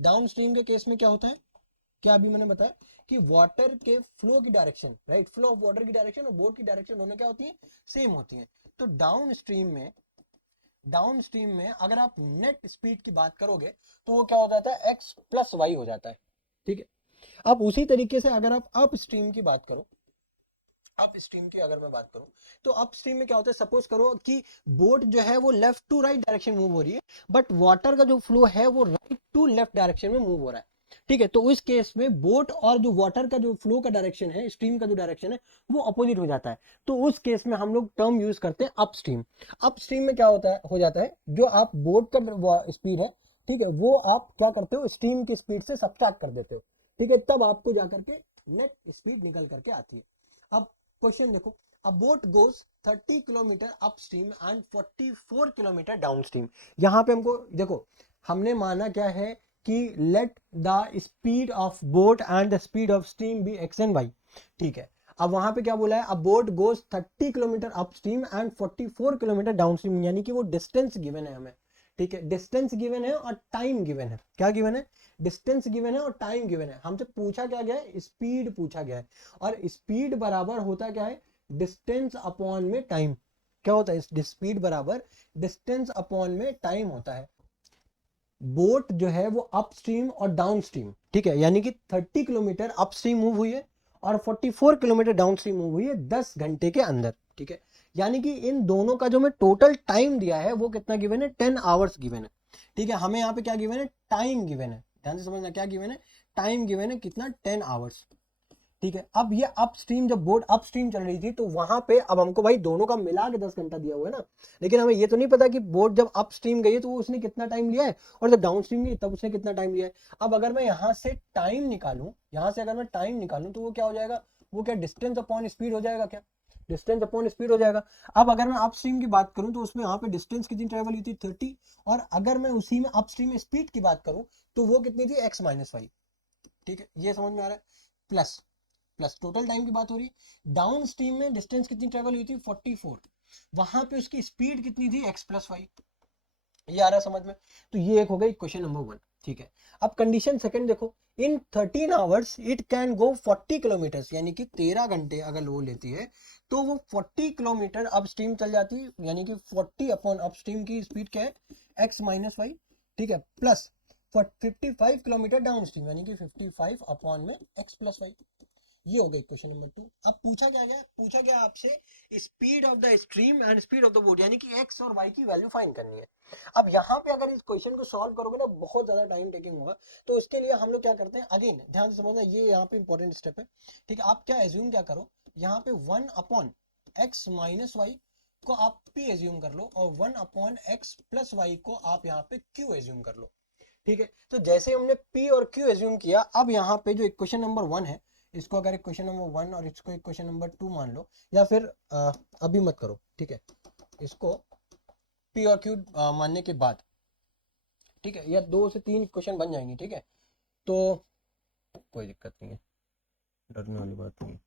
डाउन स्ट्रीम के केस में क्या होता है, क्या अभी मैंने बताया कि वाटर के फ्लो की direction, right, flow of water की डायरेक्शन और बोट की डायरेक्शन दोनों क्या होती है, सेम होती है। तो डाउन स्ट्रीम में अगर आप नेट स्पीड की बात करोगे तो वो क्या हो जाता है, x प्लस वाई हो जाता है, ठीक है। अब उसी तरीके से अगर आप अप स्ट्रीम की बात करो, अप स्ट्रीम की अगर मैं बात करूं तो अप स्ट्रीम में क्या होता है, सपोज करो कि बोट जो है वो left to right direction move हो रही है, बट वाटर का जो फ्लो है वो राइट टू लेफ्ट डायरेक्शन में मूव हो रहा है, ठीक है। तो उस केस में बोट और जो वाटर का जो फ्लो का डायरेक्शन है, स्ट्रीम का जो डायरेक्शन है वो अपोजिट हो जाता है, तो उस केस में हम लोग टर्म यूज करते हैं अप स्ट्रीम। अप स्ट्रीम में क्या होता है, हो जाता है जो आप बोट का स्पीड है, ठीक है, वो आप क्या करते हो, स्ट्रीम की स्पीड से सब्ट्रैक्ट कर देते हो, ठीक है, तब आपको जाकर के नेट स्पीड निकल करके आती है। अब क्वेश्चन देखो, a boat goes 30 kilometre upstream and 44 kilometre downstream. यहां पे हमको देखो, हमने माना क्या है कि let the speed of boat and the speed of stream be x and y, ठीक है। अब वहां पे क्या बोला है, a boat goes 30 kilometre upstream and 44 kilometre downstream, यानी कि वो डिस्टेंस गिवन है हमें, ठीक है, डिस्टेंस गिवन है और टाइम गिवन है, क्या गिवन है, डिस्टेंस गिवन है और टाइम गिवन है। हमसे पूछा क्या गया है, स्पीड पूछा गया है, और स्पीड बराबर होता क्या है, डिस्टेंस अपॉन में टाइम, क्या होता है, स्पीड बराबर डिस्टेंस अपॉन में टाइम होता है। बोट जो है वो अपस्ट्रीम और डाउनस्ट्रीम, ठीक है, यानी कि 30 किलोमीटर अपस्ट्रीम मूव हुई है और 44 किलोमीटर डाउनस्ट्रीम मूव हुई है 10 घंटे के अंदर, ठीक है। यानी कि इन दोनों का जो मैं टोटल टाइम दिया है वो कितना गिवन है, 10 आवर्स गिवन है, ठीक है। हमें यहाँ पे क्या गिवन है, टाइम गिवन है, ध्यान से समझना, क्या गिवन है, टाइम गिवन है, कितना, 10 आवर्स, ठीक है। अब ये अपस्ट्रीम, जब बोट अपस्ट्रीम चल रही थी तो वहां पे अब हमको भाई दोनों का मिला के 10 घंटा दिया हुआ है ना, लेकिन हमें ये तो नहीं पता कि बोट जब अपस्ट्रीम गई है तो उसने कितना टाइम लिया है, और जब डाउनस्ट्रीम गई तब उसने कितना टाइम लिया है। अब अगर मैं यहाँ से टाइम निकालूं, यहाँ से अगर मैं टाइम निकालूं तो वो क्या हो जाएगा, वो क्या डिस्टेंस अपॉन स्पीड हो जाएगा, क्या डिस्टेंस अपॉन स्पीड हो जाएगा। अब अगर मैं अपस्ट्रीम की बात करूं तो उसमें यहाँ पे डिस्टेंस कितनी ट्रेवल हुई थी, 30, और अगर मैं उसी में अपस्ट्रीम में स्पीड की बात करूं तो वो कितनी थी, x माइनस वाई, ठीक है, ये समझ में आ रहा है, प्लस प्लस टोटल टाइम की बात हो रही है। डाउन स्ट्रीम में डिस्टेंस कितनी ट्रेवल हुई थी, 44, वहां पे उसकी स्पीड कितनी थी, x प्लस वाई, ये आ रहा समझ में। तो ये एक हो गई क्वेश्चन नंबर 1, ठीक है। अब कंडीशन सेकंड देखो, इन 13 hours it can go 40 kilometre, यानी कि 13 घंटे अगर वो लेती है तो वो 40 किलोमीटर अप स्ट्रीम चल जाती है, यानी कि 40 अपॉन अप स्ट्रीम की स्पीड क्या है, x माइनस वाई, ठीक है, प्लस 55 किलोमीटर डाउन स्ट्रीम, यानी कि 55 अपॉन में x प्लस वाई। ये हो गई क्वेश्चन नंबर 2। अब पूछा क्या गया, पूछा गया आपसे speed of the stream and speed of the boat, यानी कि एक्स और वाई की वैल्यू फाइंड करनी है। अब यहाँ पे अगर इस क्वेश्चन को सॉल्व करोगे ना बहुत ज्यादा टाइम टेकिंग होगा, तो उसके लिए हम लोग क्या करते हैं, अगेन ध्यान से समझना, ये यहाँ पे इंपॉर्टेंट स्टेप है, ठीक है। आप क्या एज्यूम क्या करो, यहाँ पे 1 अपॉन एक्स माइनस वाई को आप p एज्यूम कर लो, और 1 अपॉन एक्स प्लस वाई को आप यहाँ पे q एज्यूम कर लो, ठीक है। तो जैसे हमने p और q एज्यूम किया, अब यहाँ पे जो इक्वेशन नंबर 1 है, इसको अगर इक्वेशन नंबर 1 और इसको इक्वेशन नंबर 2 मान लो, या फिर अभी मत करो, ठीक है, इसको p और q मानने के बाद, ठीक है, या 2 से 3 इक्वेशन बन जाएंगे, ठीक है, तो कोई दिक्कत नहीं है, डरने वाली बात नहीं है।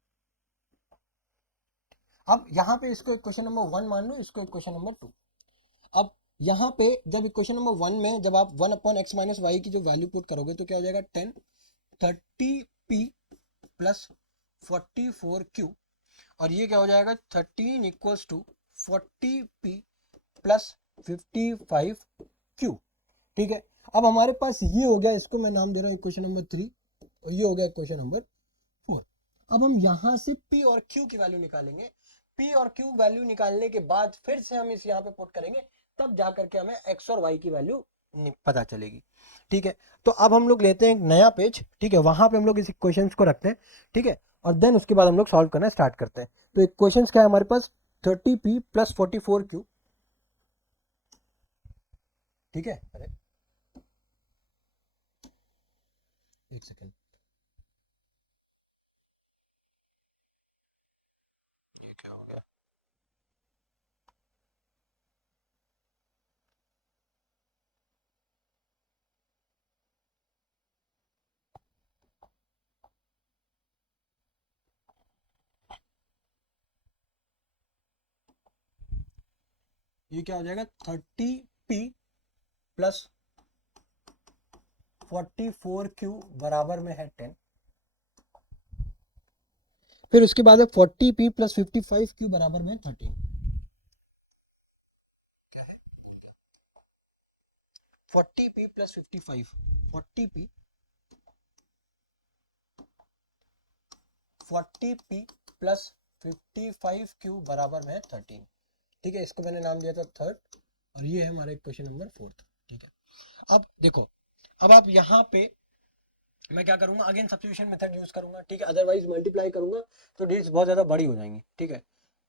अब यहाँ पे इसको इक्वेशन नंबर 1 मान लो, इसको इक्वेशन नंबर 2। अब यहाँ पे जब इक्वेशन नंबर 1 में जब आप 1/x - y की जो वैल्यू पुट करोगे तो क्या हो जाएगा 10 30p प्लस 44q, और ये क्या हो जाएगा 13 equals to 40p plus 55q। ठीक है, अब हमारे पास ये हो गया, इसको मैं नाम दे रहा हूँ इक्वेशन नंबर 3, और ये हो गया इक्वेशन नंबर 4। अब हम यहाँ से p और q की वैल्यू निकालेंगे। p और q वैल्यू निकालने के बाद फिर से हम इस यहाँ पे पुट करेंगे, तब जा करके हमें x और y की वैल्यू पता चलेगी। ठीक है, तो अब हम लोग लेते हैं एक नया पेज, ठीक है, वहां पे हम लोग इस इक्वेशंस को रखते हैं, ठीक है, और देन उसके बाद हम लोग सॉल्व करना स्टार्ट करते हैं। तो इक्वेशंस क्या है हमारे पास 30p प्लस 44q। ठीक है, अरे एक सेकेंड, ये क्या हो गया? ये क्या हो जाएगा 30p प्लस 44q बराबर में है 10। फिर उसके बाद है 40p प्लस 55q बराबर में 13। 40p plus 55, 40p 40p plus 55q बराबर में 13। ठीक है, इसको मैंने नाम दिया था थर्ड, और ये है हमारा क्वेश्चन नंबर 4। ठीक है, अब देखो, अब आप यहाँ पे मैं क्या करूंगा, अगेन सब्स्टिट्यूशन मेथड यूज करूंगा, ठीक है, अदरवाइज मल्टीप्लाई करूंगा तो डिजिट्स बहुत ज्यादा बड़ी हो जाएंगी। ठीक है,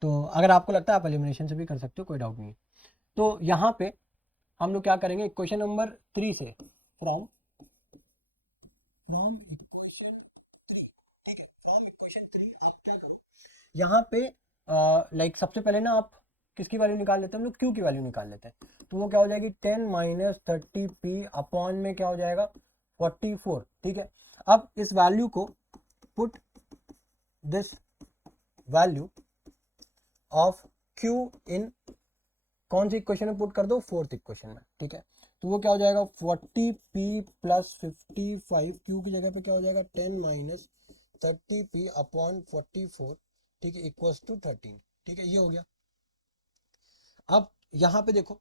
तो अगर आपको लगता है आप एलिमिनेशन से भी कर सकते हो, कोई डाउट नहीं है। तो यहाँ पे हम लोग क्या करेंगे, क्वेश्चन नंबर 3 से, फ्रॉम फ्रॉम इक्वेशन 3, ठीक है, फ्रॉम इक्वेशन 3 आप क्या करो, यहाँ पे लाइक सबसे पहले ना आप किसकी वैल्यू निकाल लेते हैं, हम लोग क्यू की वैल्यू निकाल लेते हैं। तो वो क्या हो जाएगी 10 माइनस 30p अपॉन में क्या हो जाएगा 44। ठीक है, अब इस वैल्यू को put this value of q इन कौन सी इक्वेशन में पुट कर दो, फोर्थ इक्वेशन में। ठीक है, तो वो क्या हो जाएगा 40p प्लस 55q की जगह पे क्या हो जाएगा 10 माइनस 30p अपॉन 44, ठीक है, इक्वल्स टू 13। ठीक है, ये हो गया। अब यहाँ पे देखो,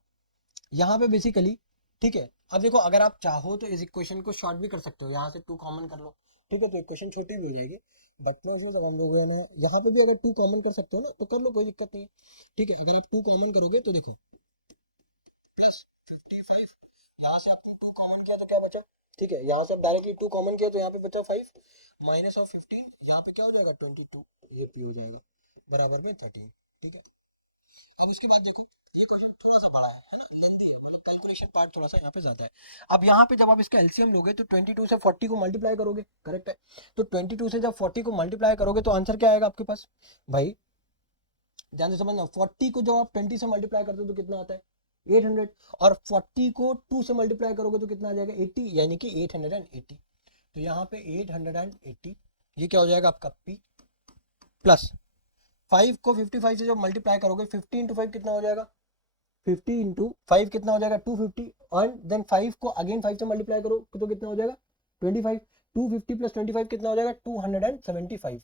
यहाँ पे बेसिकली, ठीक है, अब देखो अगर आप चाहो तो इस इक्वेशन को शॉर्ट भी कर सकते हो, यहाँ से 2 कॉमन कर लो, ठीक है, तो इक्वेशन छोटी भी हो जाएगी। बट में से हम लोग है ना, यहाँ पे भी अगर 2 कॉमन कर सकते हो ना तो कर लो, कोई दिक्कत नहीं है। ठीक है, अगर आप 2 कॉमन करोगे तो देखो प्लस 55, यहाँ से आपने 2 कॉमन किया तो क्या बचा, ठीक है, यहाँ से आप डायरेक्टली 2 कॉमन किया तो यहाँ पे बचा 5 माइनस ऑफ 15, यहाँ पे क्या हो जाएगा 22, ये p हो जाएगा बराबर में 13। ठीक है, अब उसके बाद देखो ये क्वेश्चन थोड़ा सा बड़ा है ना, लेंथी है, मतलब कैलकुलेशन पार्ट थोड़ा सा यहाँ पे ज्यादा है। अब यहाँ पे जब आप इसका एलसीएम लोगे तो 22 से 40 को मल्टीप्लाई करोगे, करेक्ट है, तो 22 से जब 40 को मल्टीप्लाई करोगे तो आंसर क्या आएगा आपके पास भाई, ध्यान से समझना, 40 को जब आप 20 से मल्टीप्लाई करते हो तो कितना आता है 800, और 40 को 2 से मल्टीप्लाई करोगे तो कितना आ जाएगा 80, यानी कि 880। तो यहाँ पे 880, ये क्या हो जाएगा आपका p प्लस 5 को 55 से जब मल्टीप्लाई करोगे 50 इंटू 5 कितना हो जाएगा 50 इंटू 5 कितना हो जाएगा 250, और देन 5 को अगेन 5 से मल्टीप्लाई करो तो कितना हो जाएगा 25, 250 प्लस 25 कितना हो जाएगा 275,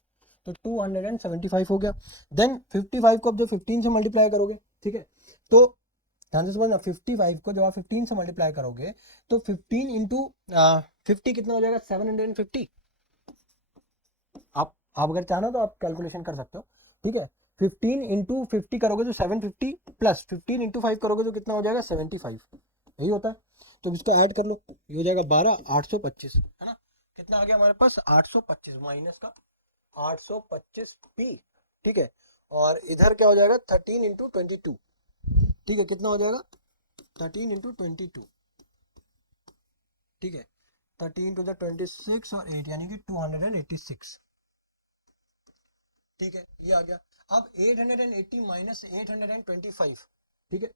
तो 275 हो गया। देन 55 को अब जब 15 से मल्टीप्लाई करोगे, ठीक है, तो ध्यान से समझना 55 को जब आप 15 से मल्टीप्लाई करोगे तो 15 इंटू 50 कितना हो जाएगा 750। आप अगर चाहो तो आप कैलकुलेशन कर सकते हो। ठीक है, 15 इंटू 50 करोगे तो 750, प्लस 15 इंटू 5 करोगे तो कितना हो जाएगा 75, यही होता है। तो इसको ऐड कर लो, ये हो जाएगा 12 825, है ना, कितना आ गया हमारे पास 825 माइनस का 825p। ठीक है, और इधर क्या हो जाएगा 13 इंटू 22, ठीक है, कितना हो जाएगा 13 इंटू 22, ठीक है, 13 टू द 26 और 8 यानी कि 286। ठीक है, ये आ गया। अब 880 माइनस 825, ठीक है,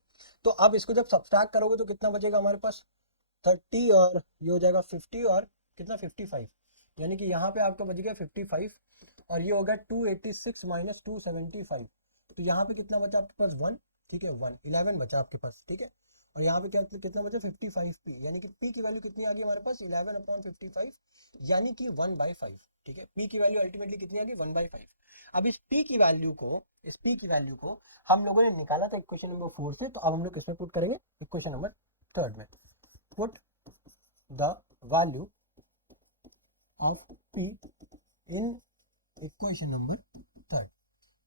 तो अब इसको जब सब्सट्रैक्ट करोगे तो कितना बचेगा हमारे पास 30, और ये हो जाएगा 50, और कितना 55, यानी कि यहाँ पे आपका बच गया 55, और ये हो गया 286 माइनस 275, तो यहाँ पे कितना बचा आपके पास 1, ठीक है, 1 11 बचा आपके पास। ठीक है, और यहाँ पे क्या कितना बचा 55p, यानी कि p की वैल्यू कितनी आ गई हमारे पास 11/55, यानी कि 1/5। ठीक है, p की वैल्यू अल्टीमेटली कितनी आ गई 1/5। अब इस p की वैल्यू को हम लोगों ने निकाला था इक्वेशन नंबर 4 से, तो अब हम लोग किसमें पुट करेंगे, इक्वेशन नंबर 3 में। Put the value of p in equation number 3।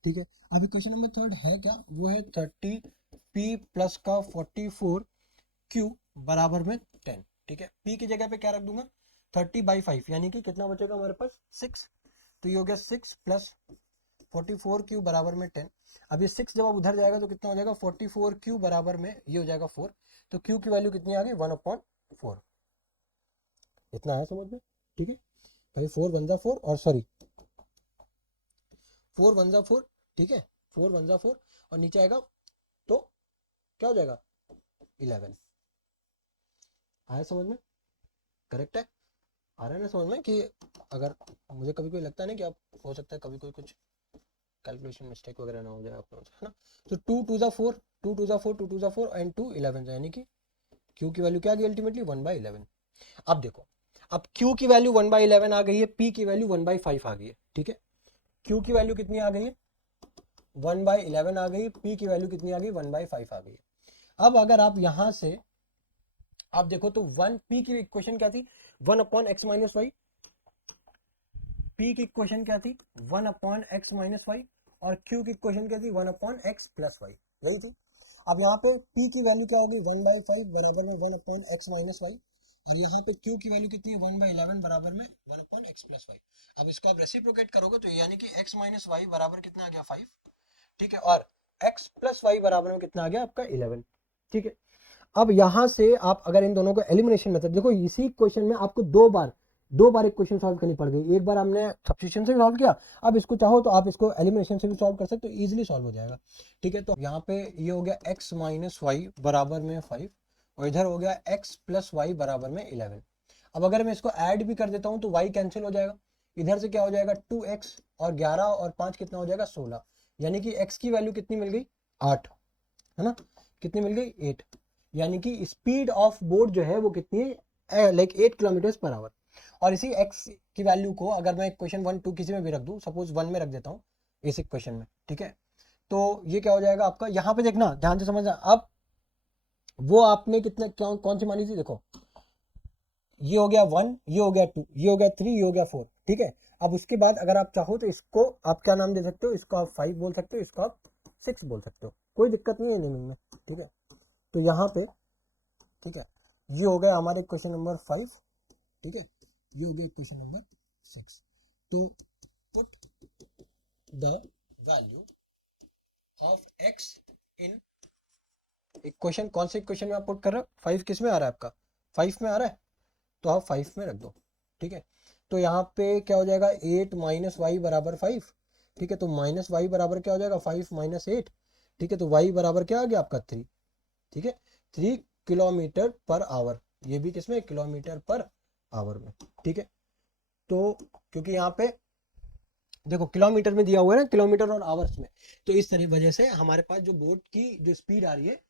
ठीक है, अब इक्वेशन नंबर 3 है क्या, वो है 30p प्लस का 44q बराबर में 10। ठीक है, p की जगह पे क्या रख दूंगा 30/5, यानी कि कितना बचेगा हमारे पास 6। तो ये हो गया 6 प्लस 44q बराबर में 10। अब ये 6 जब उधर जाएगा तो कितना हो जाएगा 44q बराबर में ये हो जाएगा 4। तो q की वैल्यू कितनी आ गई 1/4। इतना है समझ में। ठीक है भाई, 4 1 जा 4 और सॉरी 4 1 जा 4। ठीक है, 4 1 जा 4 और नीचे आएगा तो क्या हो जाएगा 11। आया समझ में, करेक्ट है। आ रहा है ना समझ में कि अगर मुझे कभी कोई लगता है ना कि आप हो सकता है कभी कोई कुछ कैलकुलेशन मिस्टेक वगैरह ना हो जाए अपने है ना। तो 2 2 जा 4, 2 2 जा 4, 2 2 जा 4 एंड 2 11, यानी कि q की वैल्यू क्या आ गई अल्टीमेटली 1/11। अब देखो, अब q की वैल्यू 1/11 आ गई है, p की वैल्यू 1/5 आ गई है। ठीक है, q की वैल्यू कितनी आ गई है 1/11 आ गई, p की वैल्यू कितनी आ गई 1/5 आ गई। अब अगर आप यहां से आप देखो तो 1p की इक्वेशन क्या थी 1/x-y, p की इक्वेशन क्या थी 1/x-y और q की इक्वेशन क्या थी 1/x+y, यही थी। अब यहाँ पे p की वैल्यू क्या होगी 1/5 बराबर में 1/x-y और यहाँ पे q की वैल्यू कितनी है 1/11 बराबर में 1/x+y। अब इसको आप रेसिप्रोकेट करोगे तो यानी कि x-y बराबर कितना आ गया 5। ठीक है, और x+y बराबर में कितना आ गया आपका 11। ठीक है, अब यहां से आप अगर इन दोनों को एलिमिनेशन मेथड, देखो इसी क्वेश्चन में आपको दो बार एक क्वेश्चन सॉल्व करनी पड़ गई। एक बार हमने सब्स्टिट्यूशन से सॉल्व किया, अब इसको चाहो तो आप इसको एलिमिनेशन से भी सॉल्व कर सकते हो, इजीली सॉल्व हो जाएगा। ठीक है, तो यहाँ पे ये हो गया x-y बराबर में 5 और इधर हो गया x+y बराबर में 11। अब अगर मैं इसको ऐड भी कर देता हूं तो y कैंसिल हो जाएगा, इधर से क्या हो जाएगा 2x और 11 और 5 कितना हो जाएगा 16, यानी कि x की वैल्यू कितनी मिल गई 8, है ना, कितनी मिल गई 8, यानी कि स्पीड ऑफ बोट जो है वो कितनी है लाइक 8 किलोमीटर पर आवर। और इसी x की वैल्यू को अगर मैं क्वेश्चन 1 2 किसी में भी रख दूं, सपोज 1 में रख देता हूं इस क्वेश्चन में। ठीक है, तो ये क्या हो जाएगा आपका, यहाँ पे देखना ध्यान से समझना। अब वो आपने कितने कौन सी मानी थी, देखो ये हो गया 1, ये हो गया 2, ये हो गया 3, ये हो गया 4। ठीक है, अब उसके बाद अगर आप चाहो तो इसको आप क्या नाम दे सकते हो, इसको आप 5 बोल सकते हो, इसको आप 6 बोल सकते हो, कोई दिक्कत नहीं है नेमिंग में। ठीक है, तो यहाँ पे ठीक है ये हो गया हमारे क्वेश्चन नंबर 5। ठीक है, ये हो गया क्वेश्चन नंबर 6। तो put the value of x in equation, कौन से इक्वेशन में आप पुट कर रहे हो 5 किस में आ रहा है आपका 5 में आ रहा है, तो आप 5 में रख दो। ठीक है, तो यहाँ पे क्या हो जाएगा 8 माइनस वाई बराबर 5। ठीक है, तो माइनस वाई बराबर क्या हो जाएगा 5 माइनस 8। ठीक है, तो y बराबर क्या आ गया आपका 3। ठीक है, 3 किलोमीटर पर आवर, ये भी किसमें किलोमीटर पर आवर में। ठीक है, तो क्योंकि यहाँ पे देखो किलोमीटर में दिया हुआ है ना, किलोमीटर और आवर्स में, तो इस तरह वजह से हमारे पास जो बोट की जो स्पीड आ रही है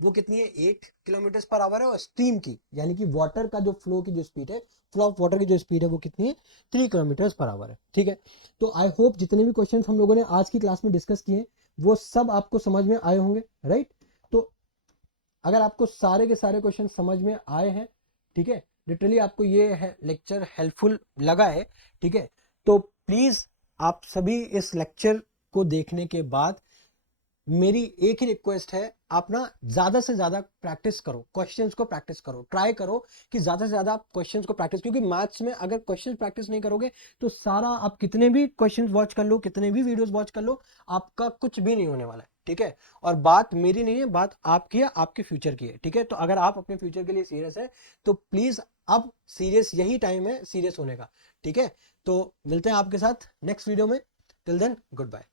वो कितनी है 8 किलोमीटर पर आवर है, और स्टीम की यानी कि वाटर का जो फ्लो की जो स्पीड है, फ्लो ऑफ वाटर की जो स्पीड है वो कितनी है 3 किलोमीटर पर आवर है। ठीक है, तो आई होप जितने भी क्वेश्चन हम लोगों ने आज की क्लास में डिस्कस किए वो सब आपको समझ में आए होंगे, राइट। तो अगर आपको सारे के सारे क्वेश्चन समझ में आए हैं, ठीक है, लिटरली आपको ये है लेक्चर हेल्पफुल लगा है, ठीक है, तो प्लीज आप सभी इस लेक्चर को देखने के बाद मेरी एक ही रिक्वेस्ट है, आप ना ज्यादा से ज्यादा प्रैक्टिस करो, क्वेश्चंस को प्रैक्टिस करो, ट्राई करो कि ज्यादा से ज्यादा आप क्वेश्चंस को प्रैक्टिस, क्योंकि मैथ्स में अगर क्वेश्चंस प्रैक्टिस नहीं करोगे तो सारा आप कितने भी क्वेश्चंस वॉच कर लो, कितने भी वीडियोस वॉच कर लो, आपका कुछ भी नहीं होने वाला है। ठीक है, और बात मेरी नहीं है, बात आपकी है, आपके फ्यूचर की है। ठीक है, तो अगर आप अपने फ्यूचर के लिए सीरियस है तो प्लीज अब सीरियस यही टाइम है सीरियस होने का। ठीक है, तो मिलते हैं आपके साथ नेक्स्ट वीडियो में, टिल देन गुड बाय।